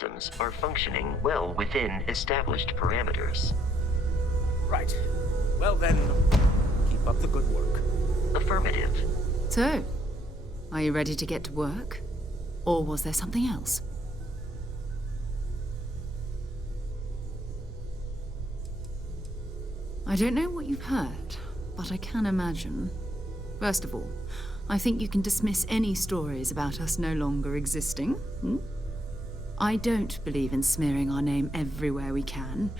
systems are functioning well within established parameters. Right. Well then, keep up the good work. Affirmative. So, are you ready to get to work? Or was there something else? I don't know what you've heard, but I can imagine. First of all, I think you can dismiss any stories about us no longer existing. I don't believe in smearing our name everywhere we can.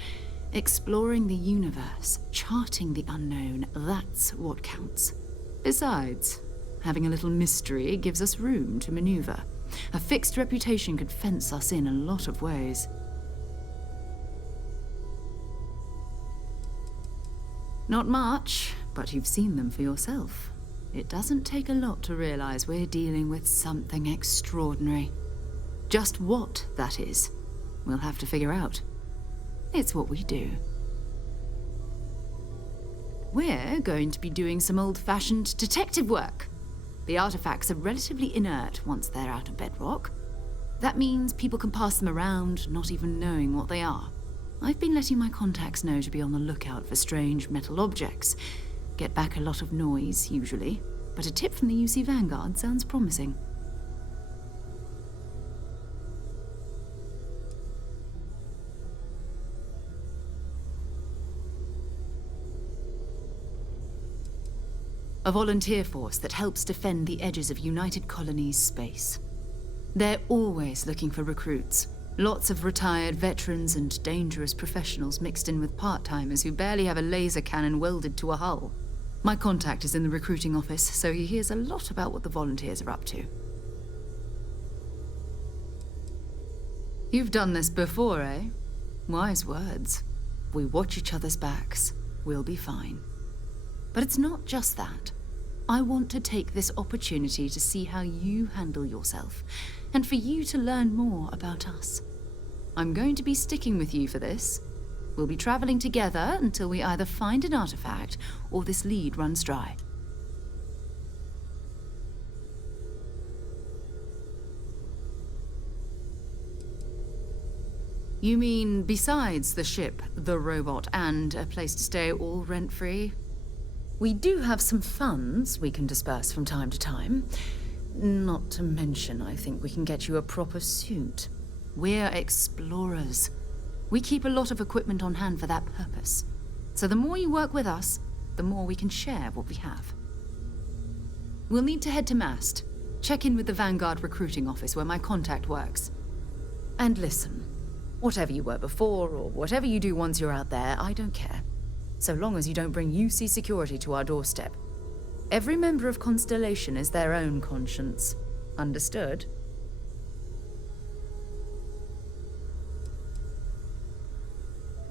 Exploring the universe, charting the unknown, that's what counts. Besides, having a little mystery gives us room to maneuver. A fixed reputation could fence us in a lot of ways. Not much, but you've seen them for yourself. It doesn't take a lot to realize we're dealing with something extraordinary. Just what that is, we'll have to figure out. It's what we do. We're going to be doing some old-fashioned detective work. The artifacts are relatively inert once they're out of bedrock. That means people can pass them around, not even knowing what they are. I've been letting my contacts know to be on the lookout for strange metal objects. Get back a lot of noise, usually, but a tip from the UC Vanguard sounds promising. A volunteer force that helps defend the edges of United Colonies space. They're always looking for recruits. Lots of retired veterans and dangerous professionals mixed in with part-timers who barely have a laser cannon welded to a hull. My contact is in the recruiting office, so he hears a lot about what the volunteers are up to. You've done this before, eh? Wise words. We watch each other's backs. We'll be fine. But it's not just that. I want to take this opportunity to see how you handle yourself, and for you to learn more about us. I'm going to be sticking with you for this. We'll be traveling together until we either find an artifact or this lead runs dry. You mean besides the ship, the robot, and a place to stay all rent-free? We do have some funds we can disperse from time to time. Not to mention, I think we can get you a proper suit. We're explorers. We keep a lot of equipment on hand for that purpose. So the more you work with us, the more we can share what we have. We'll need to head to Mast. Check in with the Vanguard recruiting office where my contact works. And listen, whatever you were before or whatever you do once you're out there, I don't care. So long as you don't bring UC security to our doorstep. Every member of Constellation is their own conscience. Understood?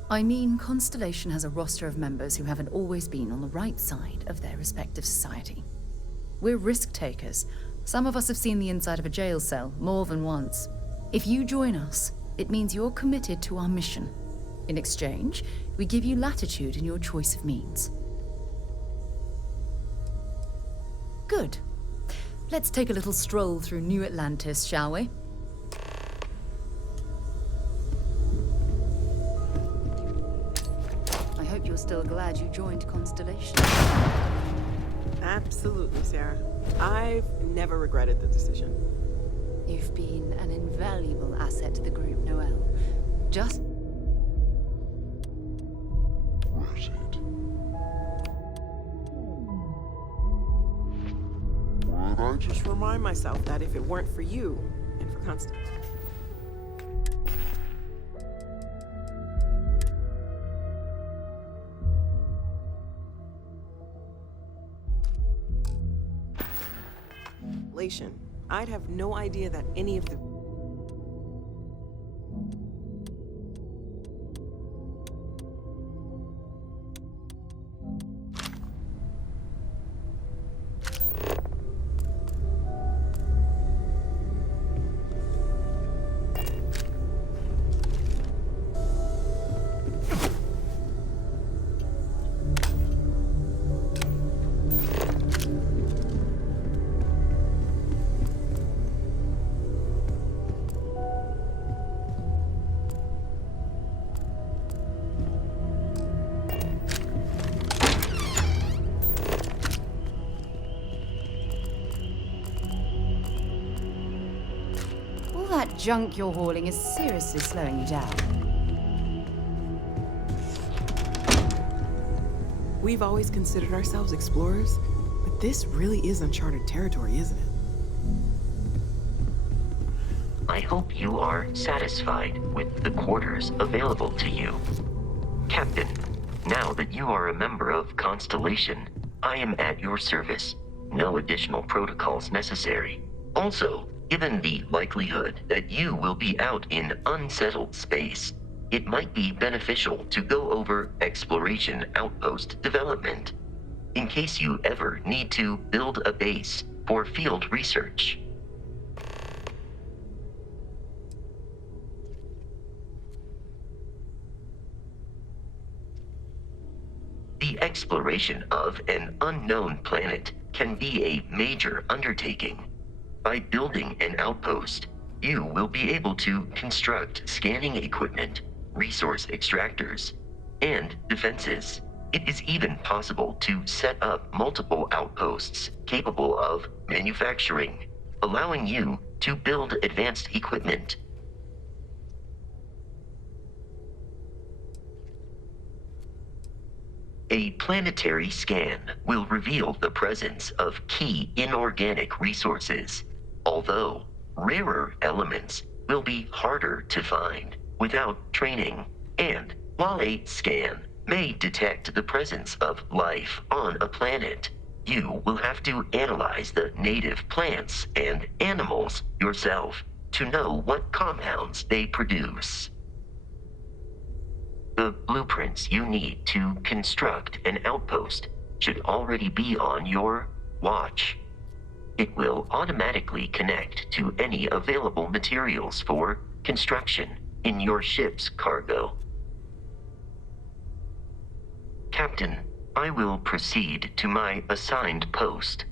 I mean, Constellation has a roster of members who haven't always been on the right side of their respective society. We're risk takers. Some of us have seen the inside of a jail cell more than once. If you join us, it means you're committed to our mission. In exchange, we give you latitude in your choice of means. Good. Let's take a little stroll through New Atlantis, shall we? I hope you're still glad you joined Constellation. Absolutely, Sarah. I've never regretted the decision. You've been an invaluable asset to the group, Noelle. Just... I just remind myself that if it weren't for you, and for Constant. I'd have no idea that any of the... that junk you're hauling is seriously slowing you down. We've always considered ourselves explorers, but this really is uncharted territory, isn't it? I hope you are satisfied with the quarters available to you. Captain, now that you are a member of Constellation, I am at your service. No additional protocols necessary. Also, given the likelihood that you will be out in unsettled space, it might be beneficial to go over exploration outpost development, in case you ever need to build a base for field research. The exploration of an unknown planet can be a major undertaking. By building an outpost, you will be able to construct scanning equipment, resource extractors, and defenses. It is even possible to set up multiple outposts capable of manufacturing, allowing you to build advanced equipment. A planetary scan will reveal the presence of key inorganic resources, although rarer elements will be harder to find without training. And while a scan may detect the presence of life on a planet, you will have to analyze the native plants and animals yourself to know what compounds they produce. The blueprints you need to construct an outpost should already be on your watch. It will automatically connect to any available materials for construction in your ship's cargo. Captain, I will proceed to my assigned post.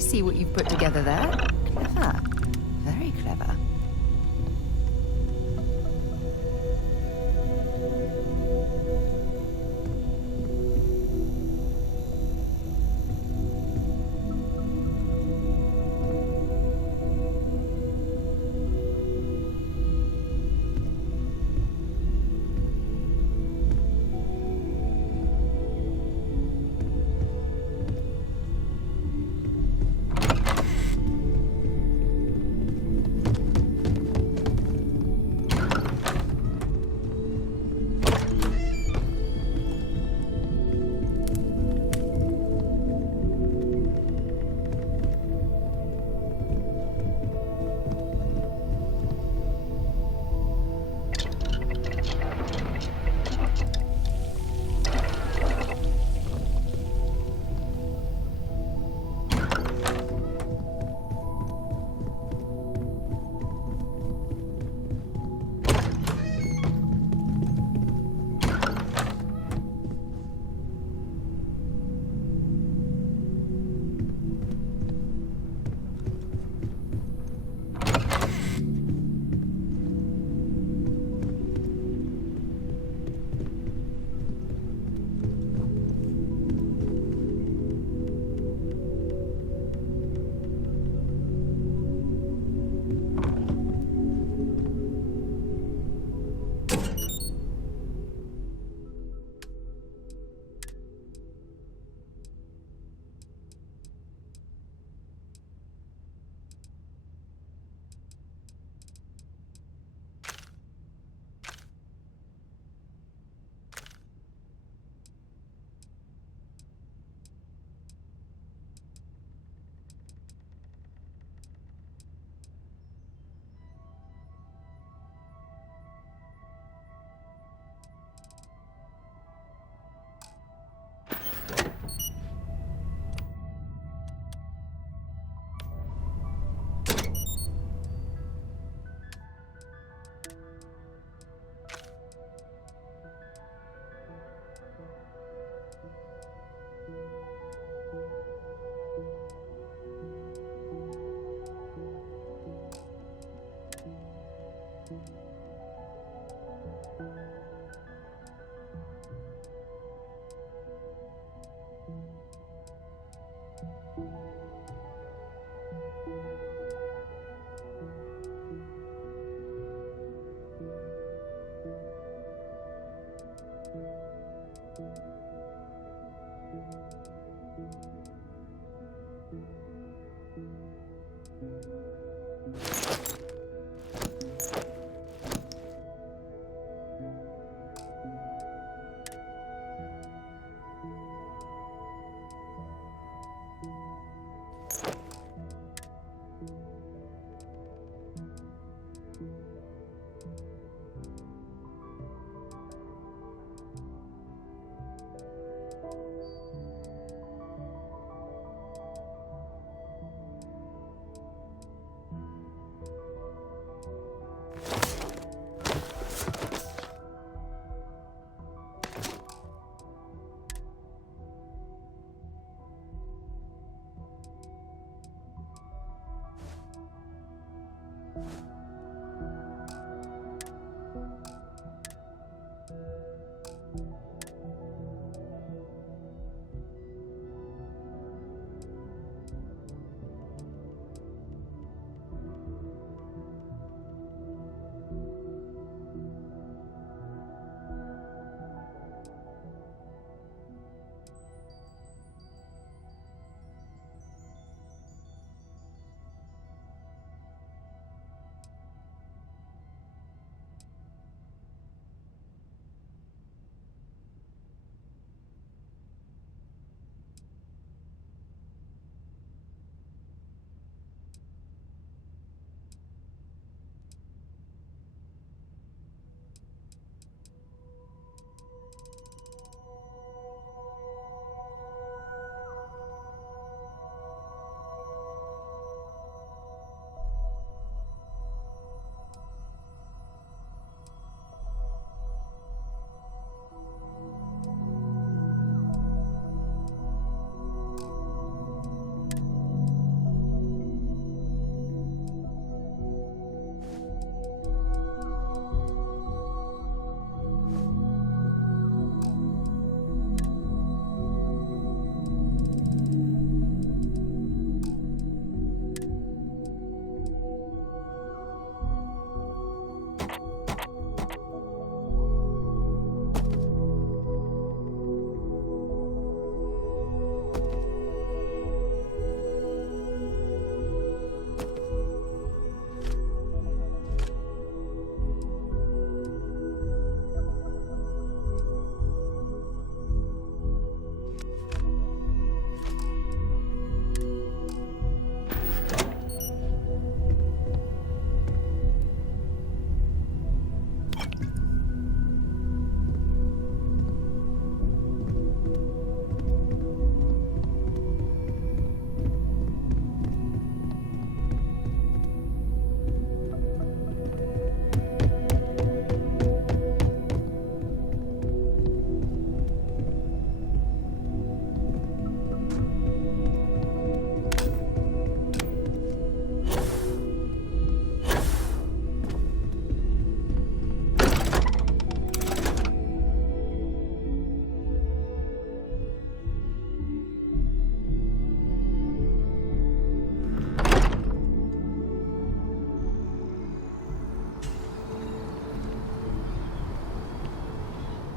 see what you've put together there. Clever. Very clever.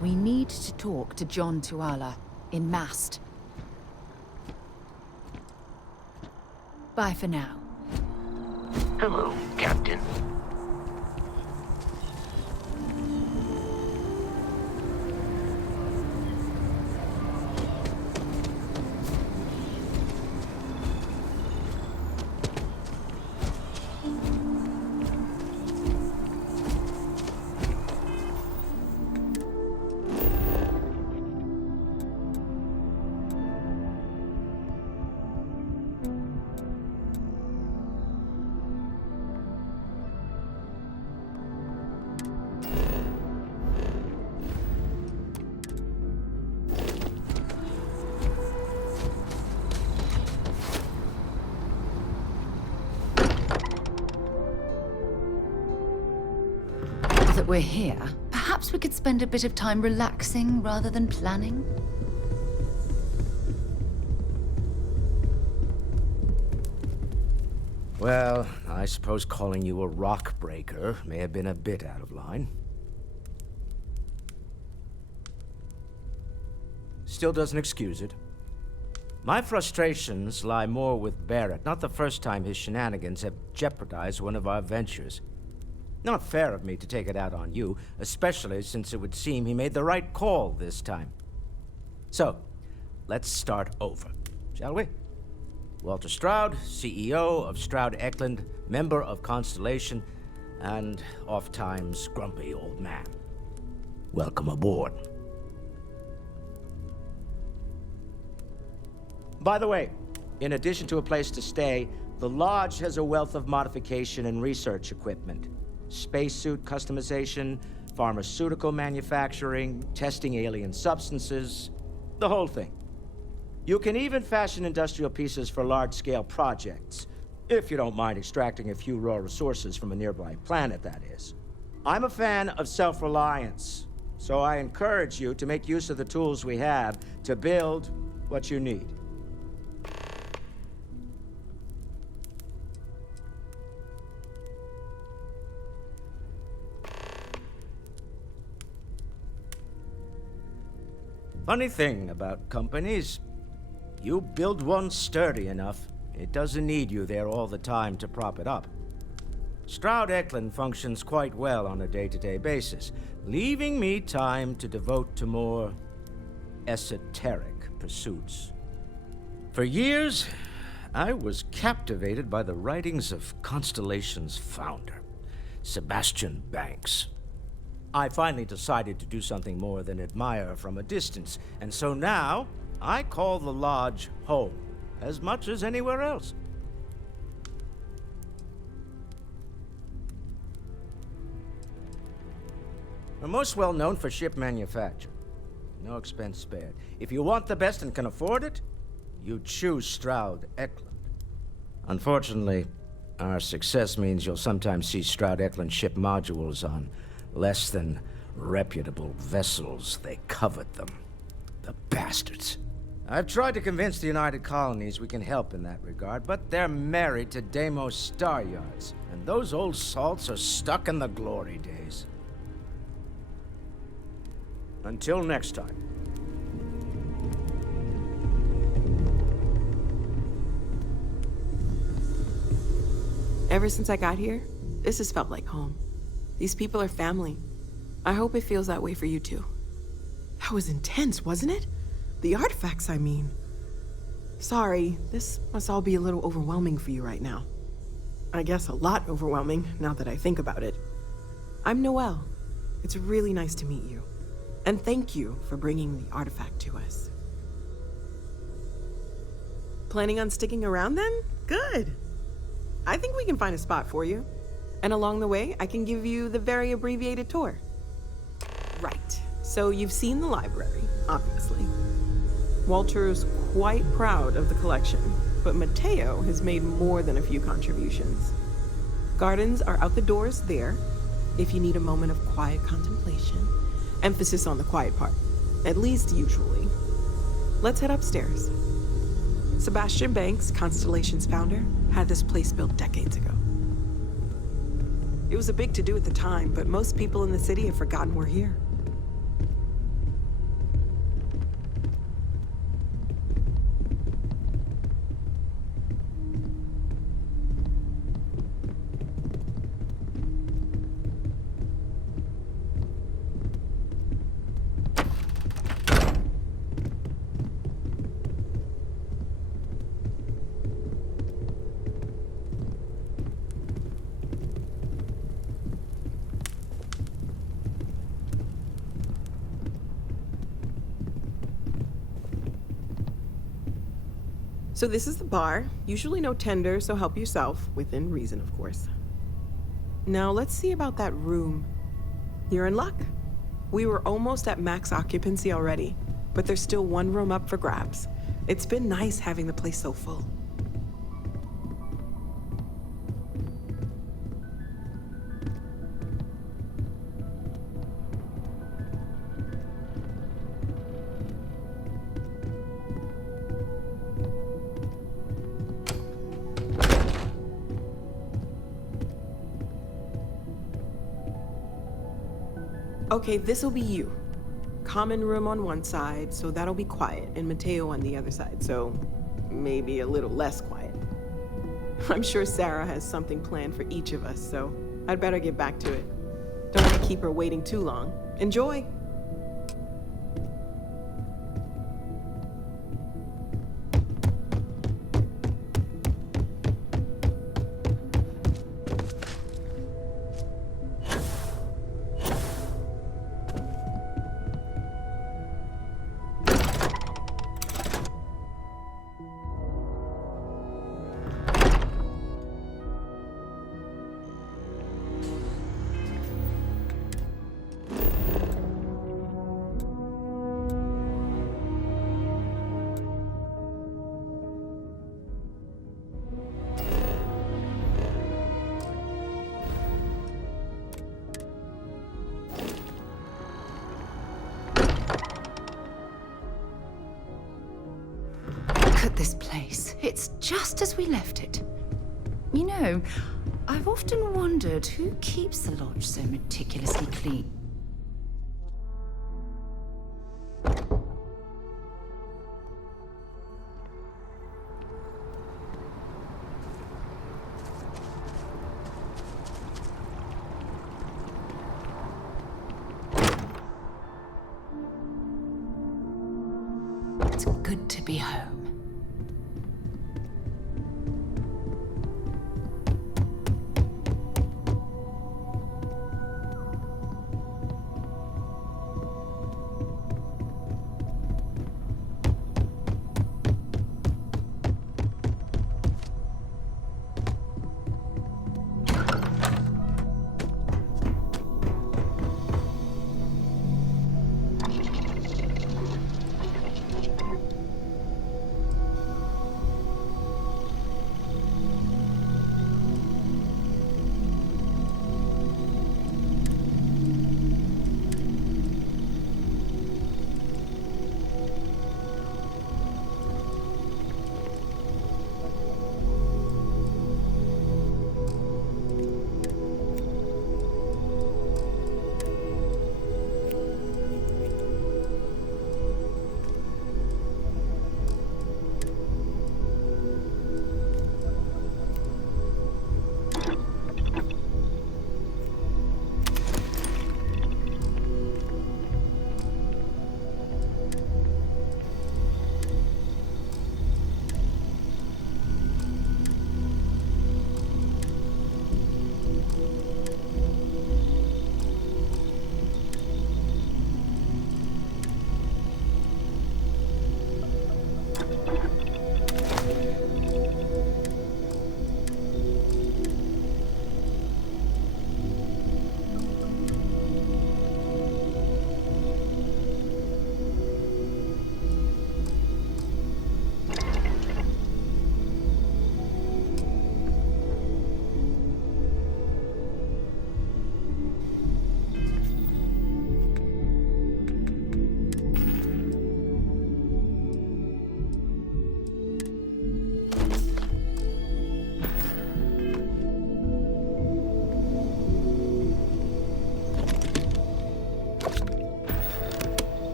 We need to talk to John Tuala in Mast. Bye for now. Hello, Captain. That we're here, perhaps we could spend a bit of time relaxing rather than planning? Well, I suppose calling you a rock breaker may have been a bit out of line. Still doesn't excuse it. My frustrations lie more with Barrett. Not the first time his shenanigans have jeopardized one of our ventures. Not fair of me to take it out on you, especially since it would seem he made the right call this time. So, let's start over, shall we? Walter Stroud, CEO of Stroud Eklund, member of Constellation, and oft-times grumpy old man. Welcome aboard. By the way, in addition to a place to stay, the Lodge has a wealth of modification and research equipment. Spacesuit customization, pharmaceutical manufacturing, testing alien substances, the whole thing. You can even fashion industrial pieces for large-scale projects, if you don't mind extracting a few raw resources from a nearby planet, that is. I'm a fan of self-reliance, so I encourage you to make use of the tools we have to build what you need. Funny thing about companies, you build one sturdy enough, it doesn't need you there all the time to prop it up. Stroud Eklund functions quite well on a day-to-day basis, leaving me time to devote to more esoteric pursuits. For years, I was captivated by the writings of Constellation's founder, Sebastian Banks. I finally decided to do something more than admire from a distance, and so now I call the Lodge home as much as anywhere else. We're most well known for ship manufacture. No expense spared. If you want the best and can afford it, you choose Stroud Eklund. Unfortunately, our success means you'll sometimes see Stroud Eklund ship modules on less than reputable vessels. They covet them. The bastards. I've tried to convince the United Colonies we can help in that regard, but they're married to Deimos Star Yards, and those old salts are stuck in the glory days. Until next time. Ever since I got here, this has felt like home. These people are family. I hope it feels that way for you too. That was intense, wasn't it? The artifacts, I mean. Sorry, this must all be a little overwhelming for you right now. I guess a lot overwhelming, now that I think about it. I'm Noelle. It's really nice to meet you. And thank you for bringing the artifact to us. Planning on sticking around then? Good. I think we can find a spot for you. And along the way, I can give you the very abbreviated tour. Right. So you've seen the library, obviously. Walter's quite proud of the collection, but Mateo has made more than a few contributions. Gardens are out the doors there, if you need a moment of quiet contemplation. Emphasis on the quiet part, at least usually. Let's head upstairs. Sebastian Banks, Constellation's founder, had this place built decades ago. It was a big to-do at the time, but most people in the city have forgotten we're here. So this is the bar. Usually no tender, so help yourself. Within reason, of course. Now let's see about that room. You're in luck. We were almost at max occupancy already, but there's still one room up for grabs. It's been nice having the place so full. Okay, this'll be you. Common room on one side, so that'll be quiet, and Mateo on the other side, so maybe a little less quiet. I'm sure Sarah has something planned for each of us, so I'd better get back to it. Don't want to keep her waiting too long. Enjoy! Look at this place. It's just as we left it. You know, I've often wondered who keeps the lodge so meticulously clean. It's good to be home.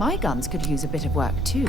My guns could use a bit of work too.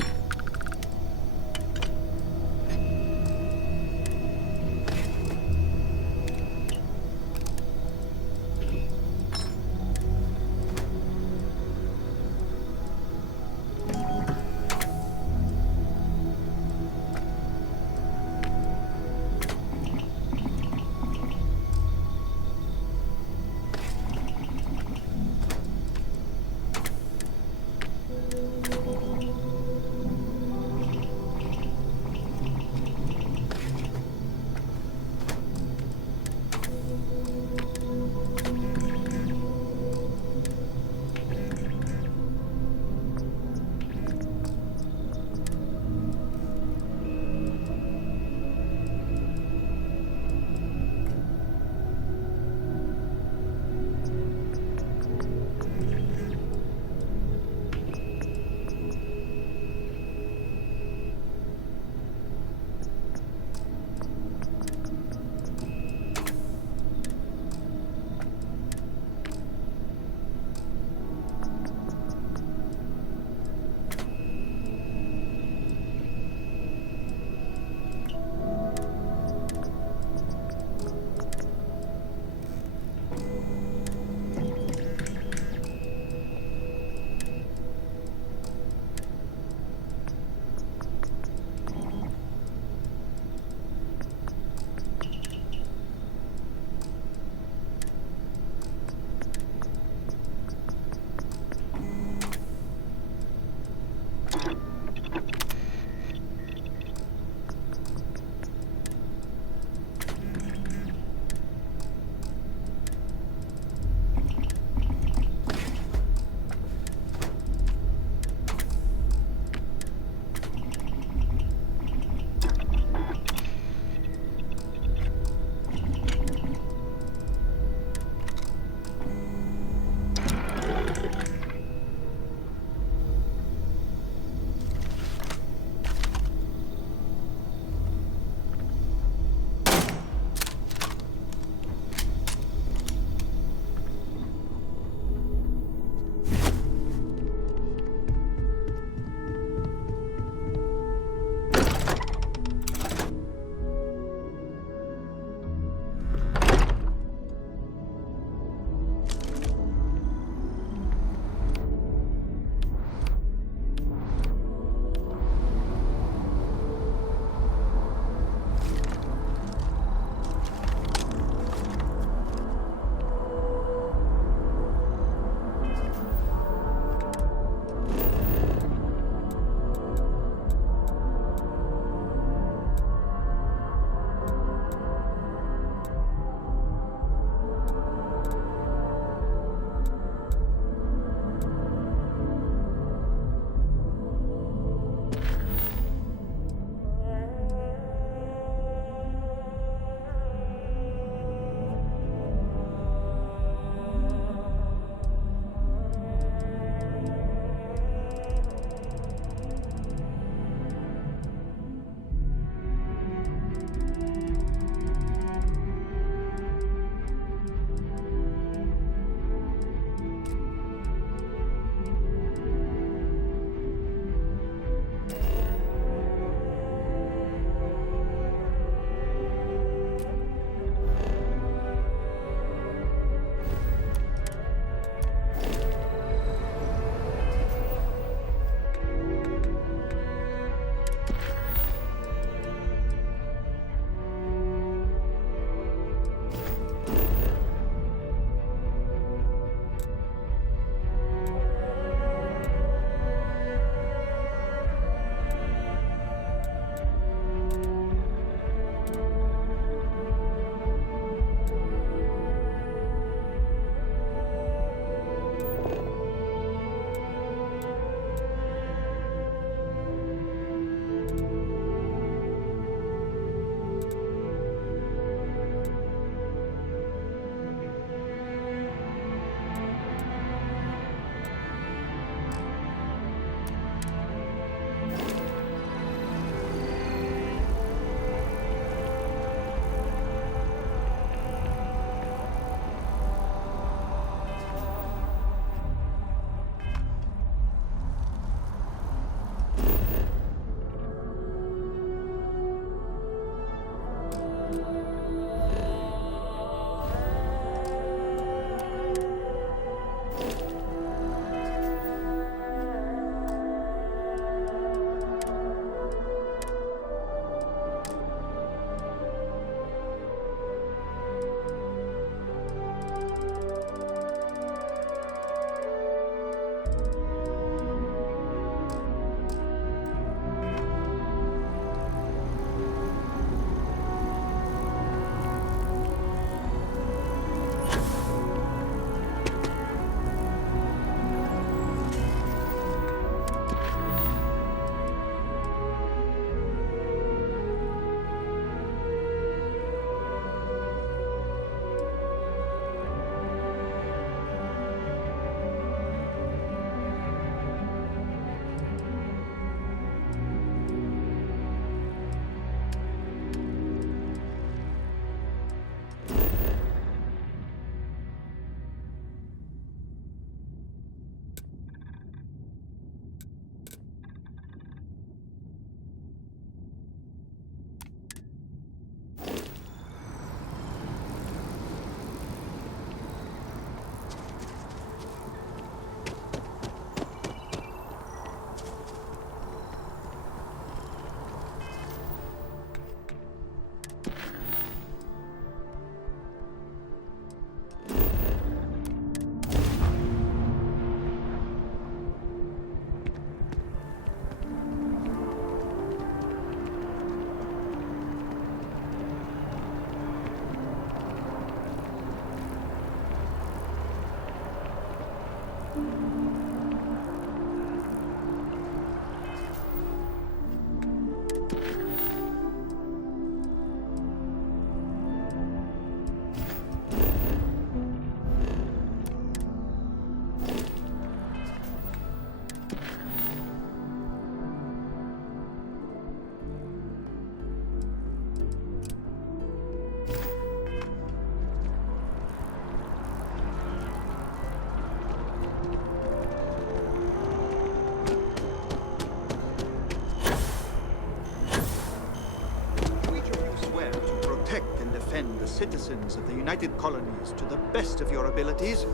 the citizens of the United Colonies to the best of your abilities,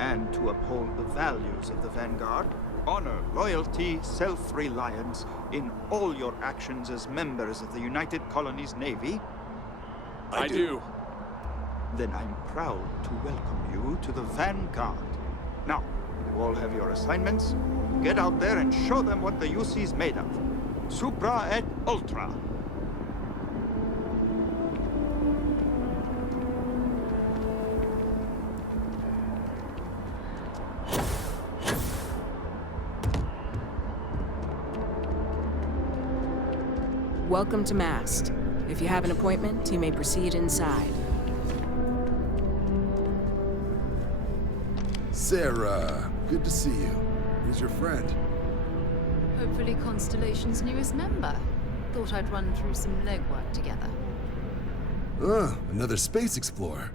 and to uphold the values of the Vanguard, honor, loyalty, self-reliance in all your actions as members of the United Colonies Navy? I do. Then I'm proud to welcome you to the Vanguard. Now, you all have your assignments. Get out there and show them what the UC's made of. Supra et Ultra. Welcome to Mast. If you have an appointment, you may proceed inside. Sarah, good to see you. Who's your friend? Hopefully Constellation's newest member. Thought I'd run through some legwork together. Another space explorer.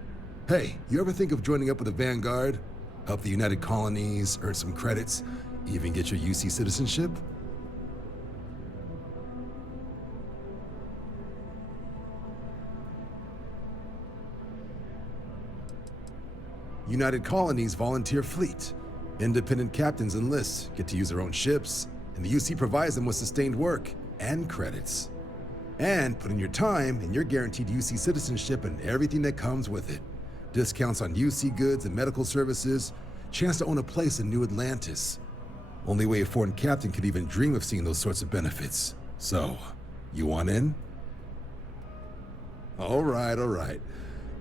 Hey, you ever think of joining up with the Vanguard? Help the United Colonies, earn some credits, even get your UC citizenship? United Colonies volunteer fleet. Independent captains enlist, get to use their own ships, and the UC provides them with sustained work and credits. And put in your time, and you're guaranteed UC citizenship and everything that comes with it. Discounts on UC goods and medical services, chance to own a place in New Atlantis. Only way a foreign captain could even dream of seeing those sorts of benefits. So, you want in? All right.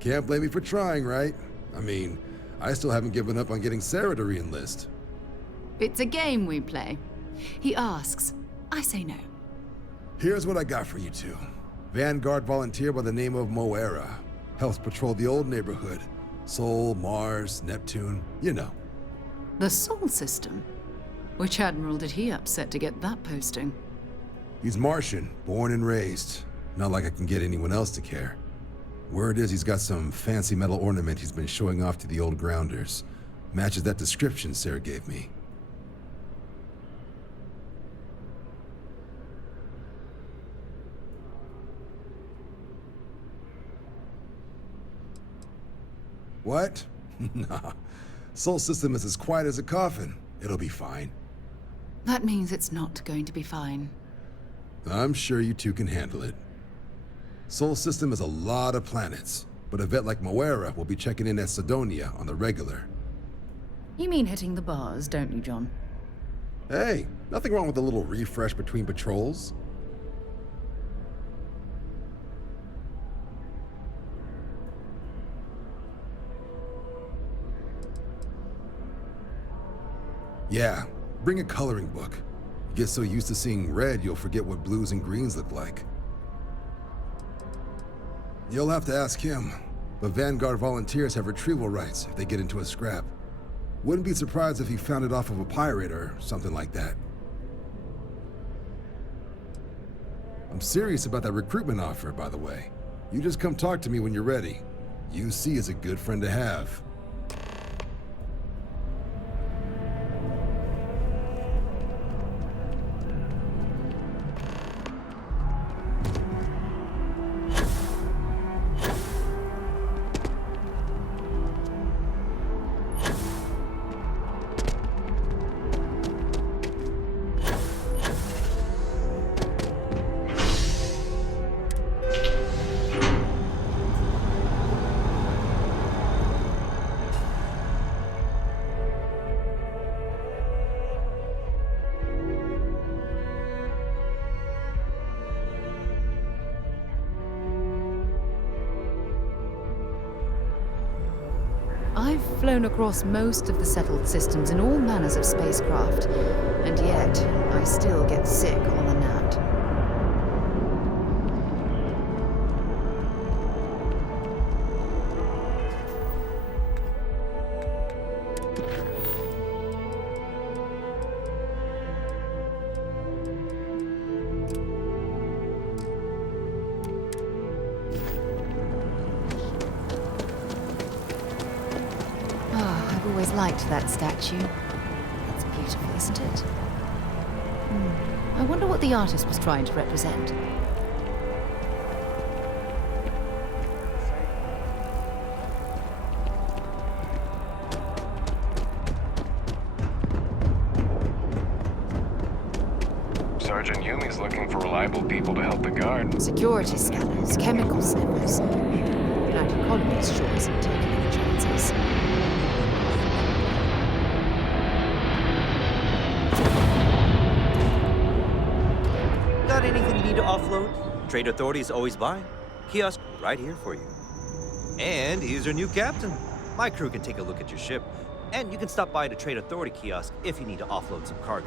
Can't blame me for trying, right? I mean, I still haven't given up on getting Sarah to re-enlist. It's a game we play. He asks, I say no. Here's what I got for you two. Vanguard volunteer by the name of Moera. Helps patrol the old neighborhood. Sol, Mars, Neptune, you know. The Sol system? Which admiral did he upset to get that posting? He's Martian, born and raised. Not like I can get anyone else to care. Word is he's got some fancy metal ornament he's been showing off to the old grounders. Matches that description Sarah gave me. What? Nah. Sol system is as quiet as a coffin. It'll be fine. That means it's not going to be fine. I'm sure you two can handle it. Sol system has a lot of planets, but a vet like Moera will be checking in at Sidonia on the regular. You mean hitting the bars, don't you, John? Hey, nothing wrong with a little refresh between patrols. Yeah, bring a coloring book. You get so used to seeing red, you'll forget what blues and greens look like. You'll have to ask him, but Vanguard volunteers have retrieval rights if they get into a scrap. Wouldn't be surprised if he found it off of a pirate or something like that. I'm serious about that recruitment offer, by the way. You just come talk to me when you're ready. UC is a good friend to have. I've flown across most of the settled systems in all manners of spacecraft, and yet I still get sick on the gnat. I've always liked that statue. It's beautiful, isn't it? I wonder what the artist was trying to represent. looking for reliable people to help the guard. Security scanners, chemical sniffers. United Colonies sure isn't taking any chances. Got anything you need to offload? Trade Authority's always by. Kiosk right here for you. And here's your new captain. My crew can take a look at your ship, and you can stop by the Trade Authority kiosk if you need to offload some cargo.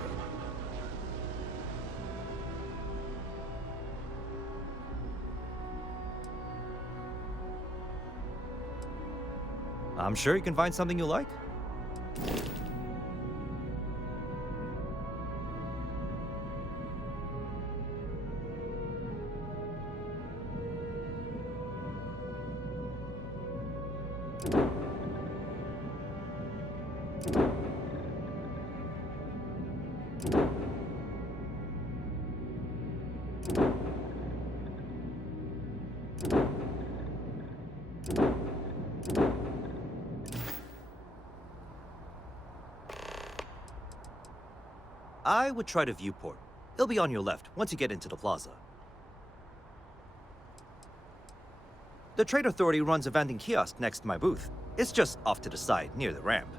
I'm sure you can find something you like. I would try the viewport. It'll be on your left once you get into the plaza. The Trade Authority runs a vending kiosk next to my booth. It's just off to the side, near the ramp.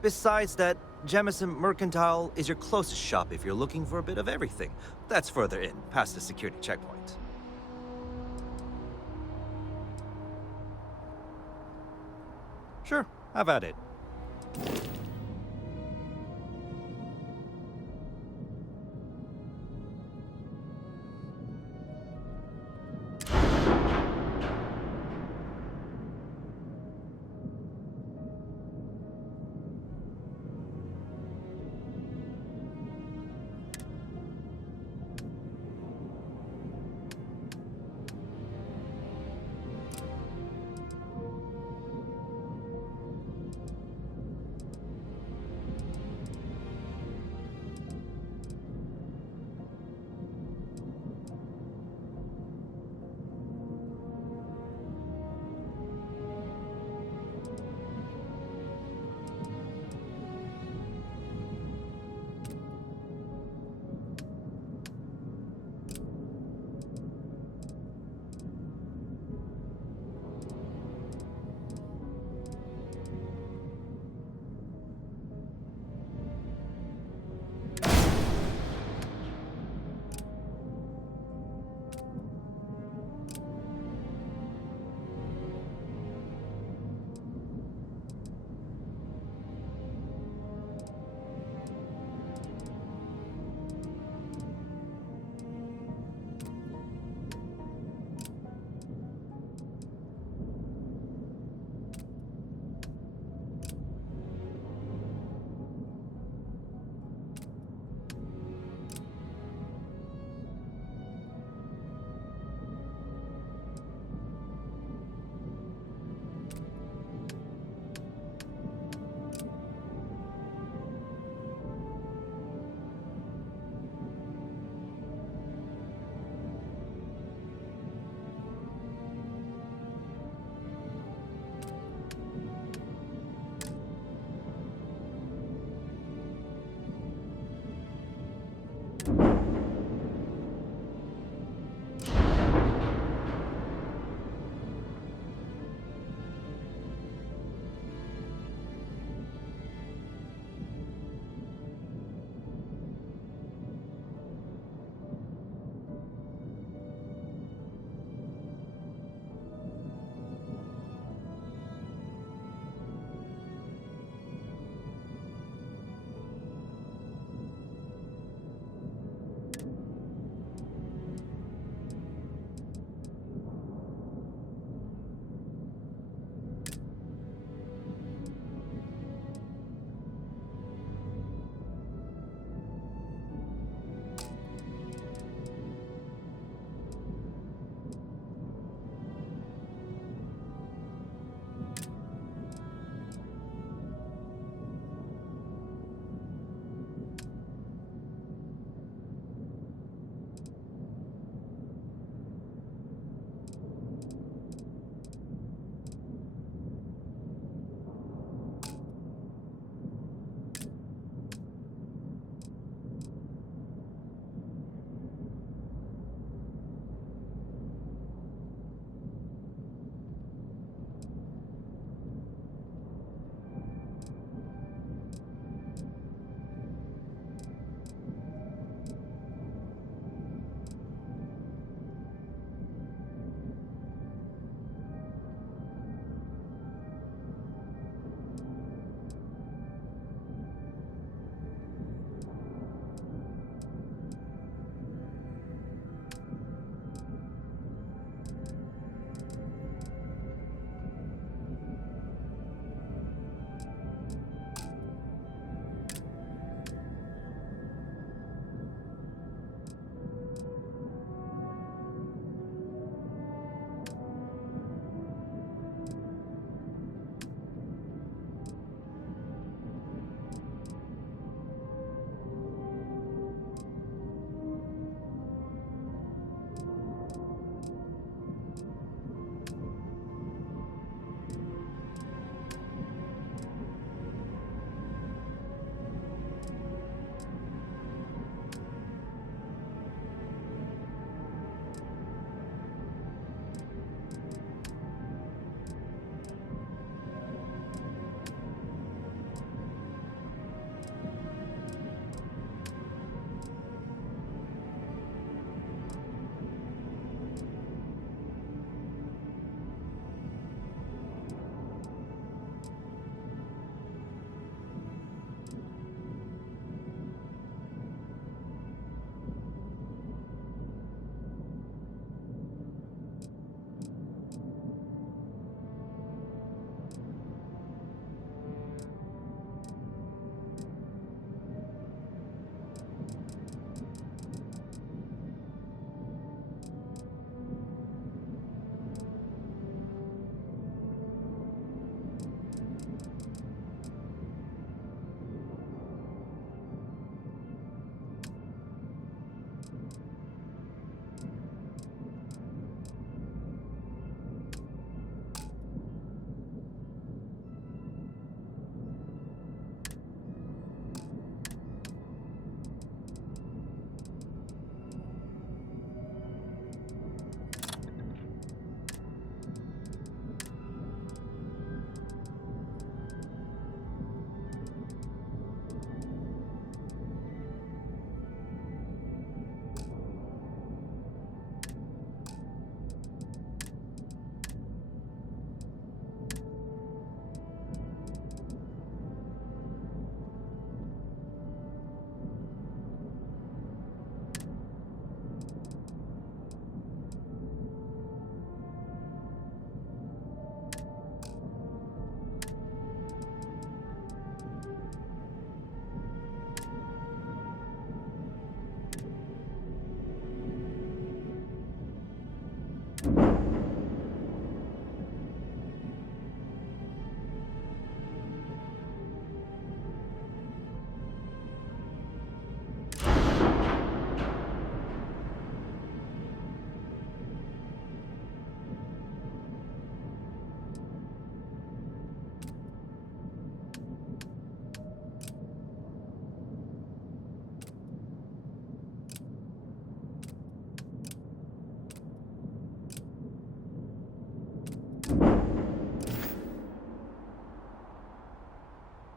Besides that, Jemison Mercantile is your closest shop if you're looking for a bit of everything. That's further in, past the security checkpoint. Sure, have at it.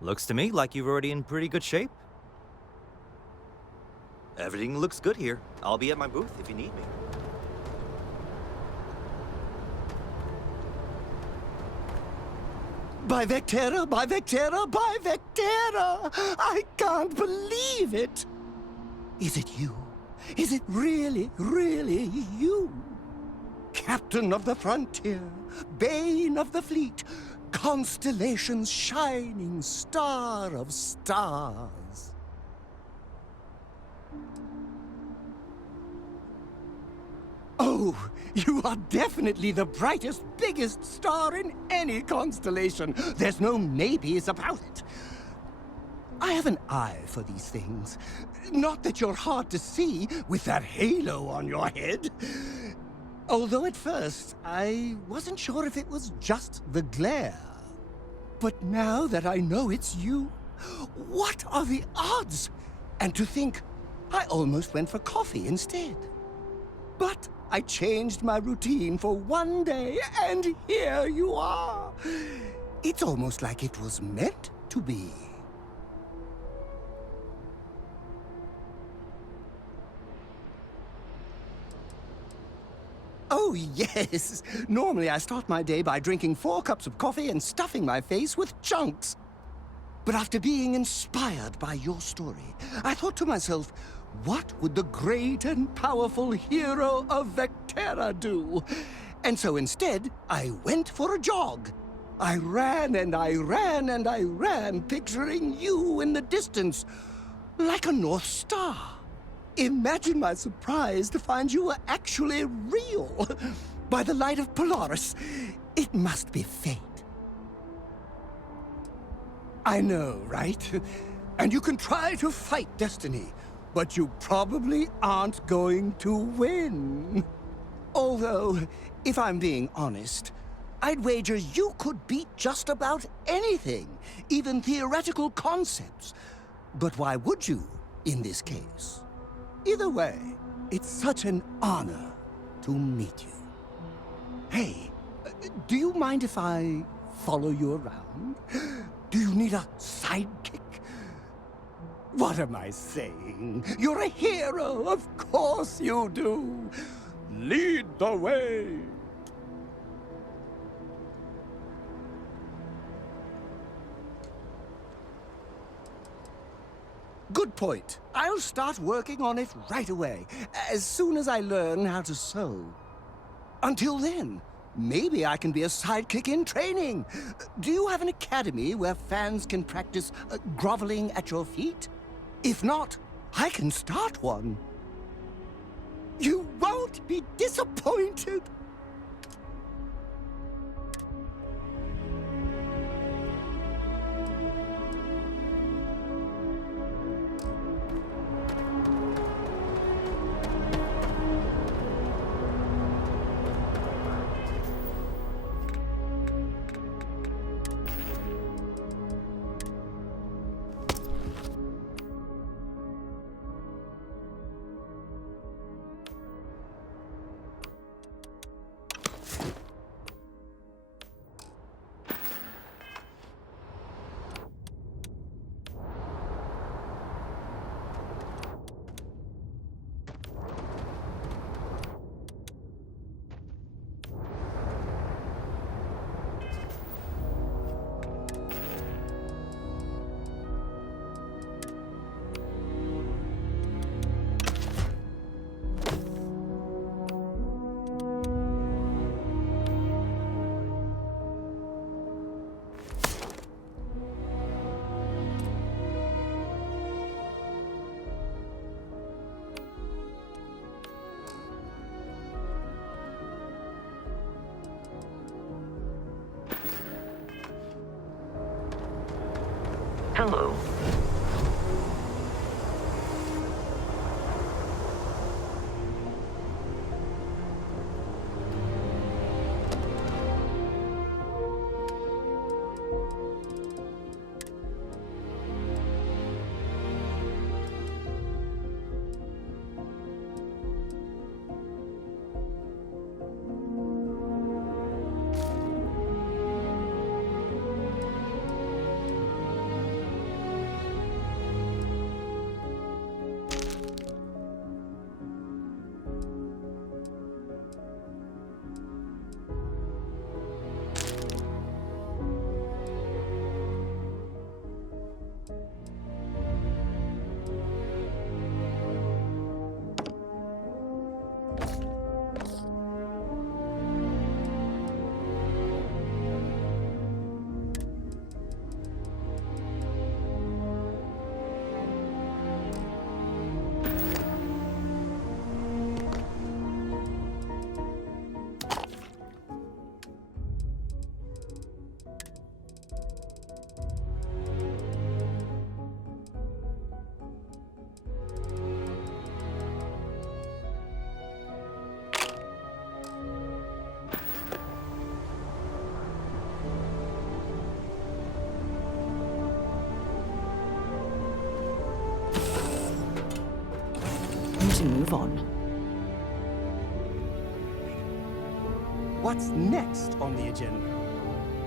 Looks to me like you're already in pretty good shape. Everything looks good here. I'll be at my booth if you need me. By Vectera, by Vectera, by Vectera! I can't believe it! Is it you? Is it really, really you? Captain of the frontier, bane of the fleet, constellation's shining star of stars. Oh, you are definitely the brightest, biggest star in any constellation. There's no maybes about it. I have an eye for these things. Not that you're hard to see with that halo on your head. Although at first, I wasn't sure if it was just the glare. But now that I know it's you, what are the odds? And to think, I almost went for coffee instead. But I changed my routine for one day, and here you are. It's almost like it was meant to be. Oh, yes. Normally I start my day by drinking 4 cups of coffee and stuffing my face with chunks. But after being inspired by your story, I thought to myself, what would the great and powerful hero of Vectera do? And so instead, I went for a jog. I ran and I ran and I ran, picturing you in the distance, like a North Star. Imagine my surprise to find you were actually real. By the light of Polaris, it must be fate. I know, right? And you can try to fight destiny, but you probably aren't going to win. Although, if I'm being honest, I'd wager you could beat just about anything, even theoretical concepts. But why would you, in this case? Either way, it's such an honor to meet you. Hey, do you mind if I follow you around? Do you need a sidekick? What am I saying? You're a hero, of course you do. Lead the way. Good point. I'll start working on it right away, as soon as I learn how to sew. Until then, maybe I can be a sidekick in training. Do you have an academy where fans can practice groveling at your feet? If not, I can start one. You won't be disappointed. Hello. move on. What's next on the agenda?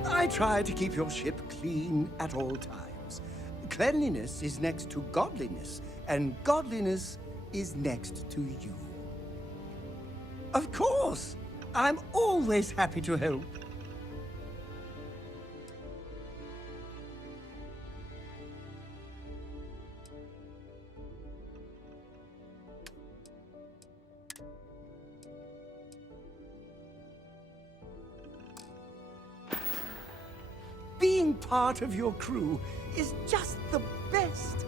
I try to keep your ship clean at all times. Cleanliness is next to godliness, and godliness is next to you. Of course! I'm always happy to help. Being part of your crew is just the best.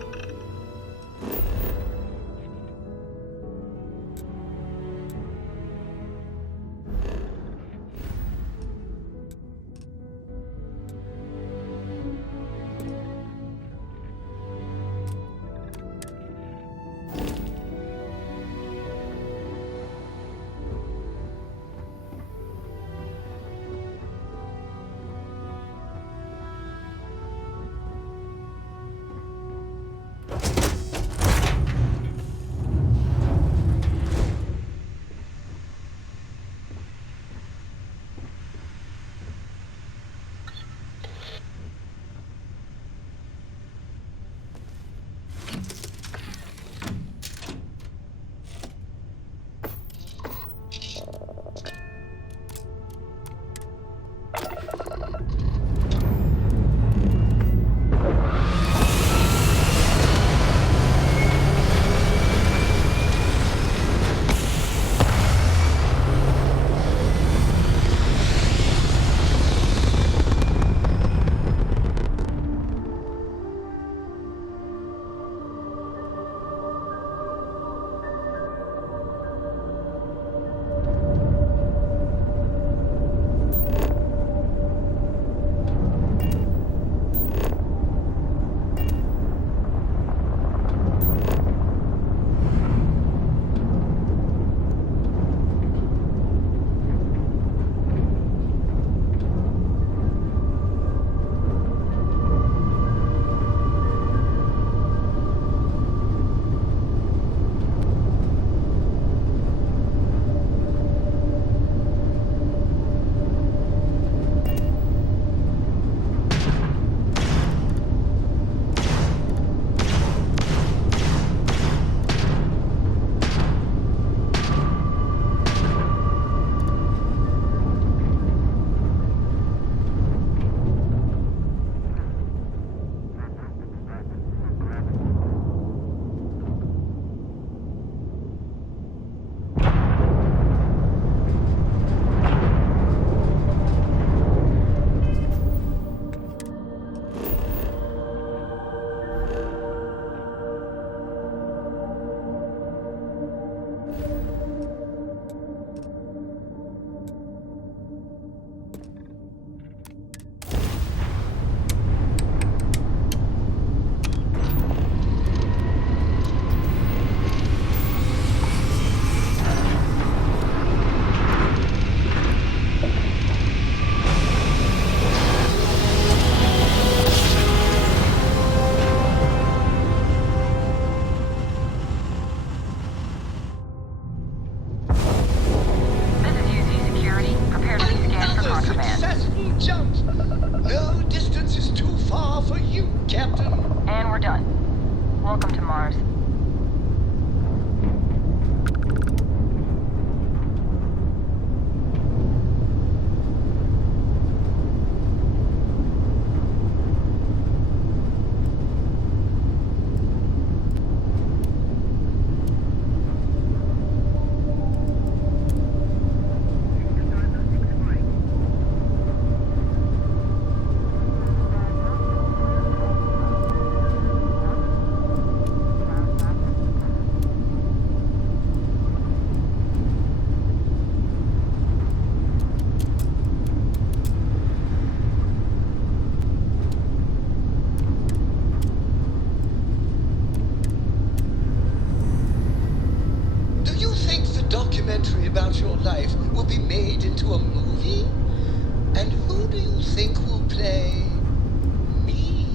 Welcome to Mars. About your life will be made into a movie? And who do you think will play me?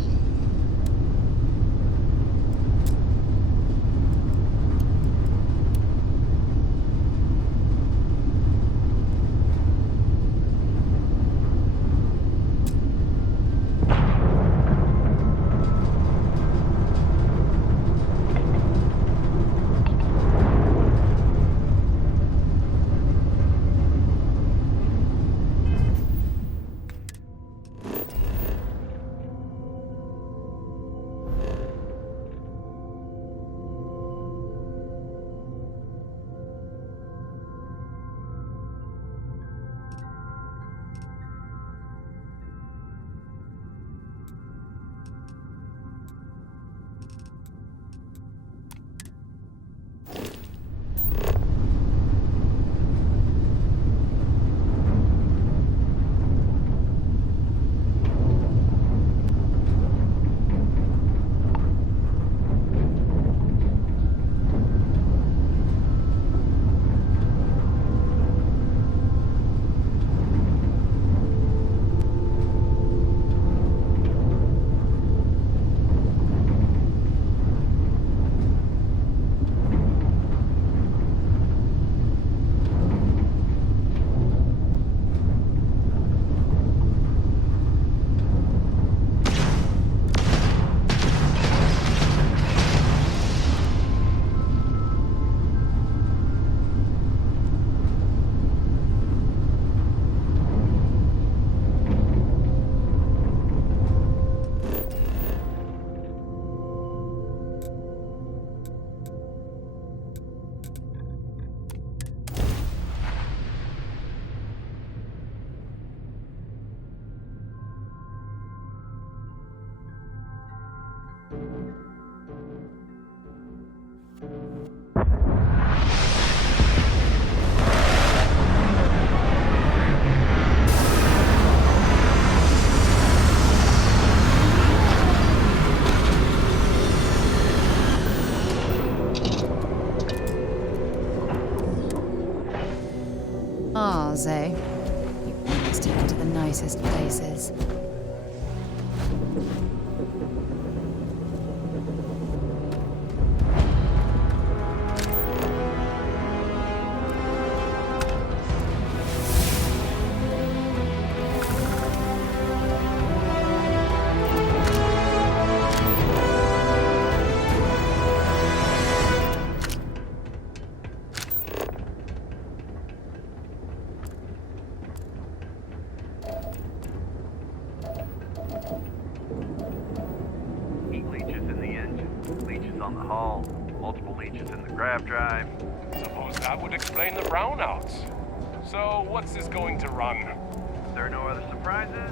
Mars, eh? You always take me to the nicest places. Heat leeches in the engine, leeches on the hull, multiple leeches in the grav drive. Suppose that would explain the brownouts. So, what's this going to run? There are no other surprises?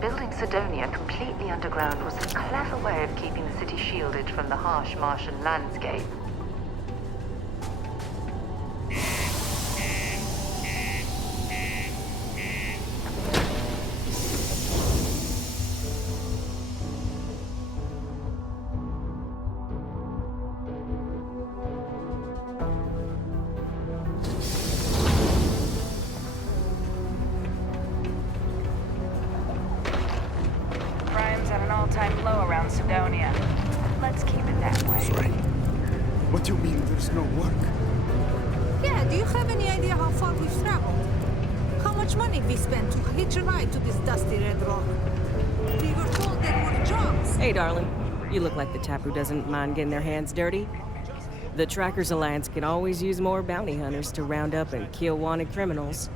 Building Sidonia completely underground was a clever way of keeping the city shielded from the harsh Martian landscape. Crime's at an all-time low around Sidonia. Let's keep it that way. Sorry. What do you mean there's no work? Yeah, do you have any idea how far we've traveled? How much money we spent to hitch a ride to this dusty red rock? We were told there were jobs. Hey, darling. You look like the type who doesn't mind getting their hands dirty. The Trackers Alliance can always use more bounty hunters to round up and kill wanted criminals.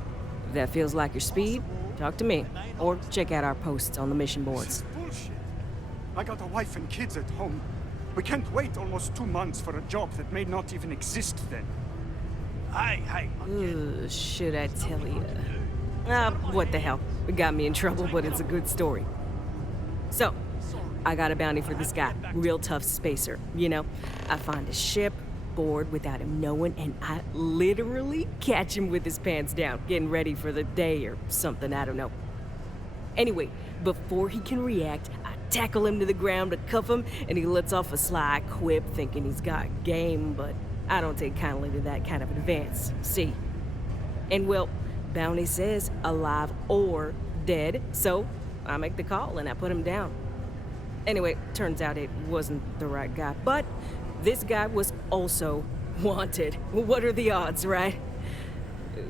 If that feels like your speed, talk to me. Or check out our posts on the mission boards. Bullshit. I got a wife and kids at home. We can't wait almost 2 months for a job that may not even exist then. Hey. Ugh, should I tell you? What the hell? It got me in trouble, but it's a good story. So, I got a bounty for this guy. Real tough spacer, you know? I find a ship, board without him knowing, and I literally catch him with his pants down, getting ready for the day or something, I don't know. Anyway, before he can react, I tackle him to the ground to cuff him, and he lets off a sly quip thinking he's got game, but I don't take kindly to that kind of advance, see? And well, bounty says alive or dead, so I make the call and I put him down. Anyway, turns out it wasn't the right guy, but this guy was also wanted. What are the odds, right?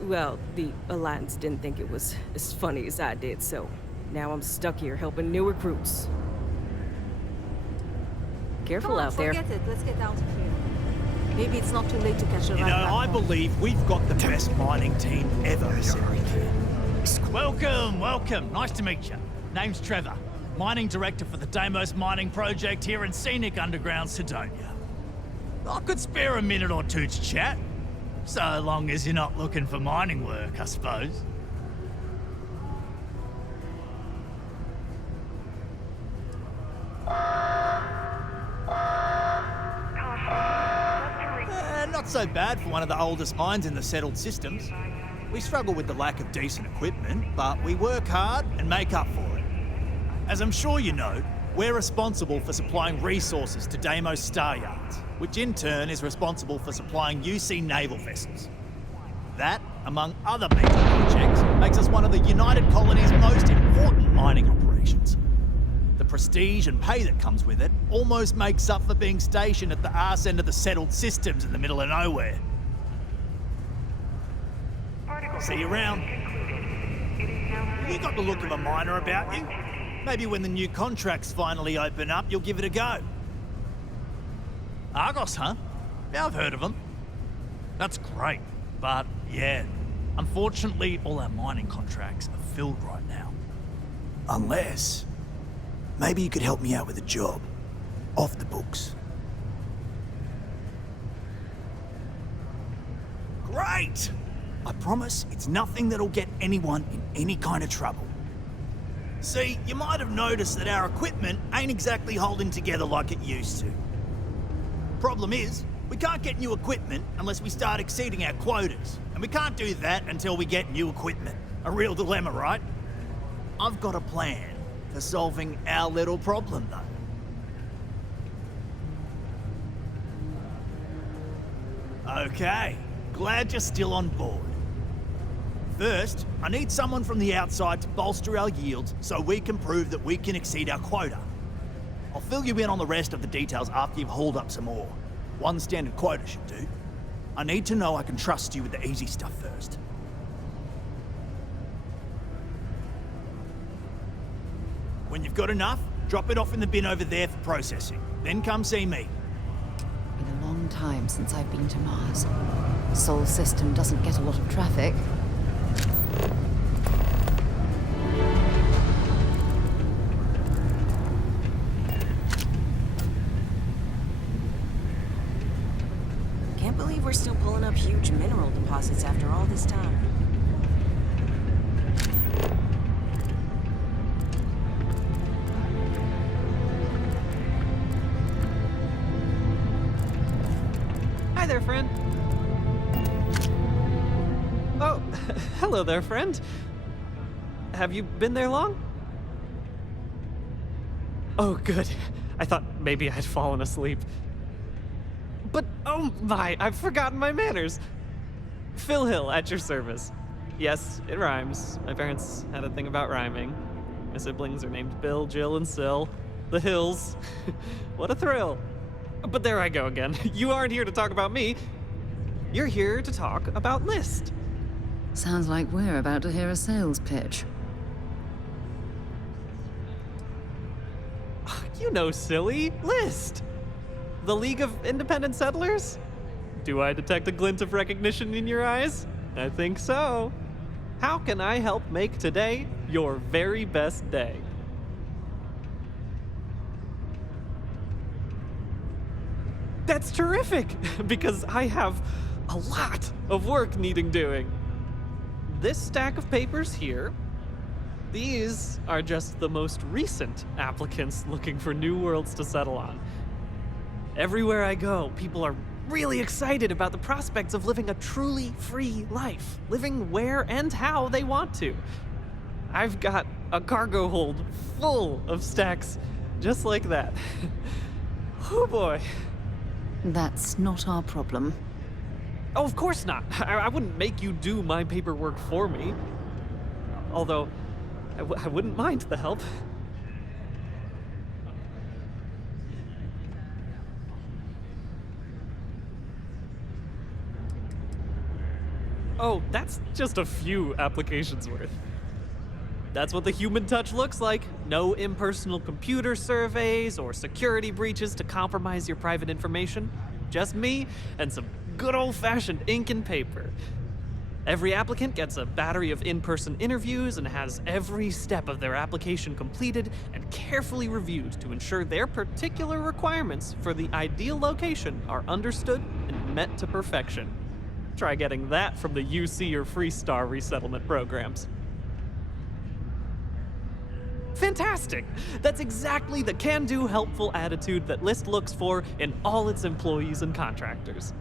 Well, the Alliance didn't think it was as funny as I did, so now I'm stuck here helping new recruits. Careful out there. Forget it. Let's get out of here. Maybe it's not too late to catch a ride. You know, back I home. believe we've got the best mining team ever. Welcome. Nice to meet you. Name's Trevor. Mining Director for the Deimos Mining Project here in scenic underground Sidonia. I could spare a minute or two to chat. So long as you're not looking for mining work, I suppose. Not so bad for one of the oldest mines in the settled systems. We struggle with the lack of decent equipment, but we work hard and make up for it. As I'm sure you know, we're responsible for supplying resources to Deimos Star Yards, which in turn is responsible for supplying UC naval vessels. That, among other major projects, makes us one of the United Colony's most important mining operations. The prestige and pay that comes with it almost makes up for being stationed at the arse end of the settled systems in the middle of nowhere. See you around. You got the look of a miner about you. Maybe when the new contracts finally open up, you'll give it a go. Argos, huh? Yeah, I've heard of them. That's great, but yeah, unfortunately, all our mining contracts are filled right now. Unless, maybe you could help me out with a job, off the books. Great! I promise it's nothing that'll get anyone in any kind of trouble. See, you might have noticed that our equipment ain't exactly holding together like it used to. Problem is, we can't get new equipment unless we start exceeding our quotas. And we can't do that until we get new equipment. A real dilemma, right? I've got a plan for solving our little problem, though. Okay, glad you're still on board. First, I need someone from the outside to bolster our yields so we can prove that we can exceed our quota. I'll fill you in on the rest of the details after you've hauled up some ore. One standard quota should do. I need to know I can trust you with the easy stuff first. When you've got enough, drop it off in the bin over there for processing. Then come see me. Been a long time since I've been to Mars. Sol system doesn't get a lot of traffic. Can't believe we're still pulling up huge mineral deposits after all this time. Hi there, friend. Oh, hello there, friend. Have you been there long? Oh, good. I thought maybe I'd fallen asleep. But, oh my, I've forgotten my manners. Phil Hill, at your service. Yes, it rhymes. My parents had a thing about rhyming. My siblings are named Bill, Jill, and Sil. The Hills. What a thrill. But there I go again. You aren't here to talk about me. You're here to talk about List. Sounds like we're about to hear a sales pitch. You know, silly. List. The League of Independent Settlers? Do I detect a glint of recognition in your eyes? I think so. How can I help make today your very best day? That's terrific, because I have a lot of work needing doing. This stack of papers here, these are just the most recent applicants looking for new worlds to settle on. Everywhere I go, people are really excited about the prospects of living a truly free life, living where and how they want to. I've got a cargo hold full of stacks just like that. Oh boy. That's not our problem. Oh, of course not. I wouldn't make you do my paperwork for me. Although, I wouldn't mind the help. Oh, that's just a few applications worth. That's what the human touch looks like. No impersonal computer surveys or security breaches to compromise your private information. Just me and some good old-fashioned ink and paper. Every applicant gets a battery of in-person interviews and has every step of their application completed and carefully reviewed to ensure their particular requirements for the ideal location are understood and met to perfection. Try getting that from the UC or Freestar resettlement programs. Fantastic! That's exactly the can-do, helpful attitude that List looks for in all its employees and contractors.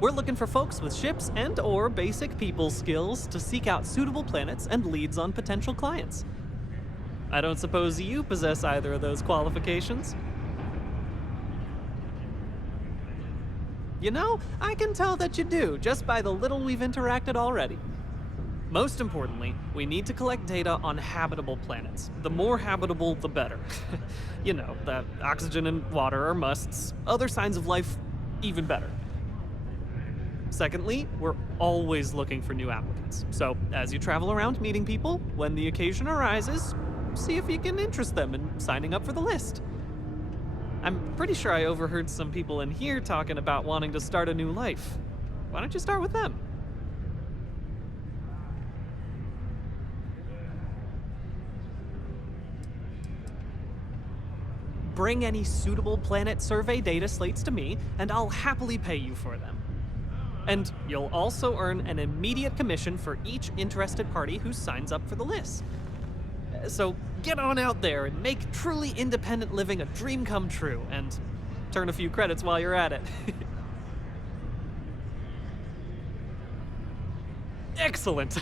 We're looking for folks with ships and/or basic people skills to seek out suitable planets and leads on potential clients. I don't suppose you possess either of those qualifications? You know, I can tell that you do, just by the little we've interacted already. Most importantly, we need to collect data on habitable planets. The more habitable, the better. You know, that oxygen and water are musts. Other signs of life, even better. Secondly, we're always looking for new applicants. So, as you travel around meeting people, when the occasion arises, see if you can interest them in signing up for the list. I'm pretty sure I overheard some people in here talking about wanting to start a new life. Why don't you start with them? Bring any suitable planet survey data slates to me, and I'll happily pay you for them. And you'll also earn an immediate commission for each interested party who signs up for the list. So get on out there and make truly independent living a dream come true, and turn a few credits while you're at it. Excellent.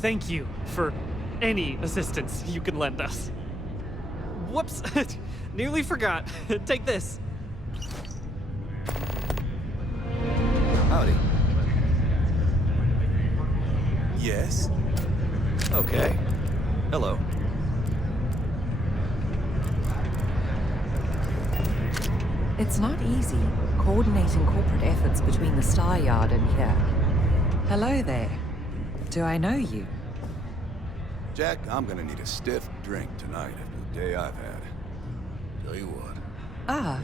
Thank you for any assistance you can lend us. Whoops. Nearly forgot. Take this. Howdy. Yes? Okay. Hello. It's not easy coordinating corporate efforts between the Star Yard and here. Hello there. Do I know you? Jack, I'm gonna need a stiff drink tonight after the day I've had. Tell you what. Ah,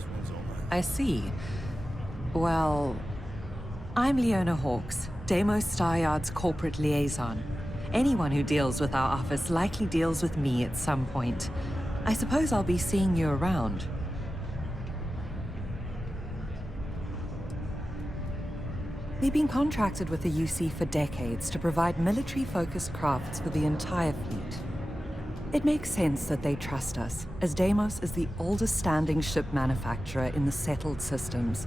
I see. Well, I'm Leona Hawks, Deimos Star Yard's corporate liaison. Anyone who deals with our office likely deals with me at some point. I suppose I'll be seeing you around. We've been contracted with the UC for decades to provide military-focused crafts for the entire fleet. It makes sense that they trust us, as Deimos is the oldest standing ship manufacturer in the settled systems.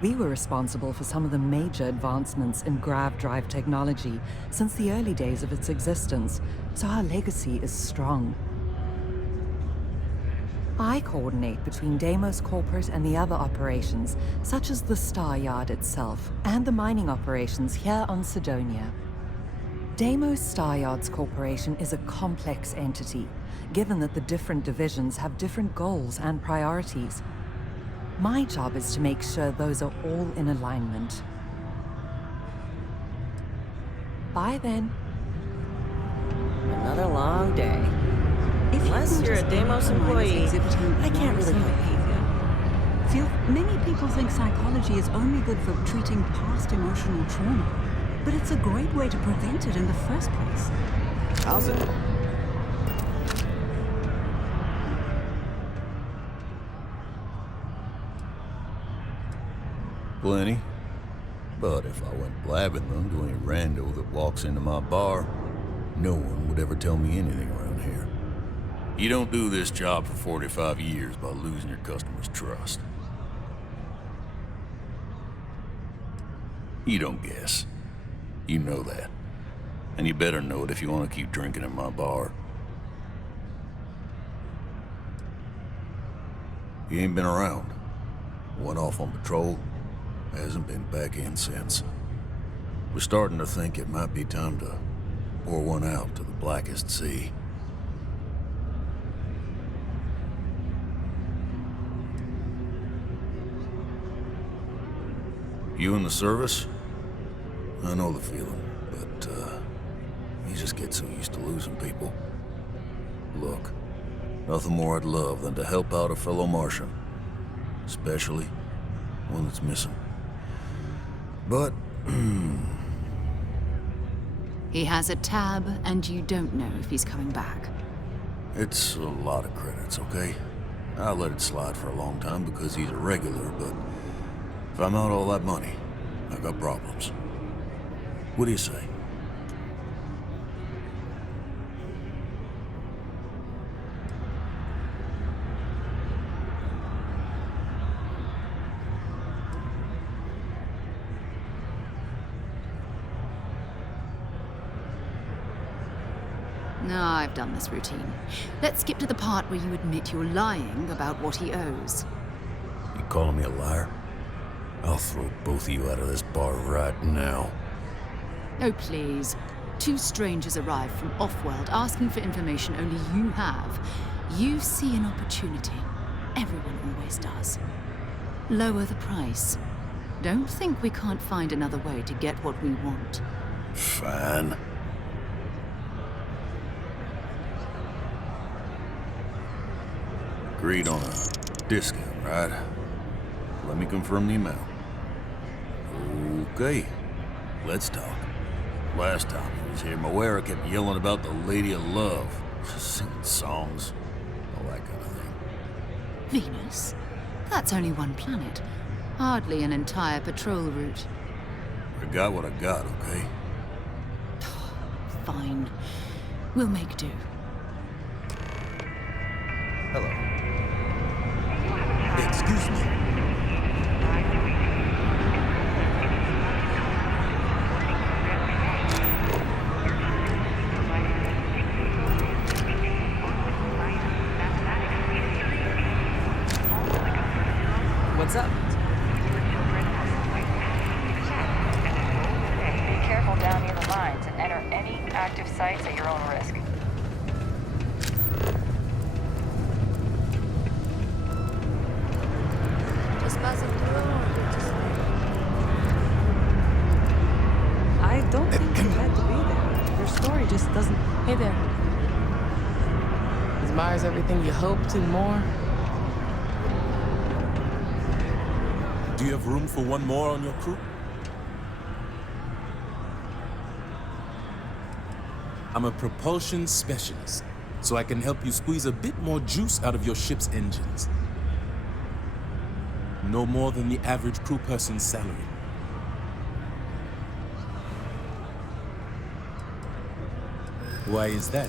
We were responsible for some of the major advancements in grav drive technology since the early days of its existence, so our legacy is strong. I coordinate between Deimos Corporate and the other operations, such as the Star Yard itself, and the mining operations here on Sidonia. Deimos Star Yards Corporation is a complex entity, given that the different divisions have different goals and priorities. My job is to make sure those are all in alignment. Bye then. Another long day. Unless you're a Deimos employee, I can't really help you. Phil, many people think psychology is only good for treating past emotional trauma, but it's a great way to prevent it in the first place. How's it? Plenty. But if I went blabbing them to any rando that walks into my bar, no one would ever tell me anything around here. You don't do this job for 45 years by losing your customers' trust. You don't guess. You know that. And you better know it if you want to keep drinking in my bar. You ain't been around. Went off on patrol. Hasn't been back in since. We're starting to think it might be time to pour one out to the blackest sea. You in the service? I know the feeling, but, you just get so used to losing people. Look, nothing more I'd love than to help out a fellow Martian. Especially one that's missing. But, He has a tab, and you don't know if he's coming back. it's a lot of credits, okay? I let it slide for a long time because he's a regular, but if I'm out all that money, I got problems. What do you say? No, I've done this routine. Let's skip to the part where you admit you're lying about what he owes. You calling me a liar? I'll throw both of you out of this bar right now. Oh, please. Two strangers arrive from off-world asking for information only you have. You see an opportunity. Everyone always does. Lower the price. Don't think we can't find another way to get what we want. Fine. Agreed on a discount, right? Let me confirm the amount. Okay, let's talk. Last time he was here, Moera kept yelling about the Lady of Love, singing songs, all that kind of thing. Venus? That's only one planet. Hardly an entire patrol route. I got what I got, okay? Fine. We'll make do. Hello. Excuse me. What's up? Be careful down near the lines and enter active sites at your own risk. Just passing through. I don't think you had to be there. Your story just doesn't... Hey there. Is Mars everything you hoped and more? Do you have room for one more on your crew? I'm a propulsion specialist, so I can help you squeeze a bit more juice out of your ship's engines. No more than the average crew person's salary. Why is that?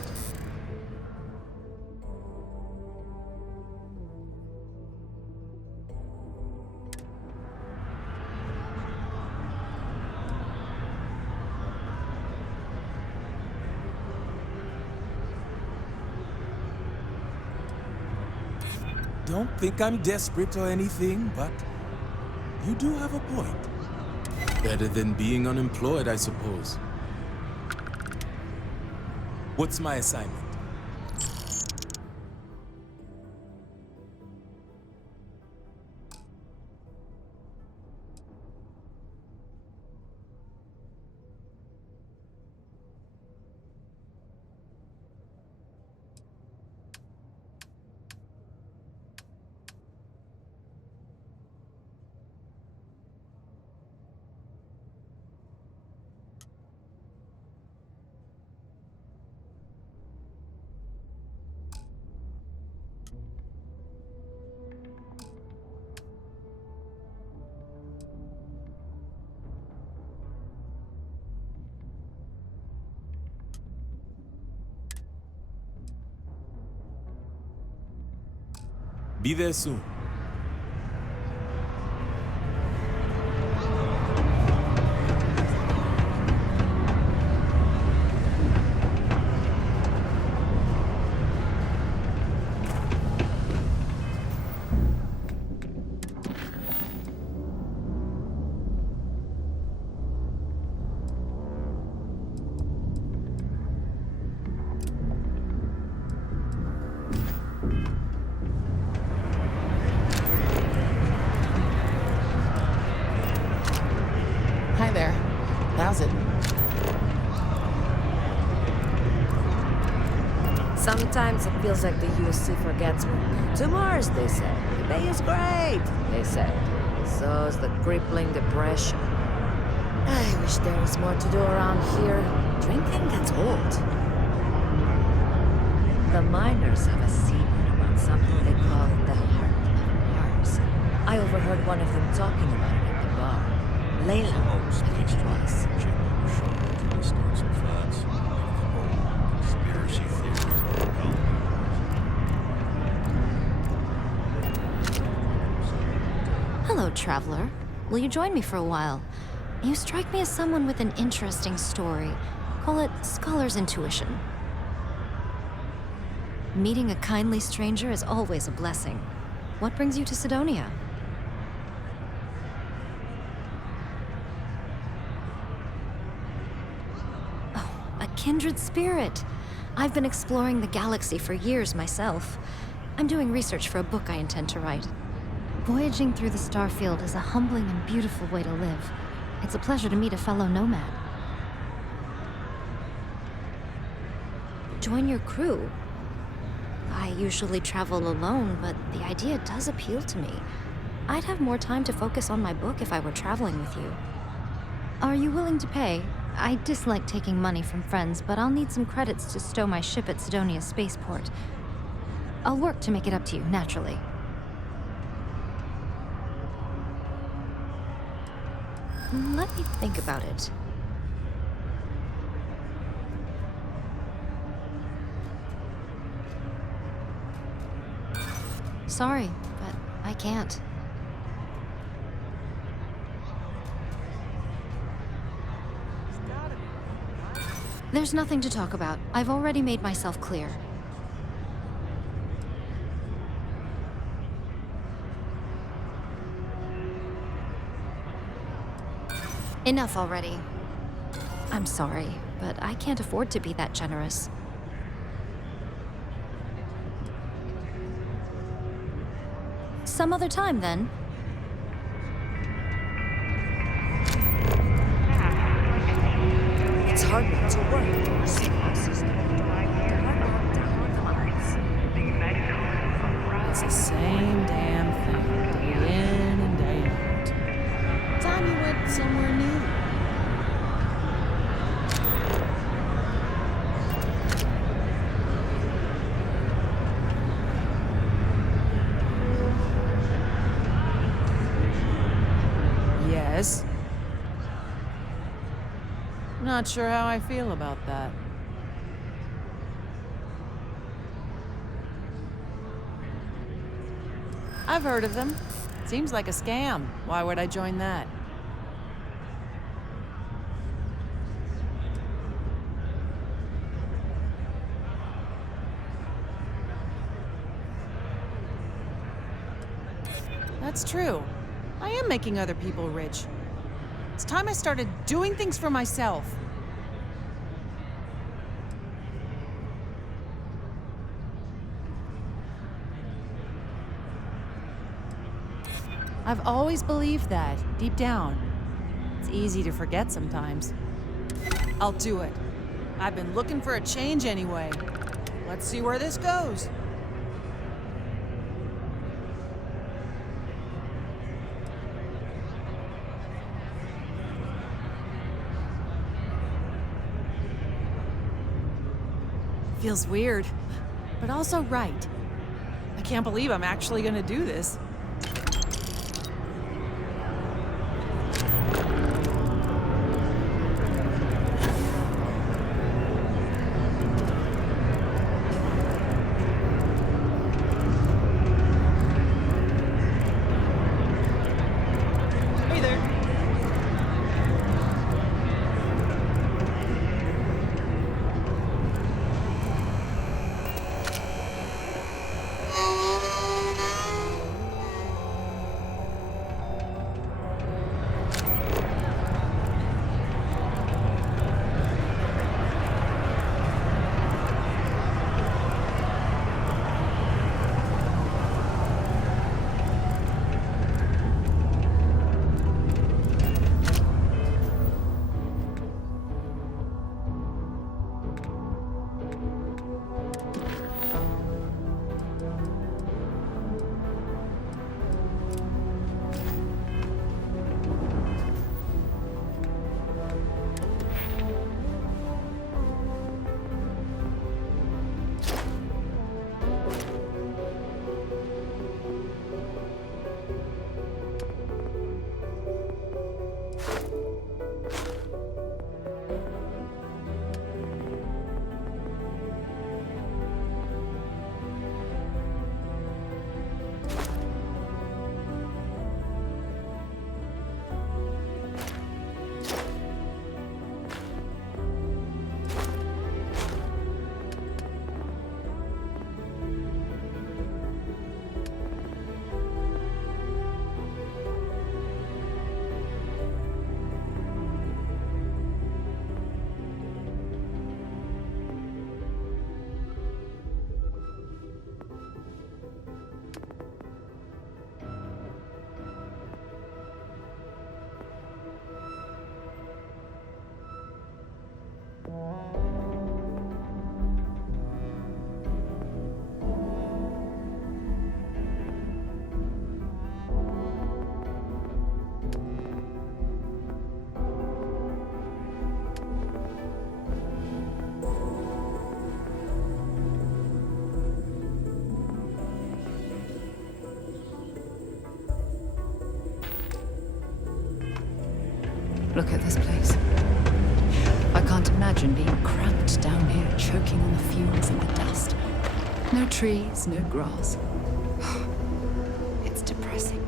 Don't think I'm desperate or anything, but you do have a point. Better than being unemployed, I suppose. What's my assignment? Be there soon. Hi there. How's it? Sometimes it feels like the USC forgets we're going to Mars, they say. The bay is great, they say. So's the crippling depression. I wish there was more to do around here. Drinking gets old. The miners have a secret about something they call the heart of Mars. I overheard one of them talking about it at the bar. Layla, I think it was. Hello, traveler. Will you join me for a while? You strike me as someone with an interesting story. Call it scholar's intuition. Meeting a kindly stranger is always a blessing. What brings you to Sidonia? Oh, a kindred spirit. I've been exploring the galaxy for years myself. I'm doing research for a book I intend to write. Voyaging through the Starfield is a humbling and beautiful way to live. It's a pleasure to meet a fellow nomad. Join your crew. I usually travel alone, but the idea does appeal to me. I'd have more time to focus on my book if I were traveling with you. Are you willing to pay? I dislike taking money from friends, but I'll need some credits to stow my ship at Sidonia Spaceport. I'll work to make it up to you, naturally. Let me think about it. Sorry, but I can't. There's nothing to talk about. I've already made myself clear. Enough already. I'm sorry, but I can't afford to be that generous. Some other time, then. It's hard not to worry. It's the same damn thing, day in and day out. Time you went somewhere new. Yes. Not sure how I feel about that. I've heard of them. Seems like a scam. Why would I join that? That's true. I am making other people rich. It's time I started doing things for myself. I've always believed that, deep down. It's easy to forget sometimes. I'll do it. I've been looking for a change anyway. Let's see where this goes. Feels weird, but also right. I can't believe I'm actually gonna do this. Hey there. Look at this place. I can't imagine being cramped down here, choking on the fumes and the dust. No trees, no grass. It's depressing.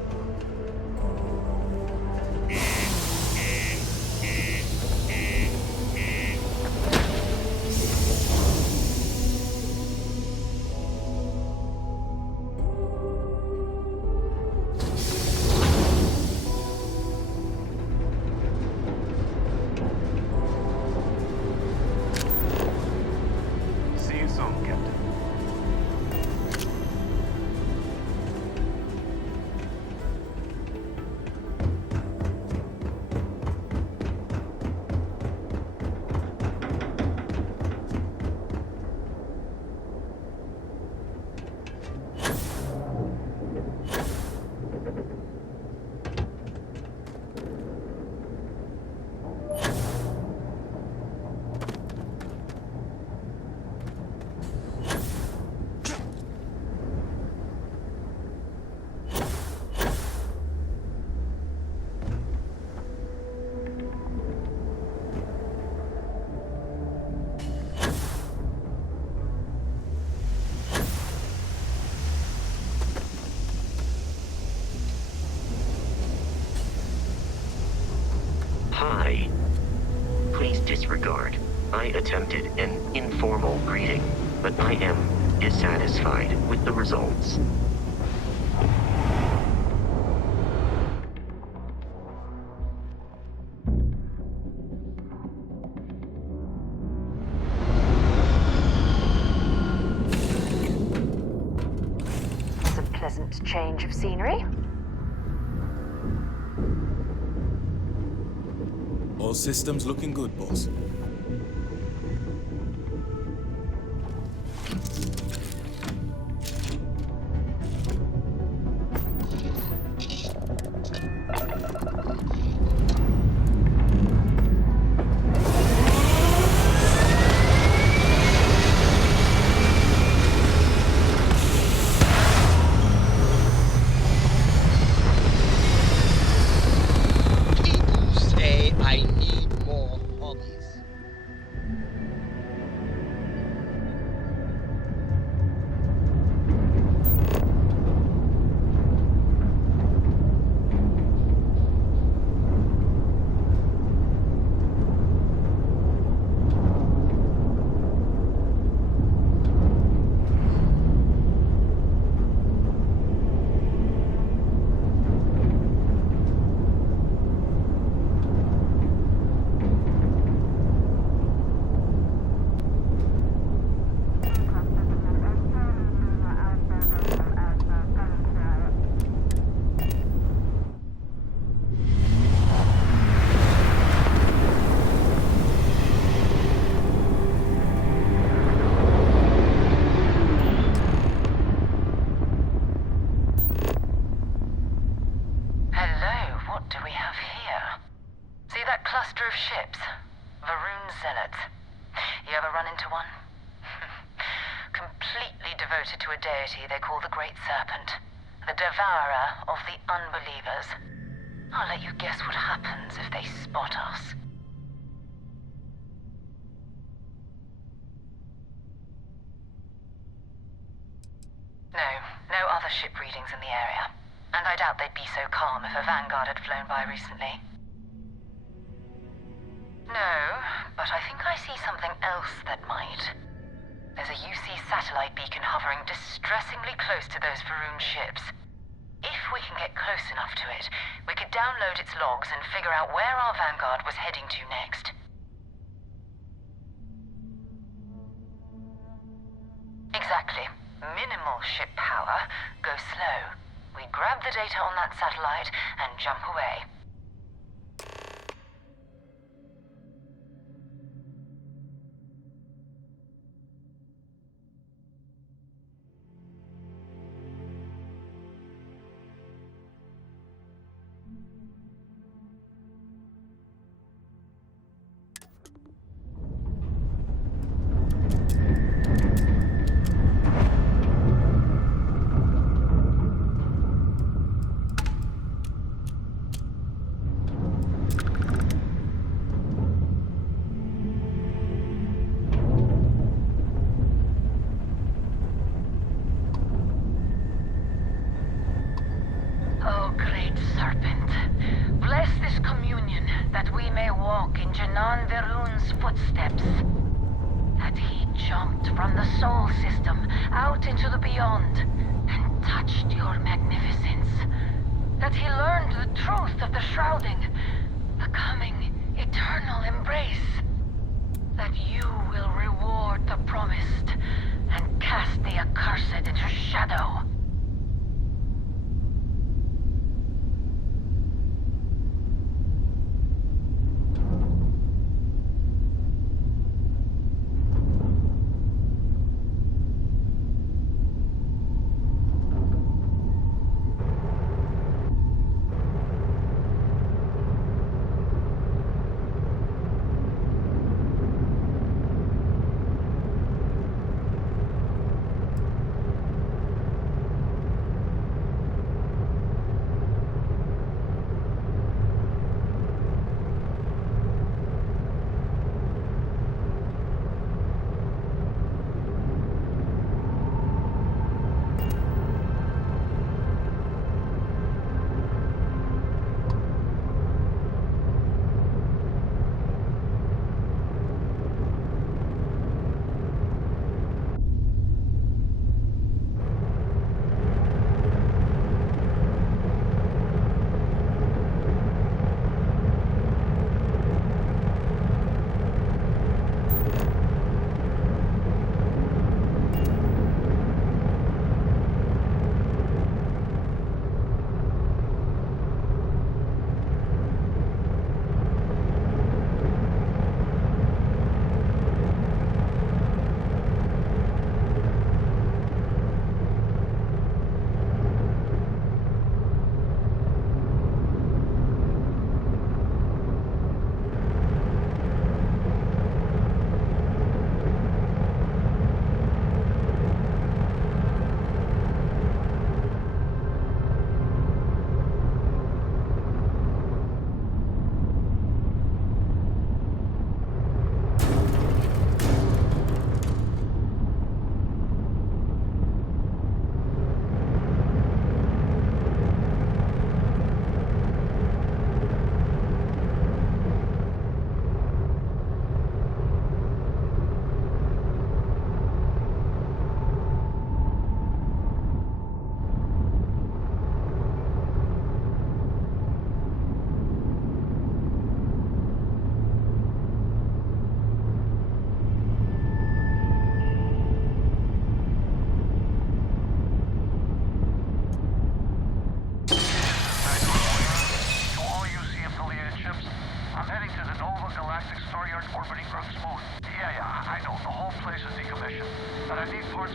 regard. I attempted an informal greeting, but I am dissatisfied with the results. It's a pleasant change of scenery. All systems looking good, boss. Say I need more hobbies. cluster of ships. Varun Zealots. You ever run into one? Completely devoted to a deity they call the Great Serpent. The devourer of the unbelievers. I'll let you guess what happens if they spot us. No other ship readings in the area. And I doubt they'd be so calm if a Vanguard had flown by recently. No, but I think I see something else that might. There's a UC satellite beacon hovering distressingly close to those Varun ships. If we can get close enough to it, we could download its logs and figure out where our Vanguard was heading to next. Exactly. Minimal ship power, go slow. We grab the data on that satellite and jump away. Oh, great serpent, bless this communion that we may walk in Janan Varun's footsteps. That he jumped from the soul system out into the beyond and touched your magnificence. That he learned the truth of the shrouding, the coming eternal embrace. That you will reward the promised and cast the accursed into shadow.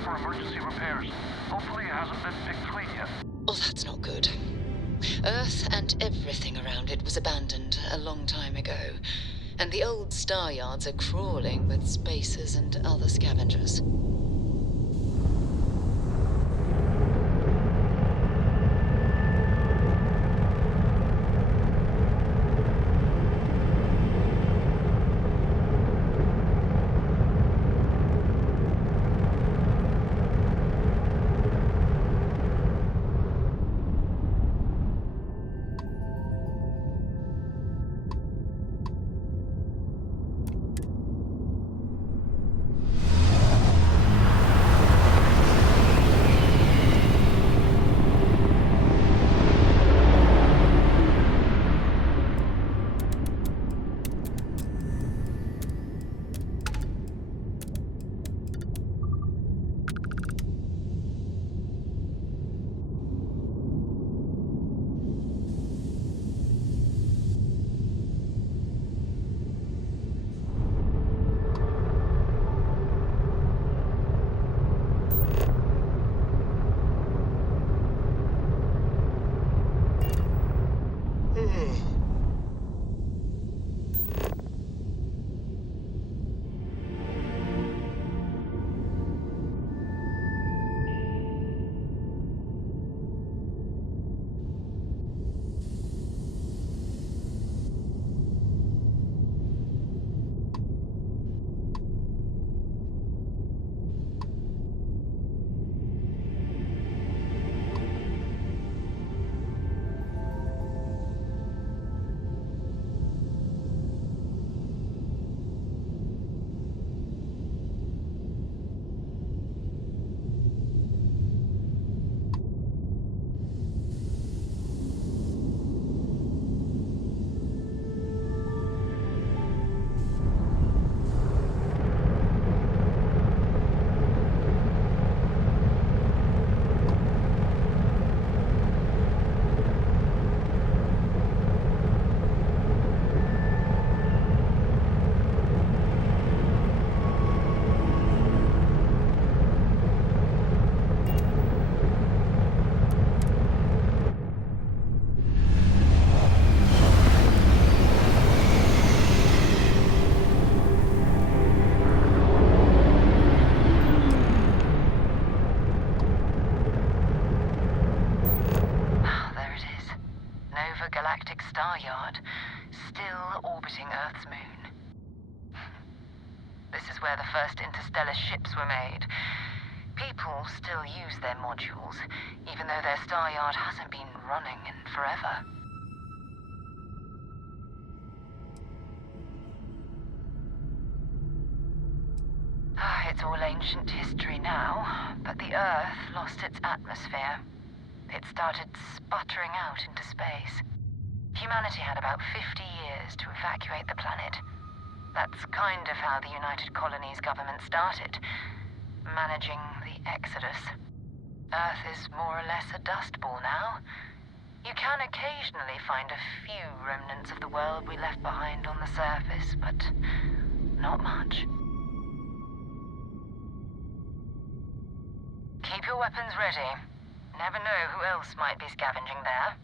for emergency repairs. Hopefully it hasn't been picked clean yet. Oh, that's not good. Earth and everything around it was abandoned a long time ago, and the old star yards are crawling with spacers and other scavengers. Star Yard, still orbiting Earth's moon. This is where the first interstellar ships were made. People still use their modules, even though their Star Yard hasn't been running in forever. It's all ancient history now, but the Earth lost its atmosphere. It started sputtering out into space. Humanity had about 50 years to evacuate the planet. That's kind of how the United Colonies government started, managing the exodus. Earth is more or less a dust ball now. You can occasionally find a few remnants of the world we left behind on the surface, but not much. Keep your weapons ready. Never know who else might be scavenging there.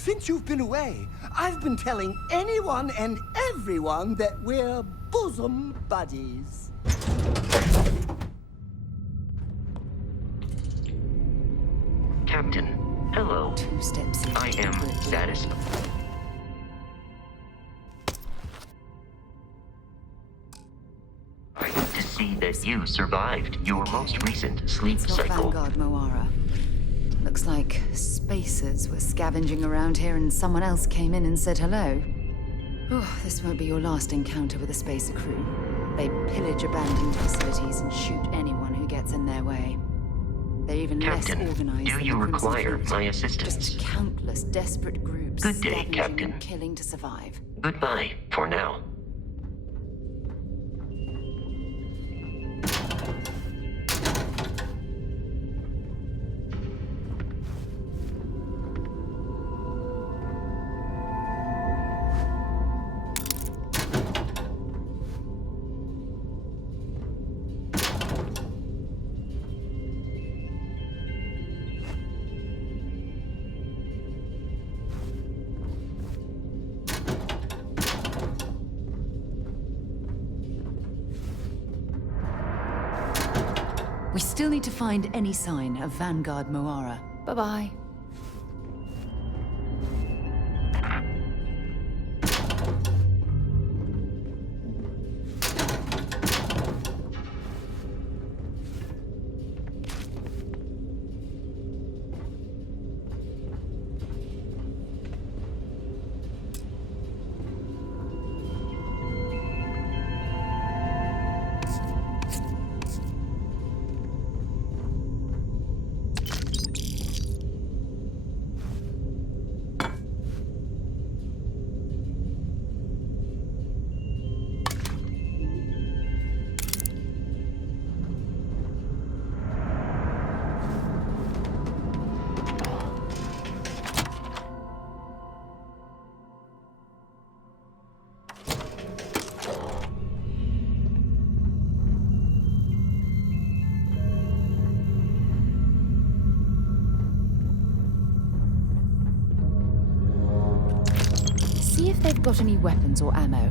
since you've been away, I've been telling anyone and everyone that we're bosom buddies. Captain, hello. 2 steps in. I am satisfied. To see that you survived your most recent sleep It's not cycle. Vanguard Moara. Looks like spacers were scavenging around here and someone else came in and said hello. Oh, this won't be your last encounter with a spacer crew. They pillage abandoned facilities and shoot anyone who gets in their way. They're even Captain, less organized do than you the Crimson require Fleet. my assistance? Just countless desperate groups Good day, scavenging Captain. and killing to survive. Goodbye for now. We still need to find any sign of Vanguard Moara. Bye-bye. See if they've got any weapons or ammo.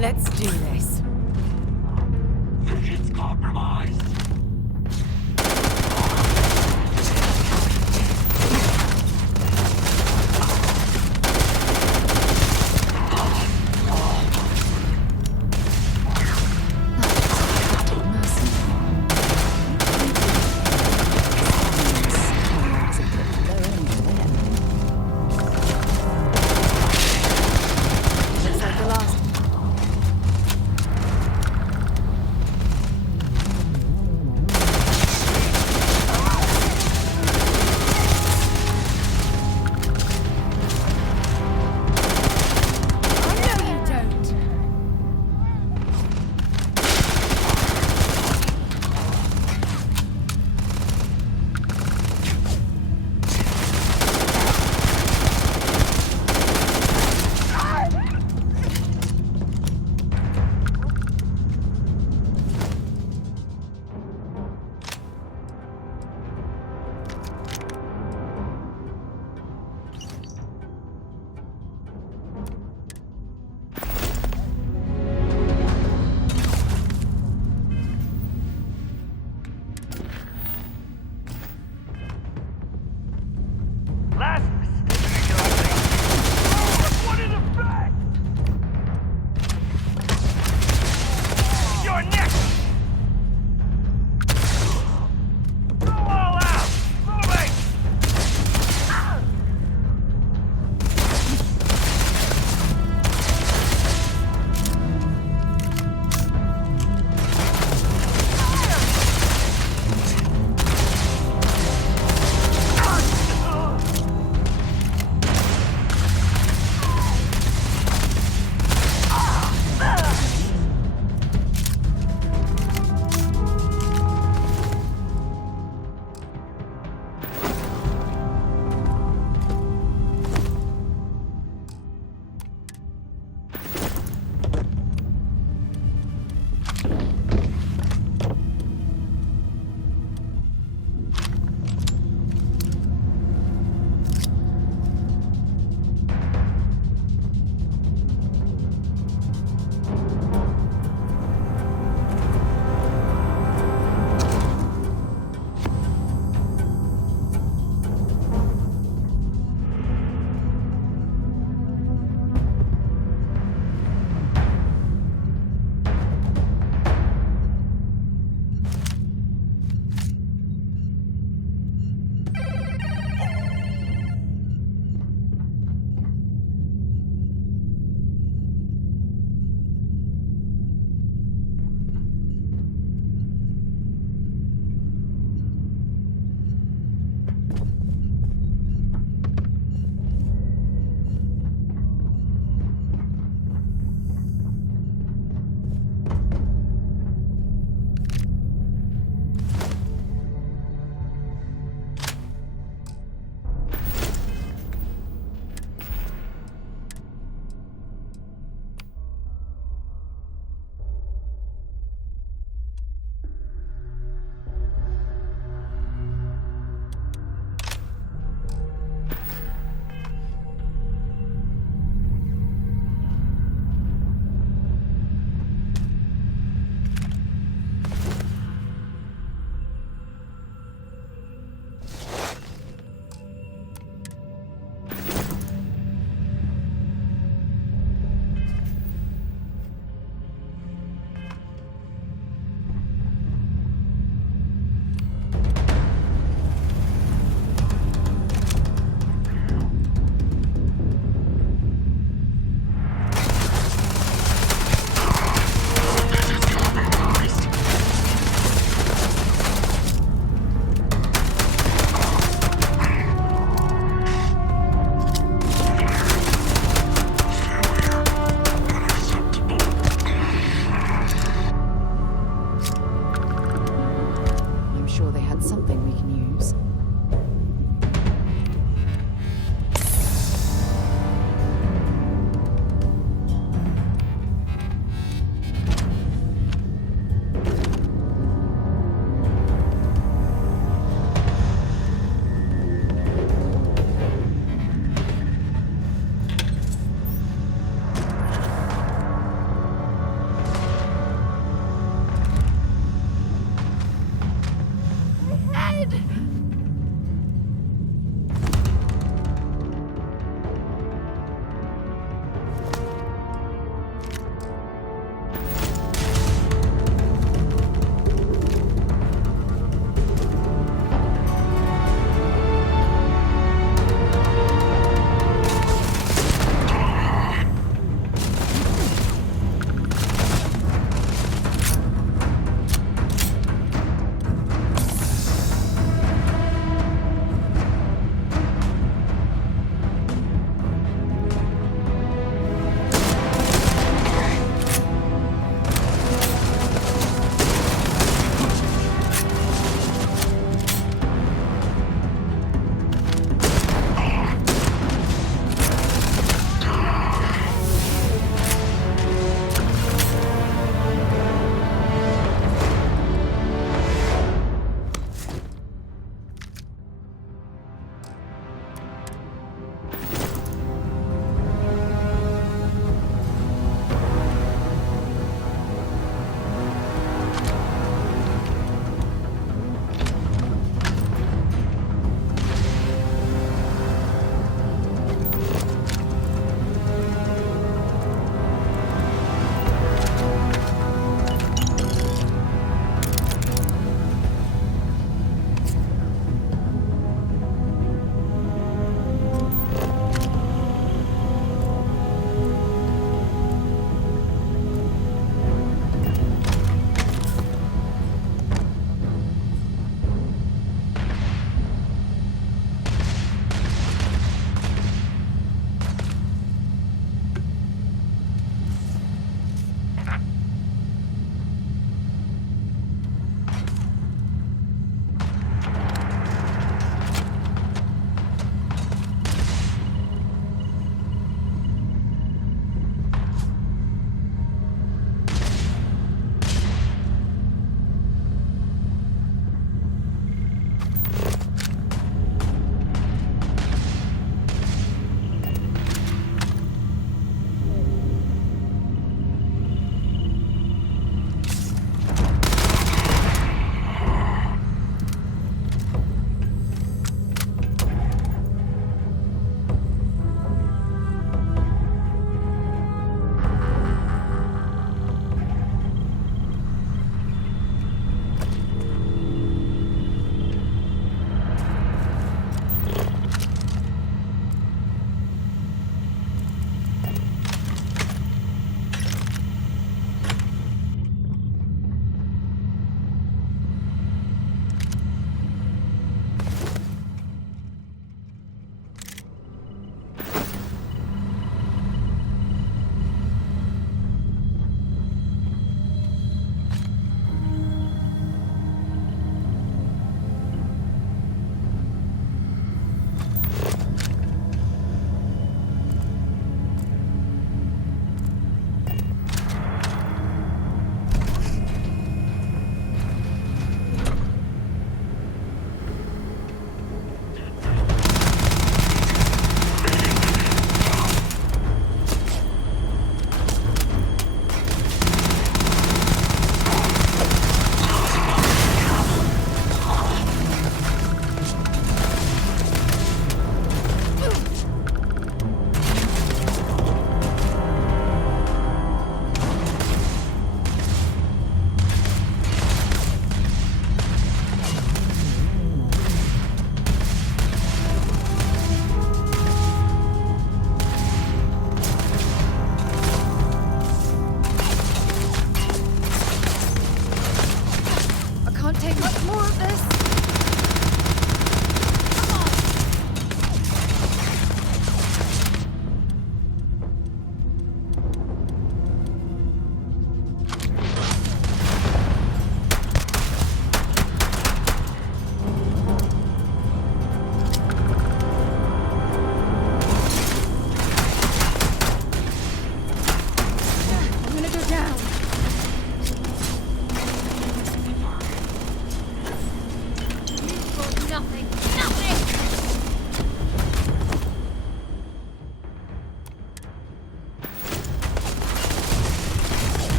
Let's do this. Vision's compromised. Looks like the last.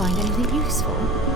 find anything useful?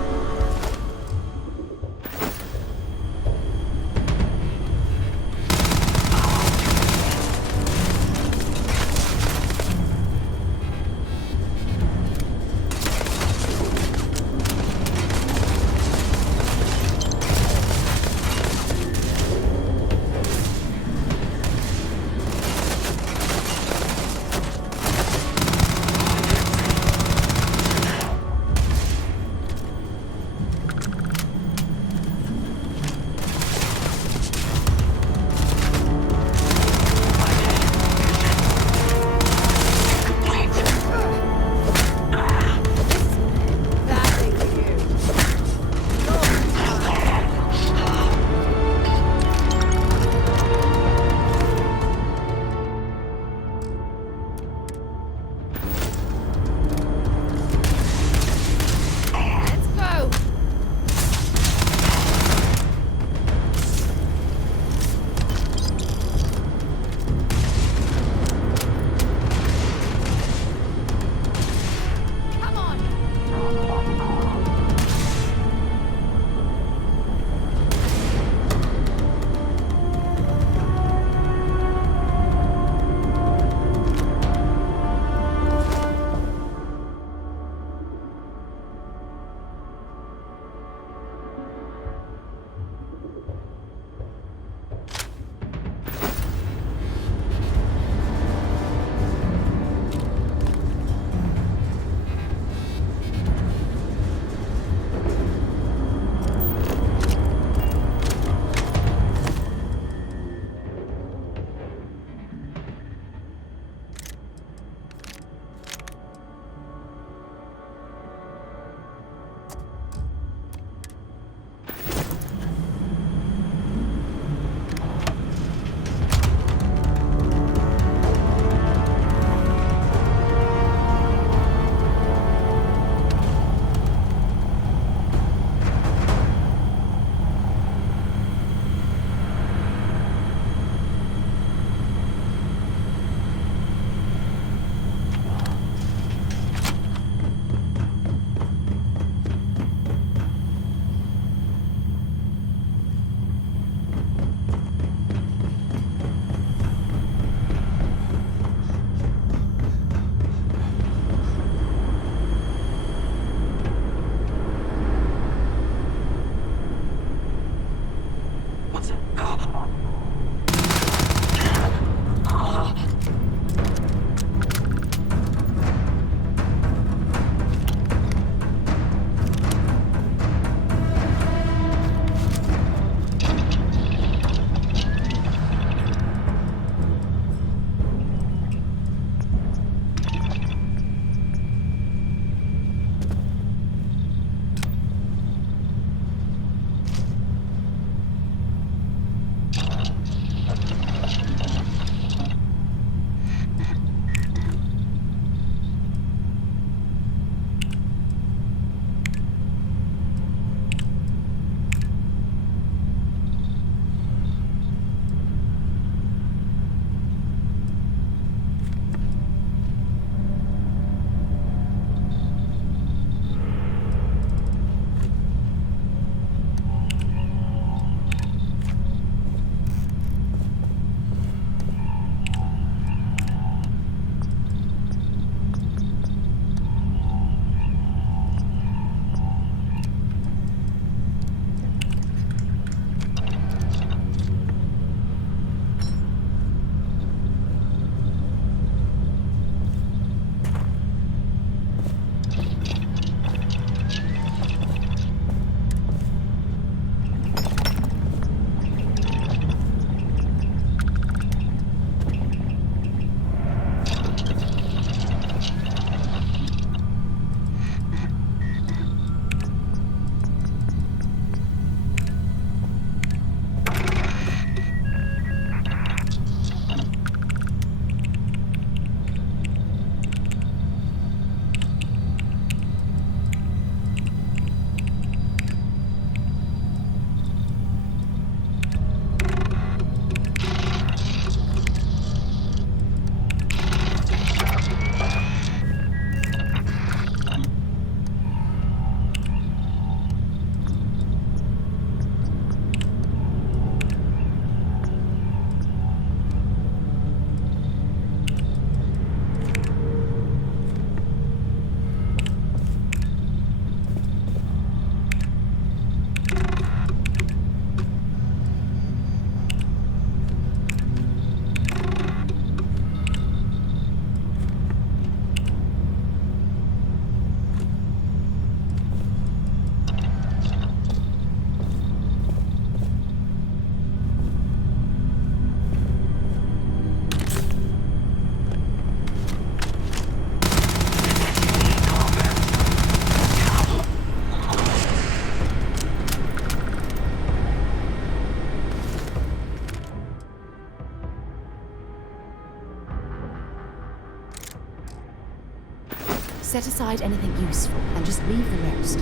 Set aside anything useful and just leave the rest.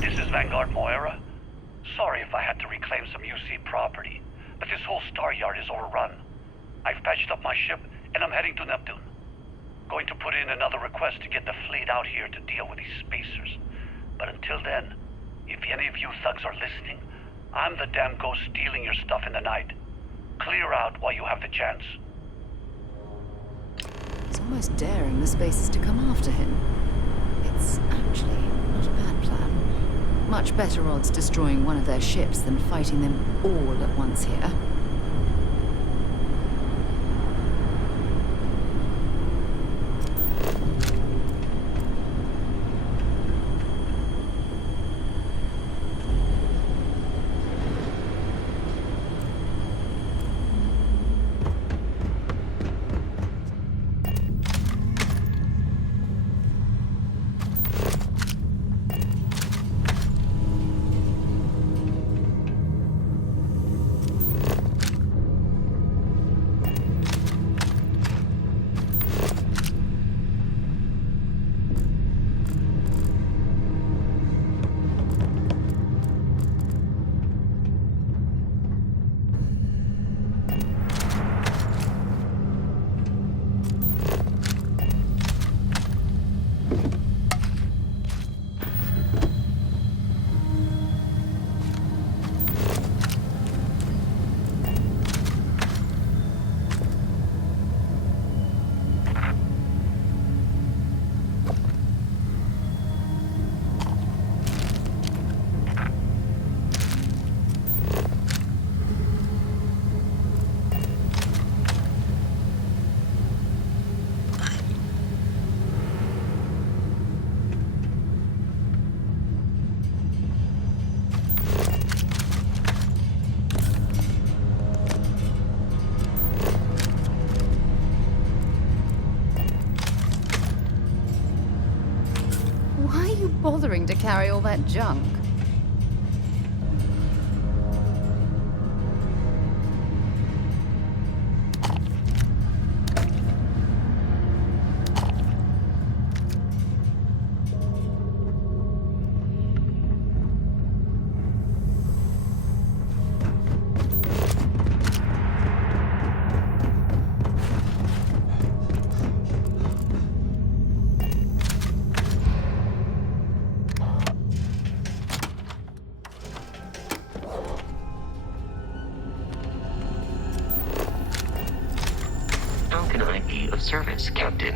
This is Vanguard Moira. Sorry if I had to reclaim some UC property, but this whole star yard is overrun. I've patched up my ship, and I'm heading to Neptune. Going to put in another request to get the fleet out here to deal with these spacers. But until then, if any of you thugs are listening, I'm the damn ghost stealing your stuff in the night. Clear out while you have the chance. It's almost daring the spacers to come after him. It's actually not a bad plan. Much better odds destroying one of their ships than fighting them all at once here. Why are you bothering to carry all that junk? How can I be of service, Captain?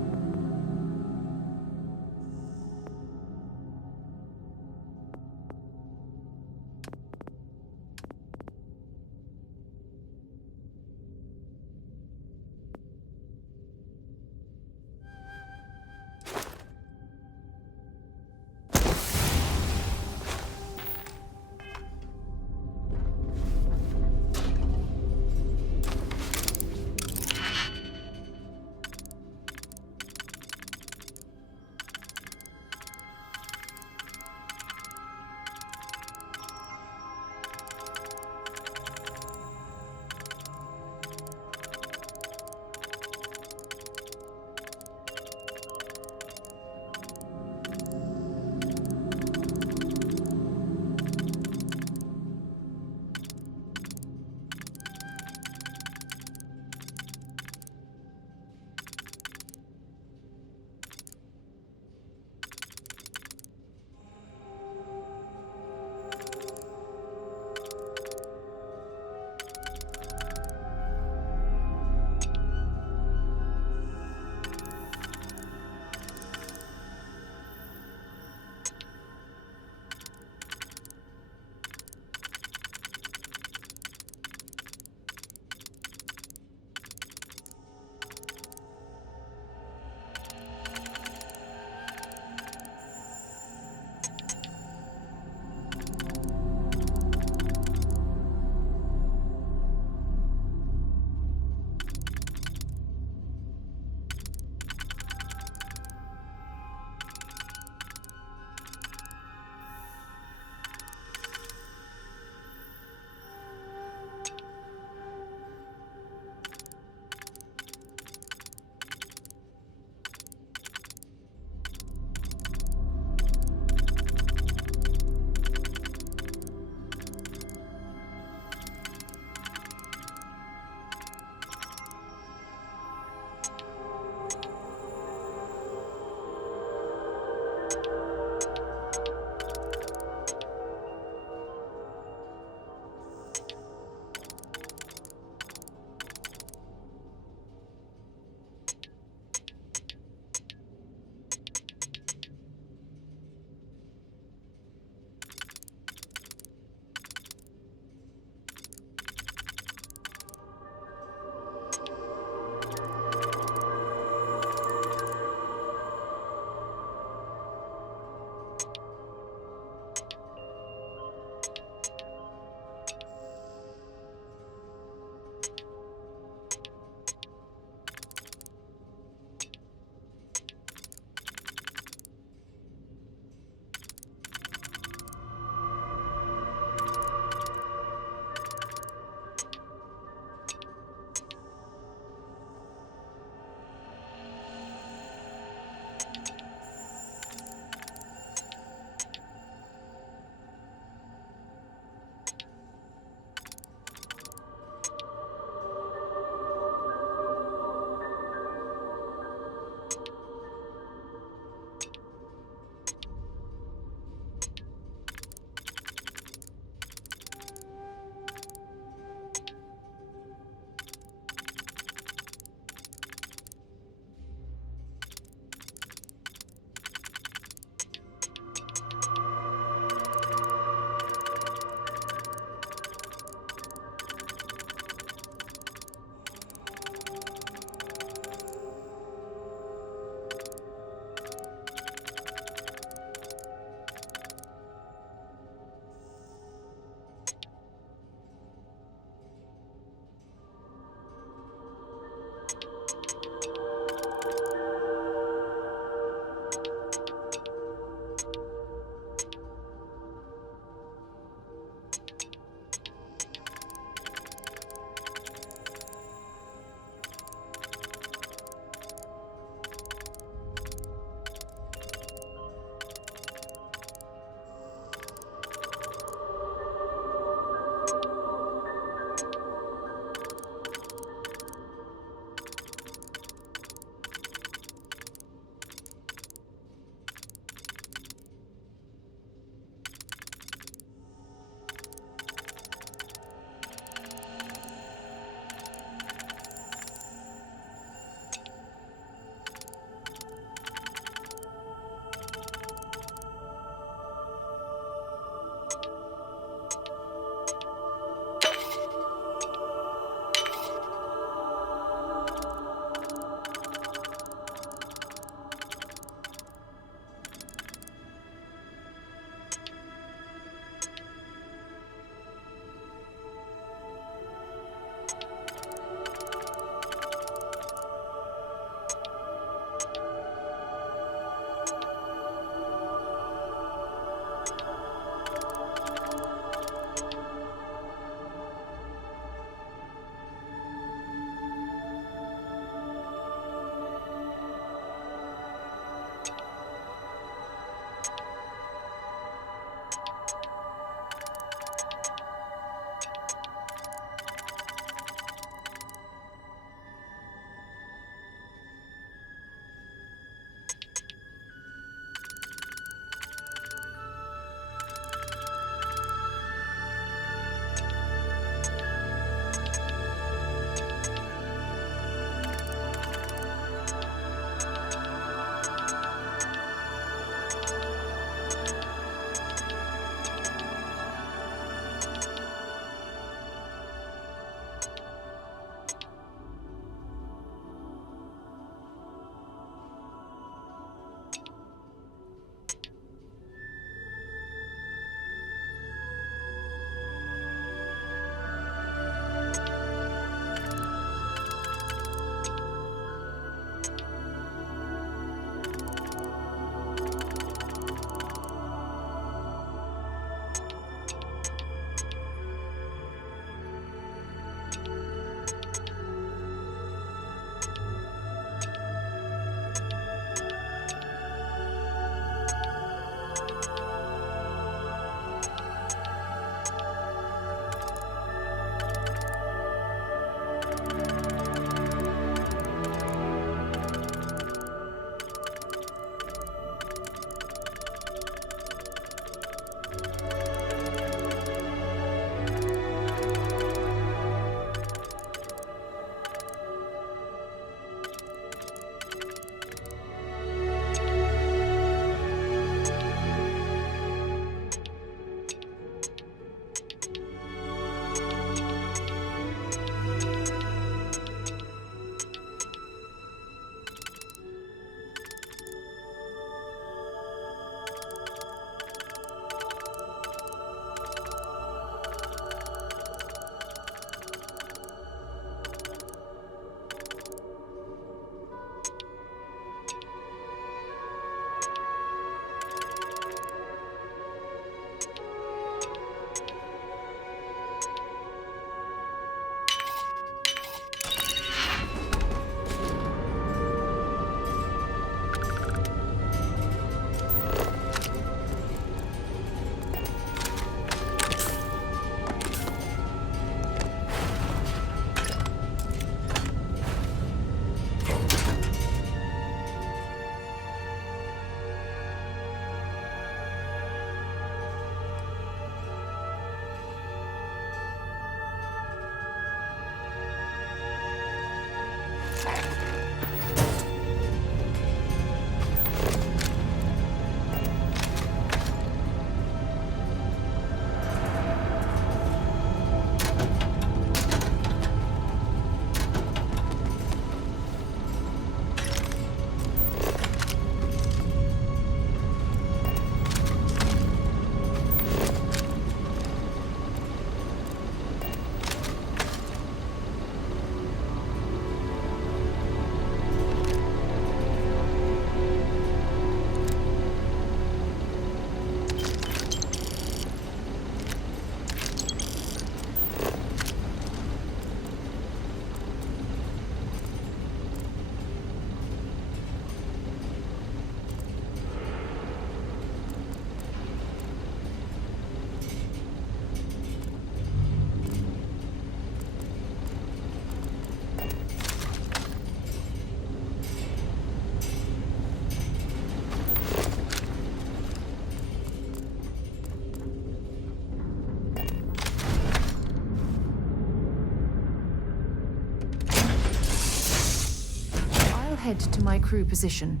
head to my crew position.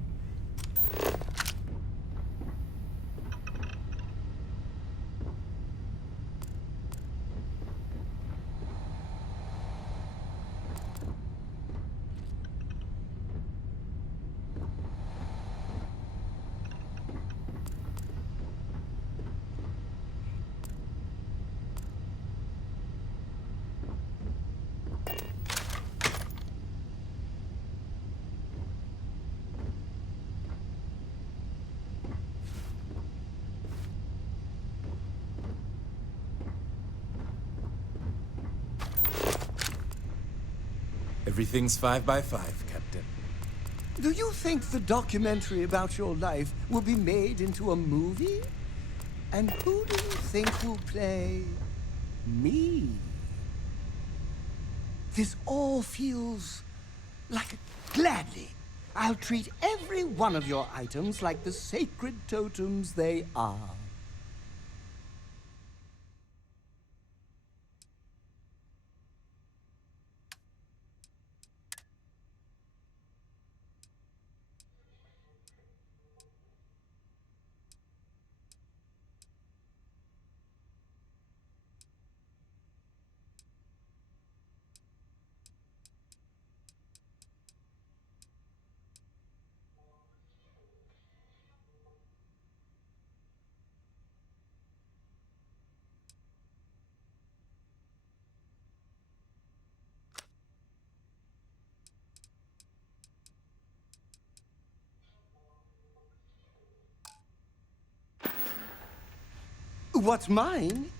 Everything's 5 by 5, Captain. Do you think the documentary about your life will be made into a movie? And who do you think will play me? This all feels like gladly. I'll treat every one of your items like the sacred totems they are. What's mine?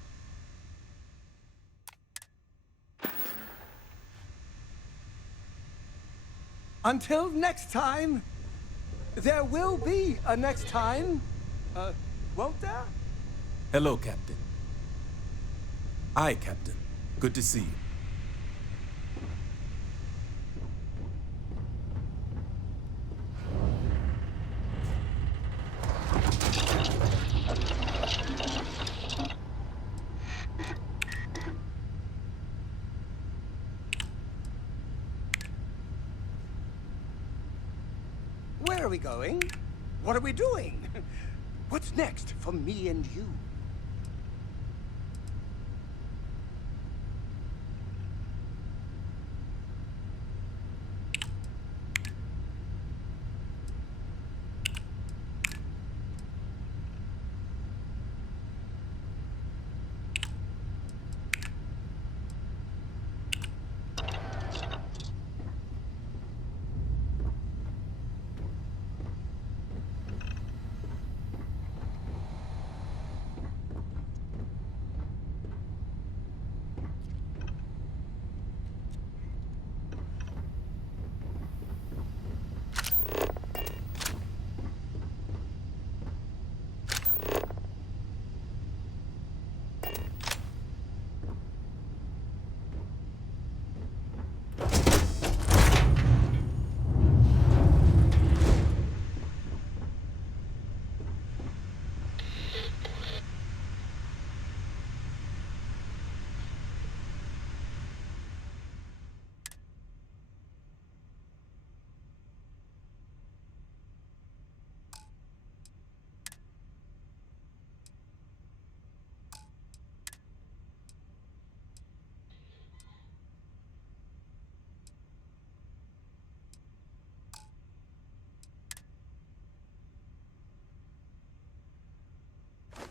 Until next time, there will be a next time, won't there? Hello, Captain. Aye, Captain. Good to see you. Where are we going? What are we doing? What's next for me and you?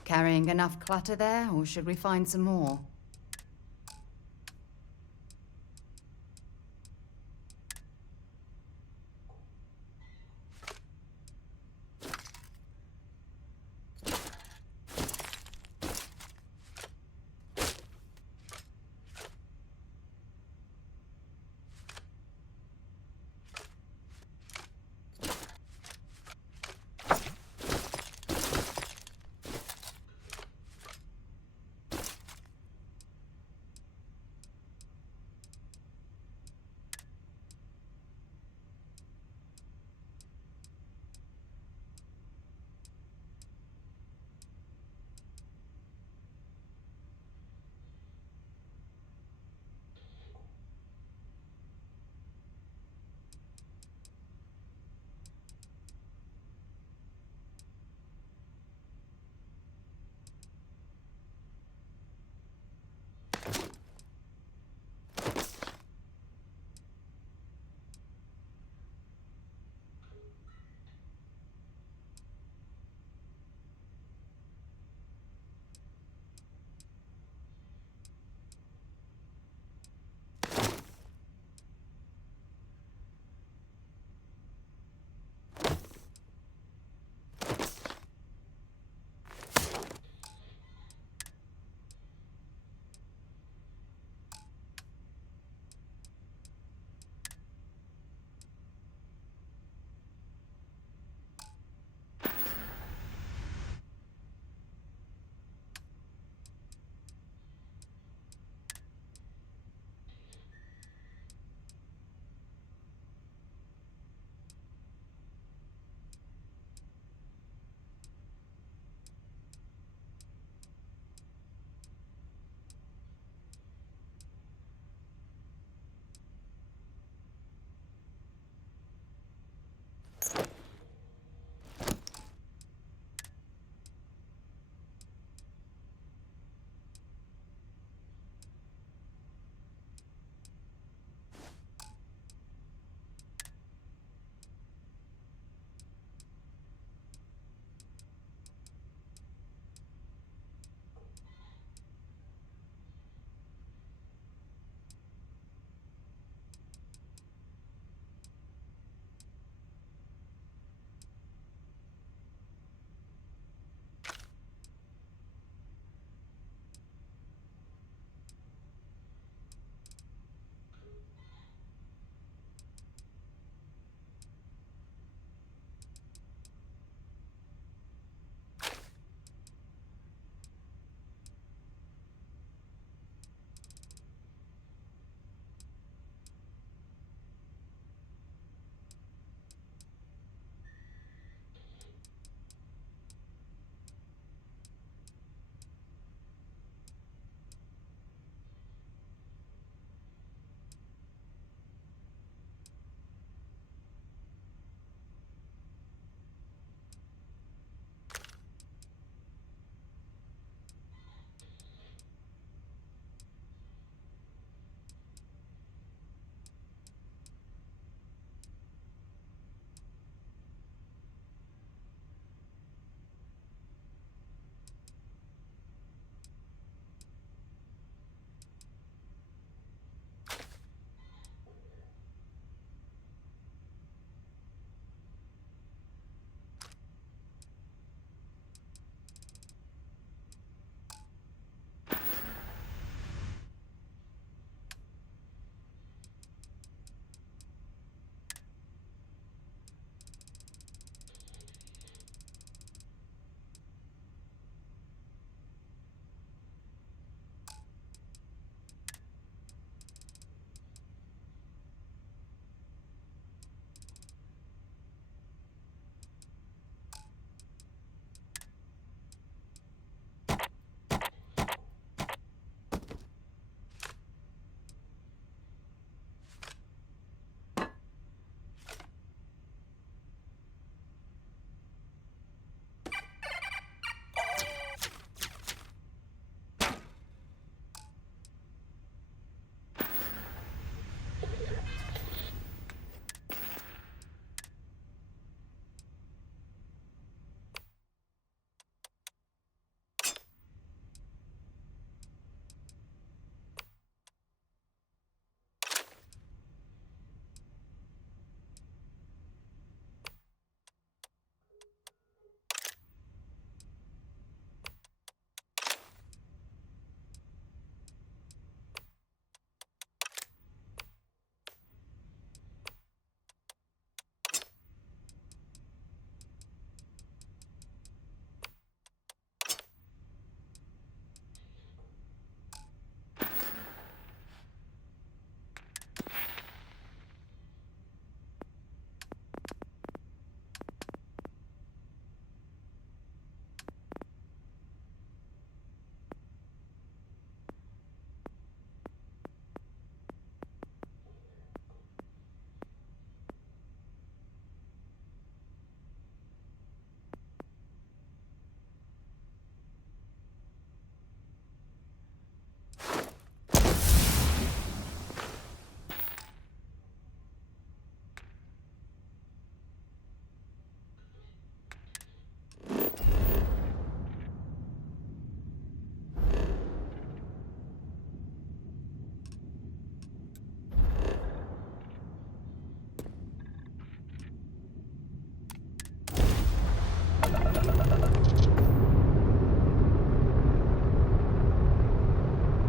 Carrying enough clutter there, or should we find some more?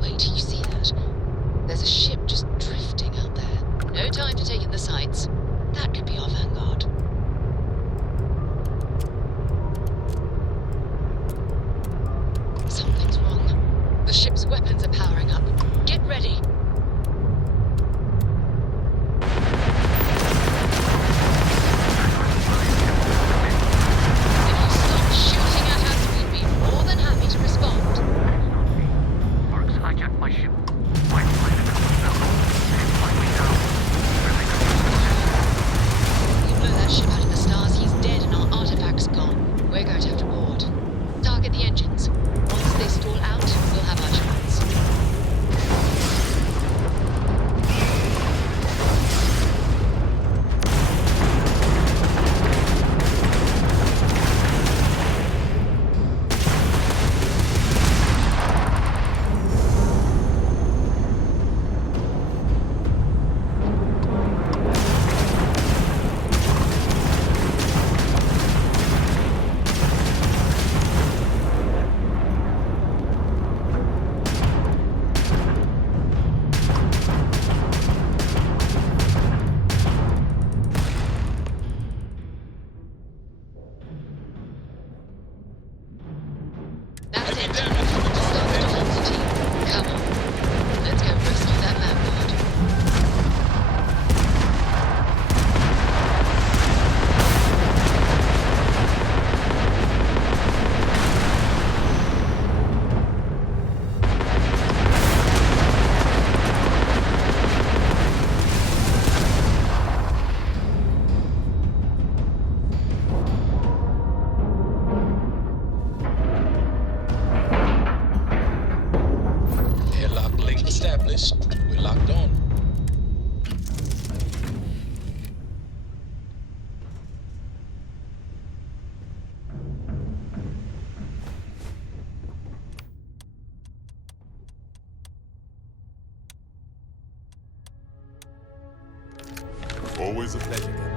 Wait, you see that? There's a ship just drifting out there. No time to take in the sights. That could be our vanguard. Something's wrong. The ship's weapons are powering up. Get ready. If you stop shooting at us, we'd be more than happy to respond. Marks hijacked my ship. White planet fell. And finally down. You blew that ship out of the stars, he's dead and our artifact's gone. We're going to have to board. Target the engines. Once they stall out, we'll have our chance. That's it. Start the defense team. Come on. Let's go rescue that vanguard. Airlock link established. We're locked on. Always a pleasure, Captain.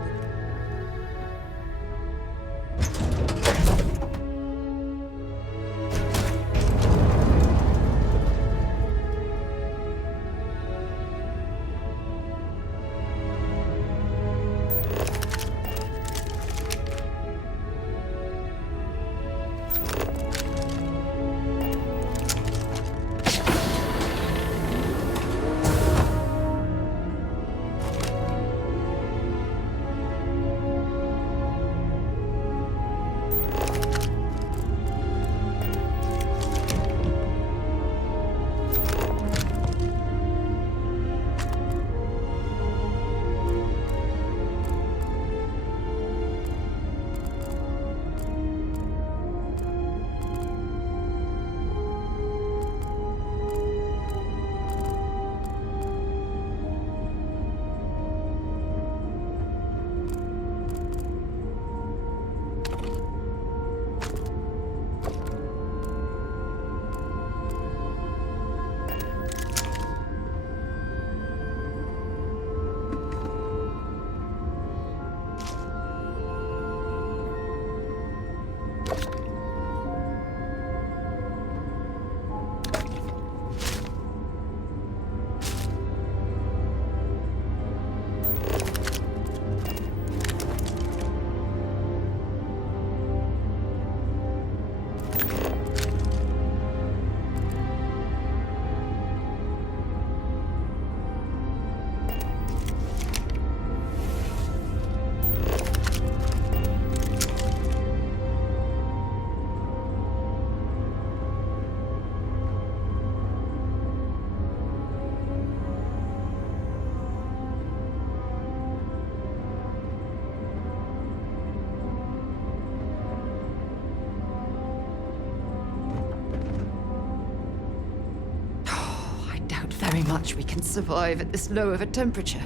Very much we can survive at this low of a temperature.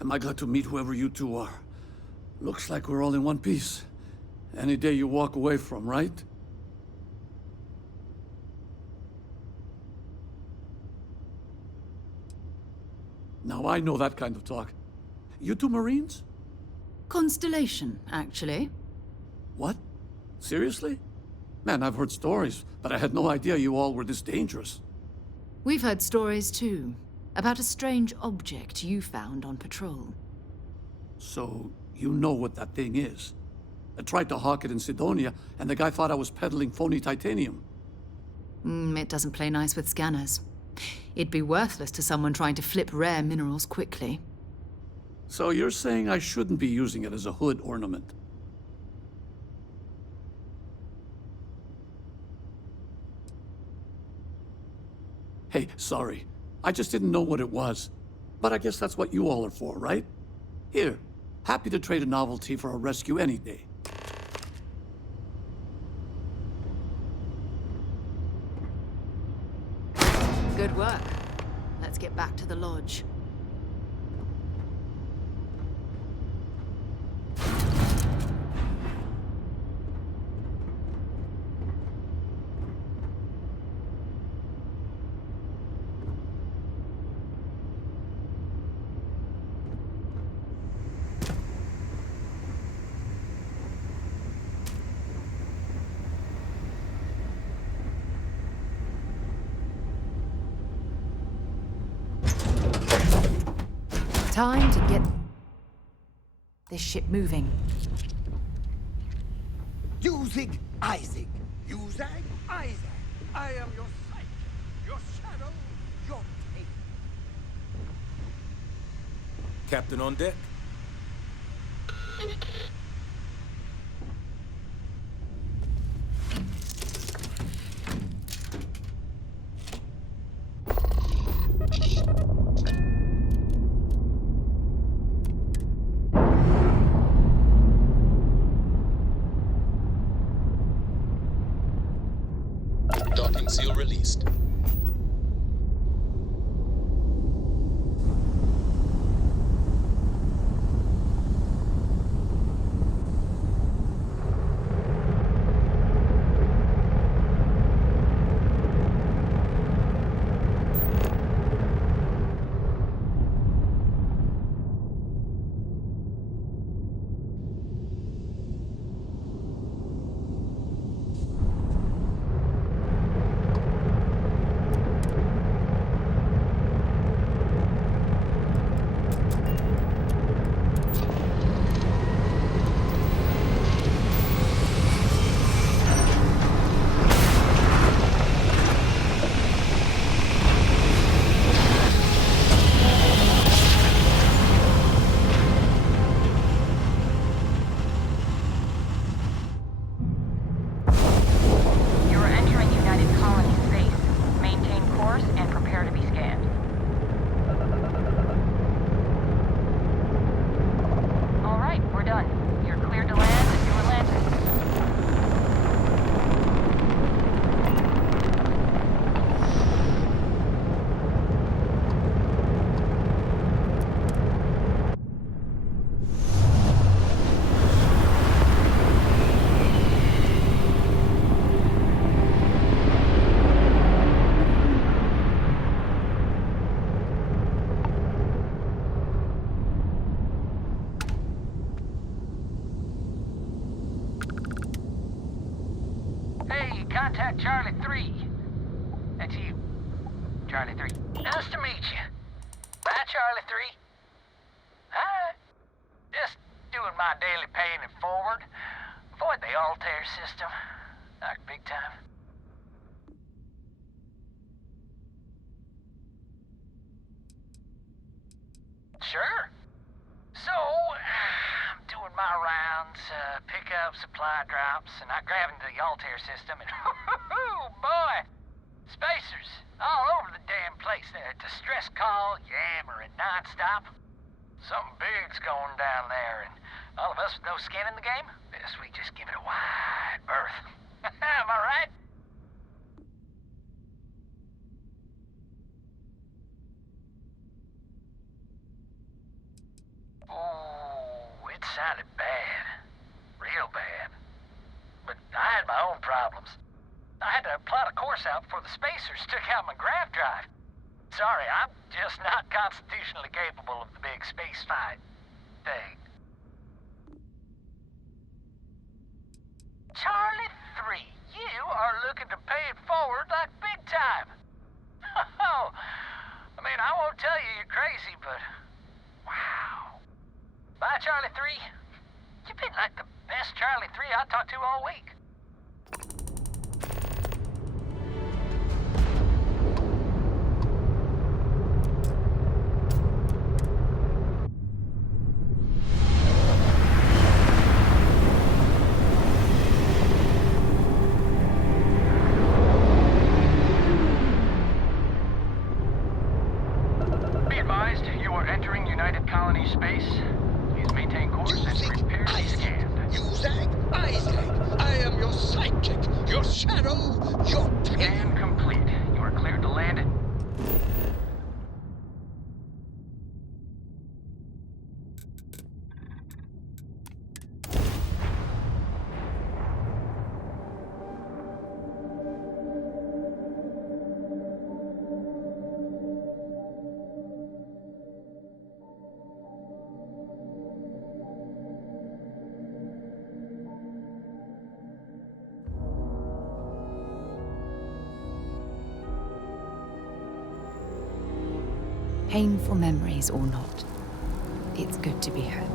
Am I glad to meet whoever you two are. Looks like we're all in one piece. Any day you walk away from, right? Now I know that kind of talk. You two Marines? Constellation, actually. What? Seriously? Man, I've heard stories, but I had no idea you all were this dangerous. We've heard stories too, about a strange object you found on patrol. So, you know what that thing is? I tried to hawk it in Sidonia, and the guy thought I was peddling phony titanium. It doesn't play nice with scanners. It'd be worthless to someone trying to flip rare minerals quickly. So you're saying I shouldn't be using it as a hood ornament? Hey, sorry. I just didn't know what it was. But I guess that's what you all are for, right? Here, happy to trade a novelty for a rescue any day. Good work. Let's get back to the lodge. Time to get this ship moving. Usig Isaac. Usag Isaac. I am your sight, your shadow, your tail. Captain on deck. Docking seal released. Contact Charlie 3. That's you. Charlie 3. Nice to meet you. Bye, Charlie 3. Hi. Just doing my daily paying it forward. Avoid the Altair system. Like big time. Sure. So, I'm doing my rounds, pick up supply drops, and I grab into the Altair system, and oh boy, spacers all over the damn place there. Distress call, yammering nonstop. Something big's going down there, and all of us with no skin in the game, best we just give it a wide berth. Am I right? sounded bad. Real bad. But I had my own problems. I had to plot a course out before the spacers took out my grav drive. Sorry, I'm just not constitutionally capable of the big space fight thing. Charlie 3, you are looking to pay it forward like big time. Oh, I mean, I won't tell you you're crazy, but wow. Bye, Charlie 3. You've been like the best Charlie 3 I talked to all week. Be advised, you are entering United Colony space. Please maintain course and prepare to be scanned. You think? Isaac, I am your sidekick, your shadow, your Scan complete. You are cleared to land it. Painful memories or not, it's good to be home.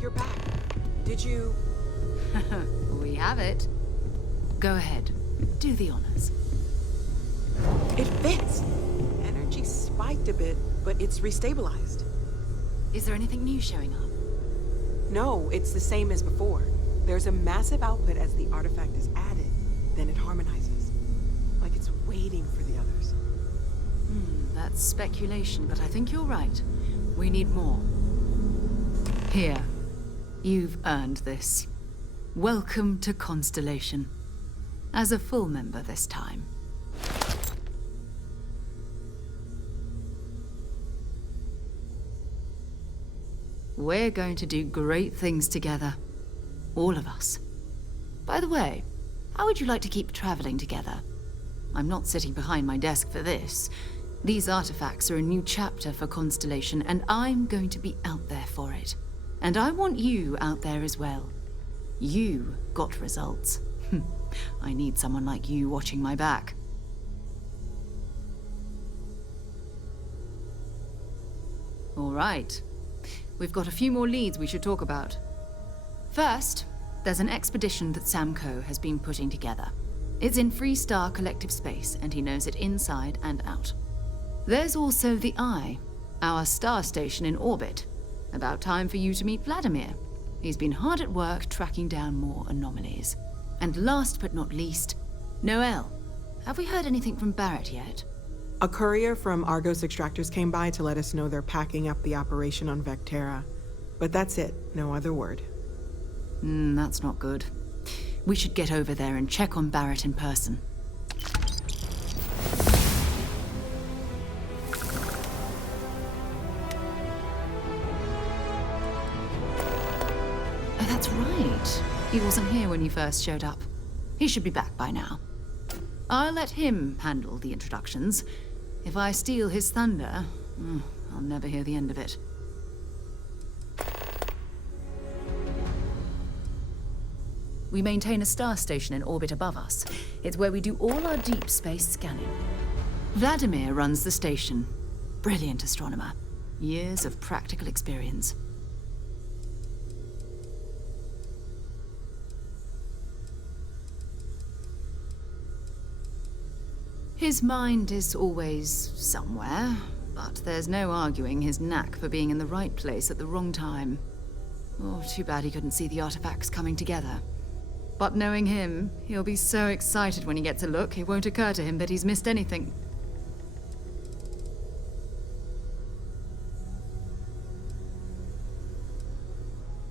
You're back. Did you... We have it. Go ahead, do the honors. It fits. Energy spiked a bit, but it's restabilized. Is there anything new showing up? No, it's the same as before. There's a massive output as the artifact is added. Then it harmonizes. Like it's waiting for the others. That's speculation, but I think you're right. We need more. Here. You've earned this. Welcome to Constellation. As a full member this time. We're going to do great things together. All of us. By the way, how would you like to keep traveling together? I'm not sitting behind my desk for this. These artifacts are a new chapter for Constellation, and I'm going to be out there for it. And I want you out there as well. You got results. I need someone like you watching my back. All right. We've got a few more leads we should talk about. First, there's an expedition that Samco has been putting together. It's in Freestar Collective Space, and he knows it inside and out. There's also the Eye, our star station in orbit. About time for you to meet Vladimir. He's been hard at work tracking down more anomalies. And last but not least, Noel. Have we heard anything from Barrett yet? A courier from Argos Extractors came by to let us know they're packing up the operation on Vectera. But that's it, no other word. That's not good. We should get over there and check on Barrett in person. Oh, that's right. He wasn't here when you first showed up. He should be back by now. I'll let him handle the introductions. If I steal his thunder, I'll never hear the end of it. We maintain a star station in orbit above us. It's where we do all our deep space scanning. Vladimir runs the station. Brilliant astronomer. Years of practical experience. His mind is always somewhere, but there's no arguing his knack for being in the right place at the wrong time. Oh, too bad he couldn't see the artifacts coming together. But knowing him, he'll be so excited when he gets a look, it won't occur to him that he's missed anything.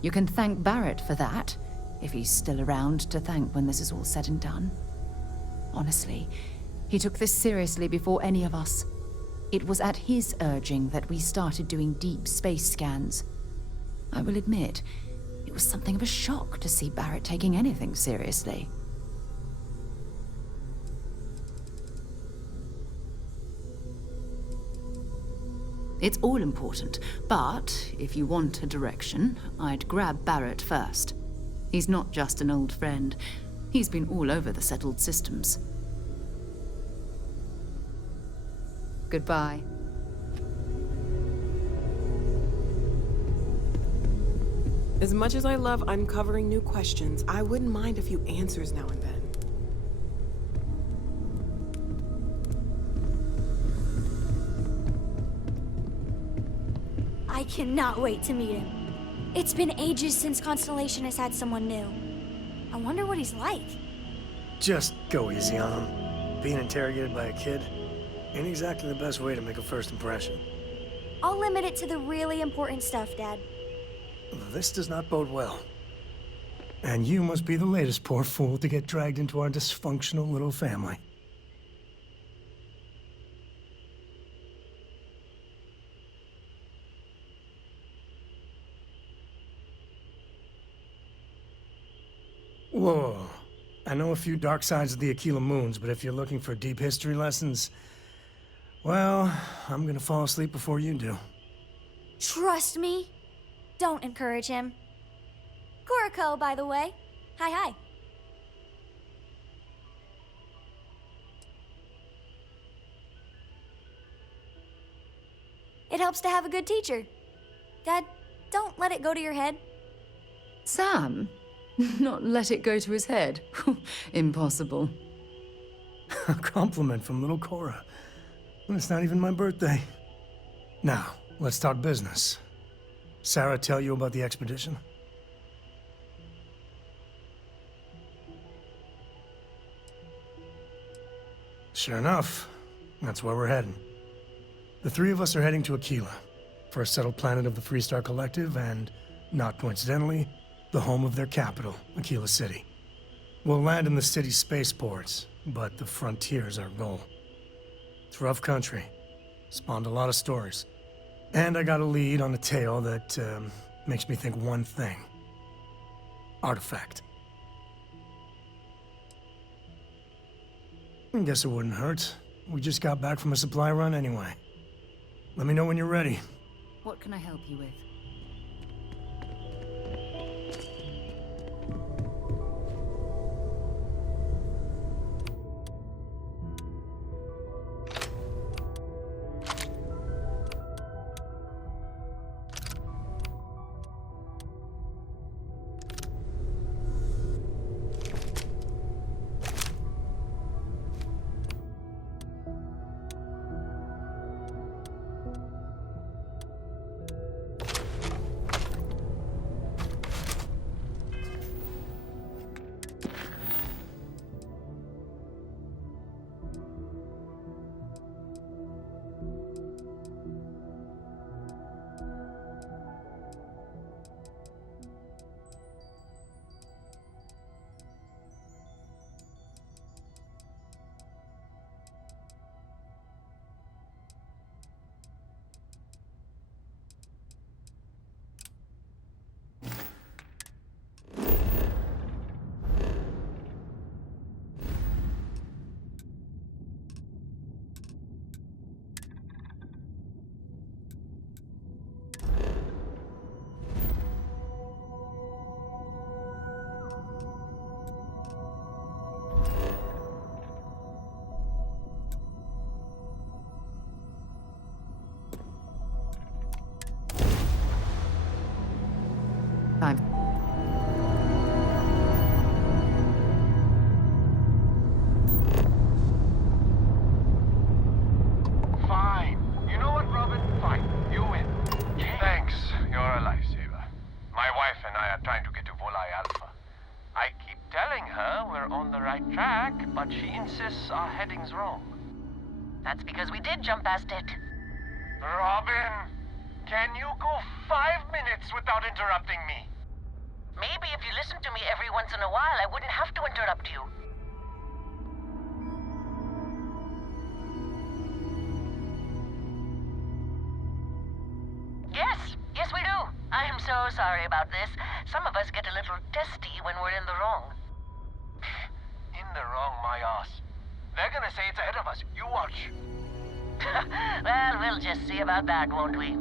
You can thank Barrett for that. if he's still around to thank when this is all said and done. Honestly, he took this seriously before any of us. It was at his urging that we started doing deep space scans. I will admit, it was something of a shock to see Barrett taking anything seriously. It's all important, but if you want a direction, I'd grab Barrett first. He's not just an old friend. He's been all over the settled systems. Goodbye. As much as I love uncovering new questions, I wouldn't mind a few answers now and then. I cannot wait to meet him. It's been ages since Constellation has had someone new. I wonder what he's like. Just go easy on him. Being interrogated by a kid ain't exactly the best way to make a first impression. I'll limit it to the really important stuff, Dad. This does not bode well. And you must be the latest poor fool to get dragged into our dysfunctional little family. Whoa. I know a few dark sides of the Aquila Moons, but if you're looking for deep history lessons, well, I'm gonna fall asleep before you do. Trust me. Don't encourage him. Kuriko, by the way. Hi. It helps to have a good teacher. Dad, don't let it go to your head. Sam? Not let it go to his head? Impossible. A compliment from little Cora. It's not even my birthday. Now, let's talk business. Sarah tell you about the expedition? Sure enough, that's where we're heading. The three of us are heading to Aquila, for a settled planet of the Freestar Collective and, not coincidentally, the home of their capital, Aquila City. We'll land in the city's spaceports, but the frontier's our goal. It's rough country. Spawned a lot of stories. And I got a lead on a tale that makes me think one thing. Artifact. I guess it wouldn't hurt. We just got back from a supply run anyway. Let me know when you're ready. What can I help you with? Time. Fine. You know what, Robin? Fine. You win. Thanks. You're a lifesaver. My wife and I are trying to get to Volai Alpha. I keep telling her we're on the right track, but she insists our heading's wrong. That's because we did jump past it. Robin, can you go 5 minutes without interrupting me? Maybe if you listened to me every once in a while, I wouldn't have to interrupt you. Yes, we do. I am so sorry about this. Some of us get a little testy when we're in the wrong. In the wrong, my ass. They're gonna say it's ahead of us. You watch. Well, we'll just see about that, won't we?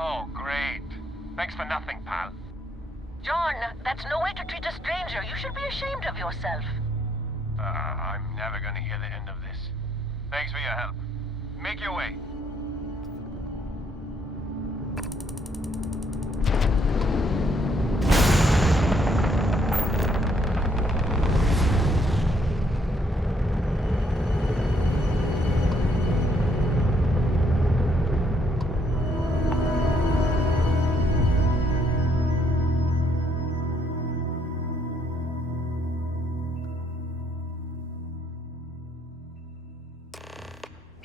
Oh, great. Thanks for nothing, pal. John, that's no way to treat a stranger. You should be ashamed of yourself. I'm never gonna hear the end of this. Thanks for your help. Make your way.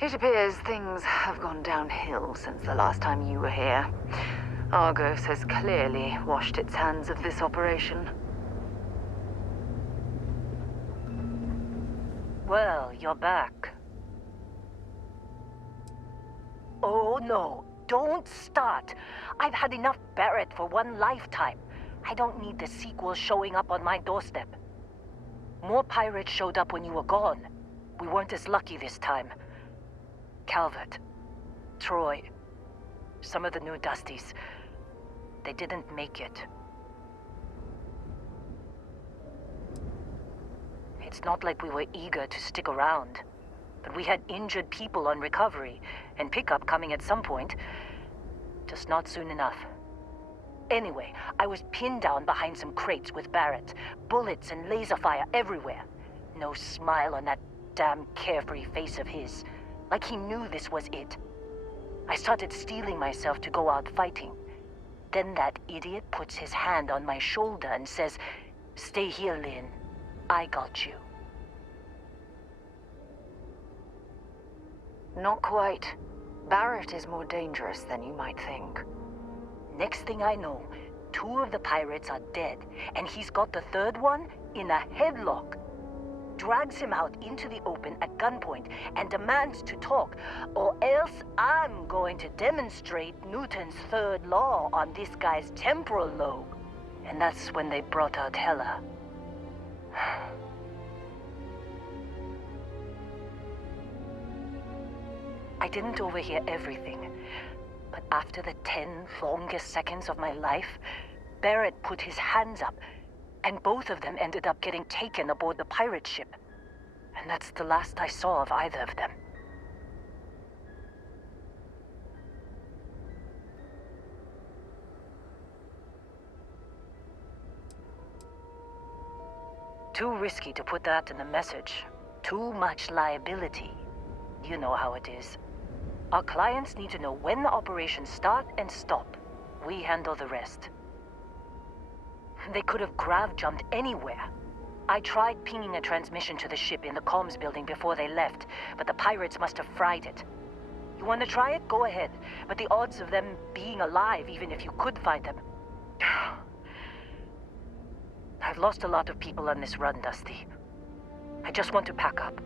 It appears things have gone downhill since the last time you were here. Argos has clearly washed its hands of this operation. Well, you're back. Oh no, don't start. I've had enough Barrett for one lifetime. I don't need the sequel showing up on my doorstep. More pirates showed up when you were gone. We weren't as lucky this time. Calvert, Troy, some of the new Dusties, they didn't make it. It's not like we were eager to stick around, but we had injured people on recovery, and pickup coming at some point, just not soon enough. Anyway, I was pinned down behind some crates with Barrett, bullets and laser fire everywhere. No smile on that damn carefree face of his. Like he knew this was it. I started steeling myself to go out fighting. Then that idiot puts his hand on my shoulder and says, "Stay here, Lynn. I got you." Not quite. Barrett is more dangerous than you might think. Next thing I know, 2 of the pirates are dead, and he's got the 3rd one in a headlock. Drags him out into the open at gunpoint and demands to talk, or else I'm going to demonstrate Newton's 3rd law on this guy's temporal lobe. And that's when they brought out Hela. I didn't overhear everything, but after the 10 longest seconds of my life, Barrett put his hands up, and both of them ended up getting taken aboard the pirate ship. And that's the last I saw of either of them. Too risky to put that in the message. Too much liability. You know how it is. Our clients need to know when the operations start and stop. We handle the rest. They could have grav-jumped anywhere. I tried pinging a transmission to the ship in the comms building before they left, but the pirates must have fried it. You want to try it? Go ahead. But the odds of them being alive, even if you could find them... I've lost a lot of people on this run, Dusty. I just want to pack up.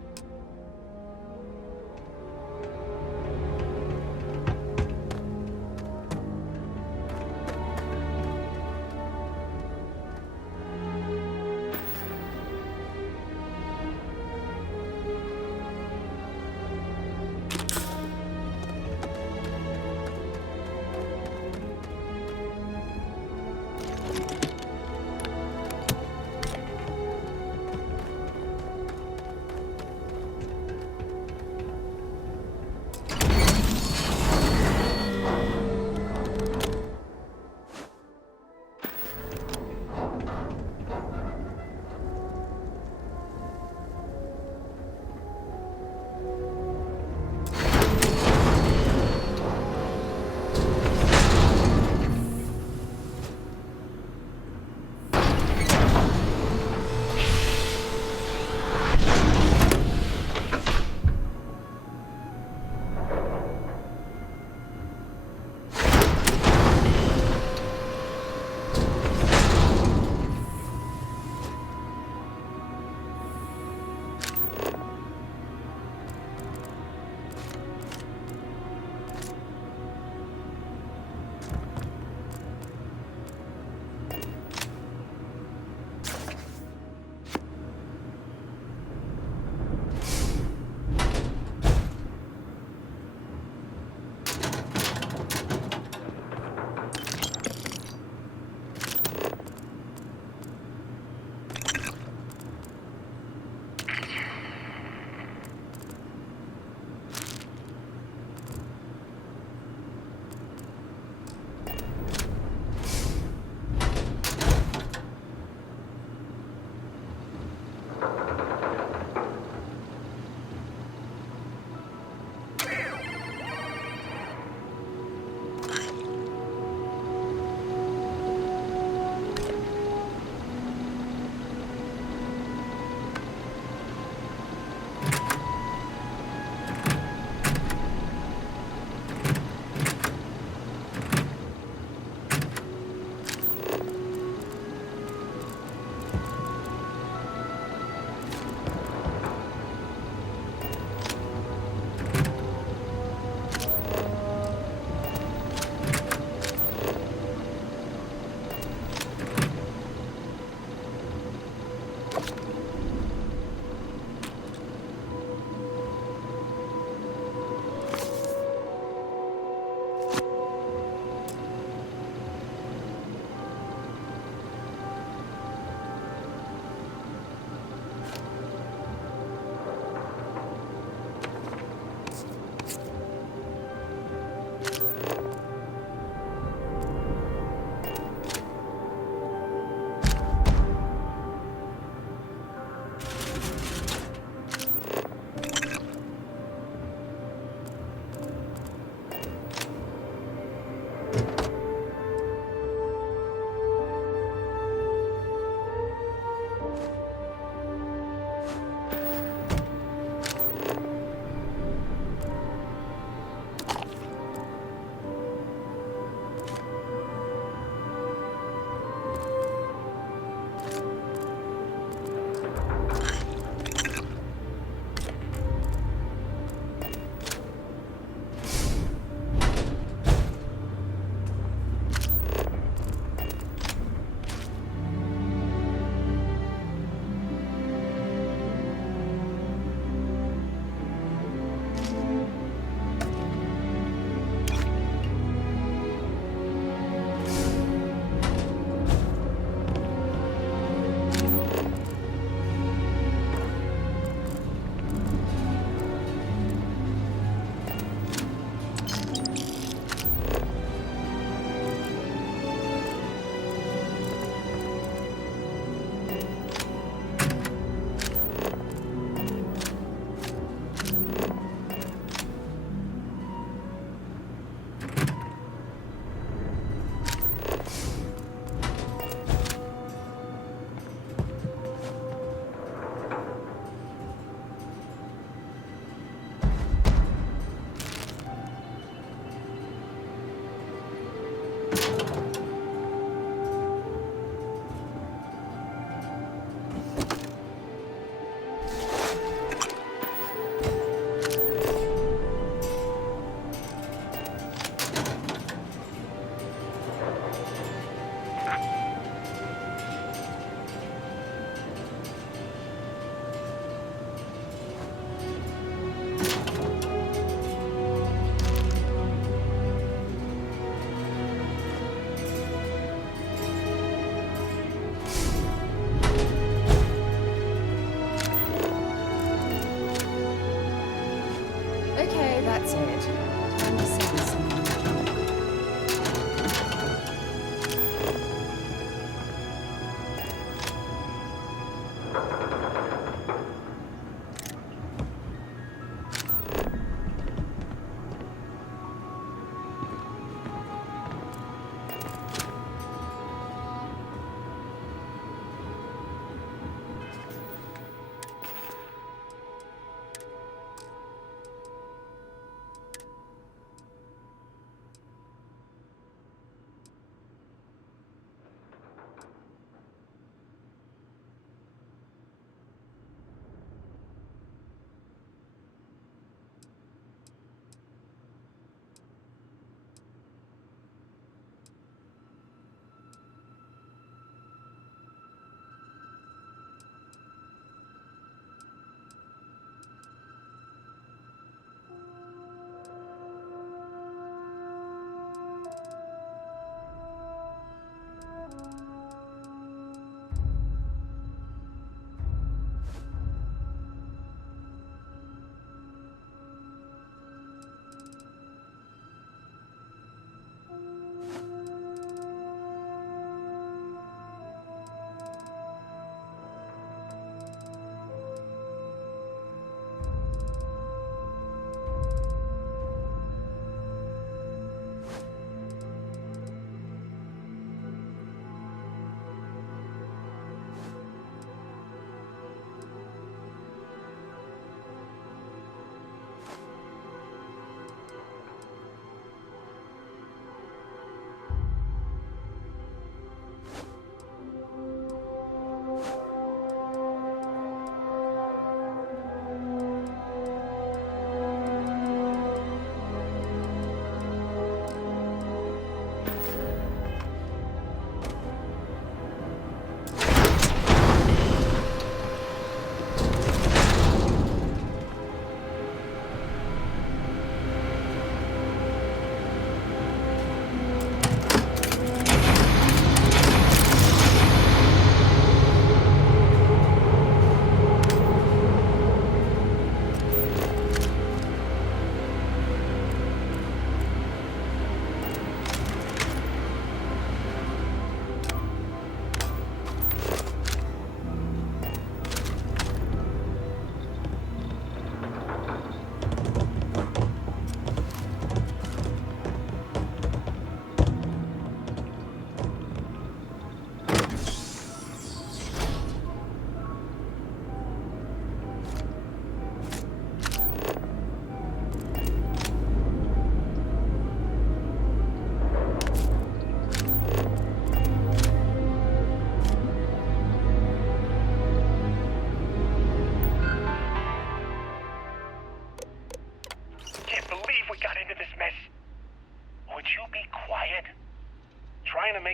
That's it. Time to send someone a joke.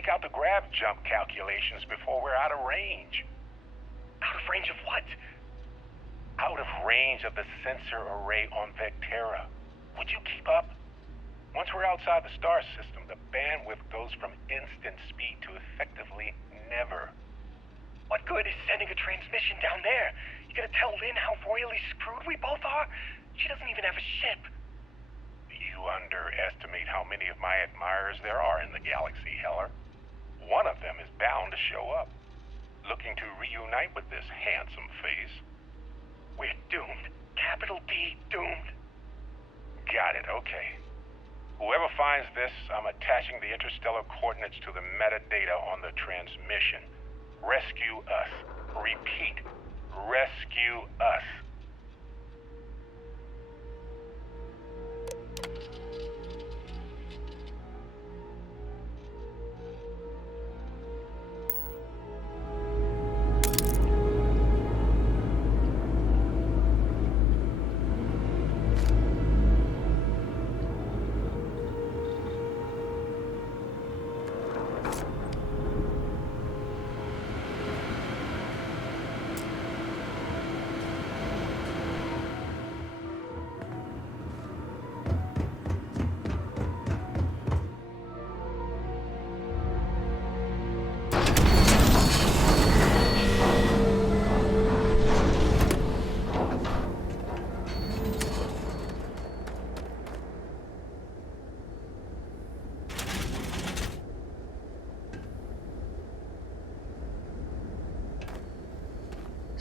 make out the grav jump calculations before we're out of range. Out of range of what? Out of range of the sensor array on Vectera. Would you keep up? Once we're outside the star system, the bandwidth goes from instant speed to effectively never. What good is sending a transmission down there? You gonna tell Lynn how royally screwed we both are? She doesn't even have a ship. You underestimate how many of my admirers there are in the galaxy, Heller. One of them is bound to show up, looking to reunite with this handsome face. We're doomed. Capital D, doomed. Got it, okay. Whoever finds this, I'm attaching the interstellar coordinates to the metadata on the transmission. Rescue us. Repeat. Rescue us.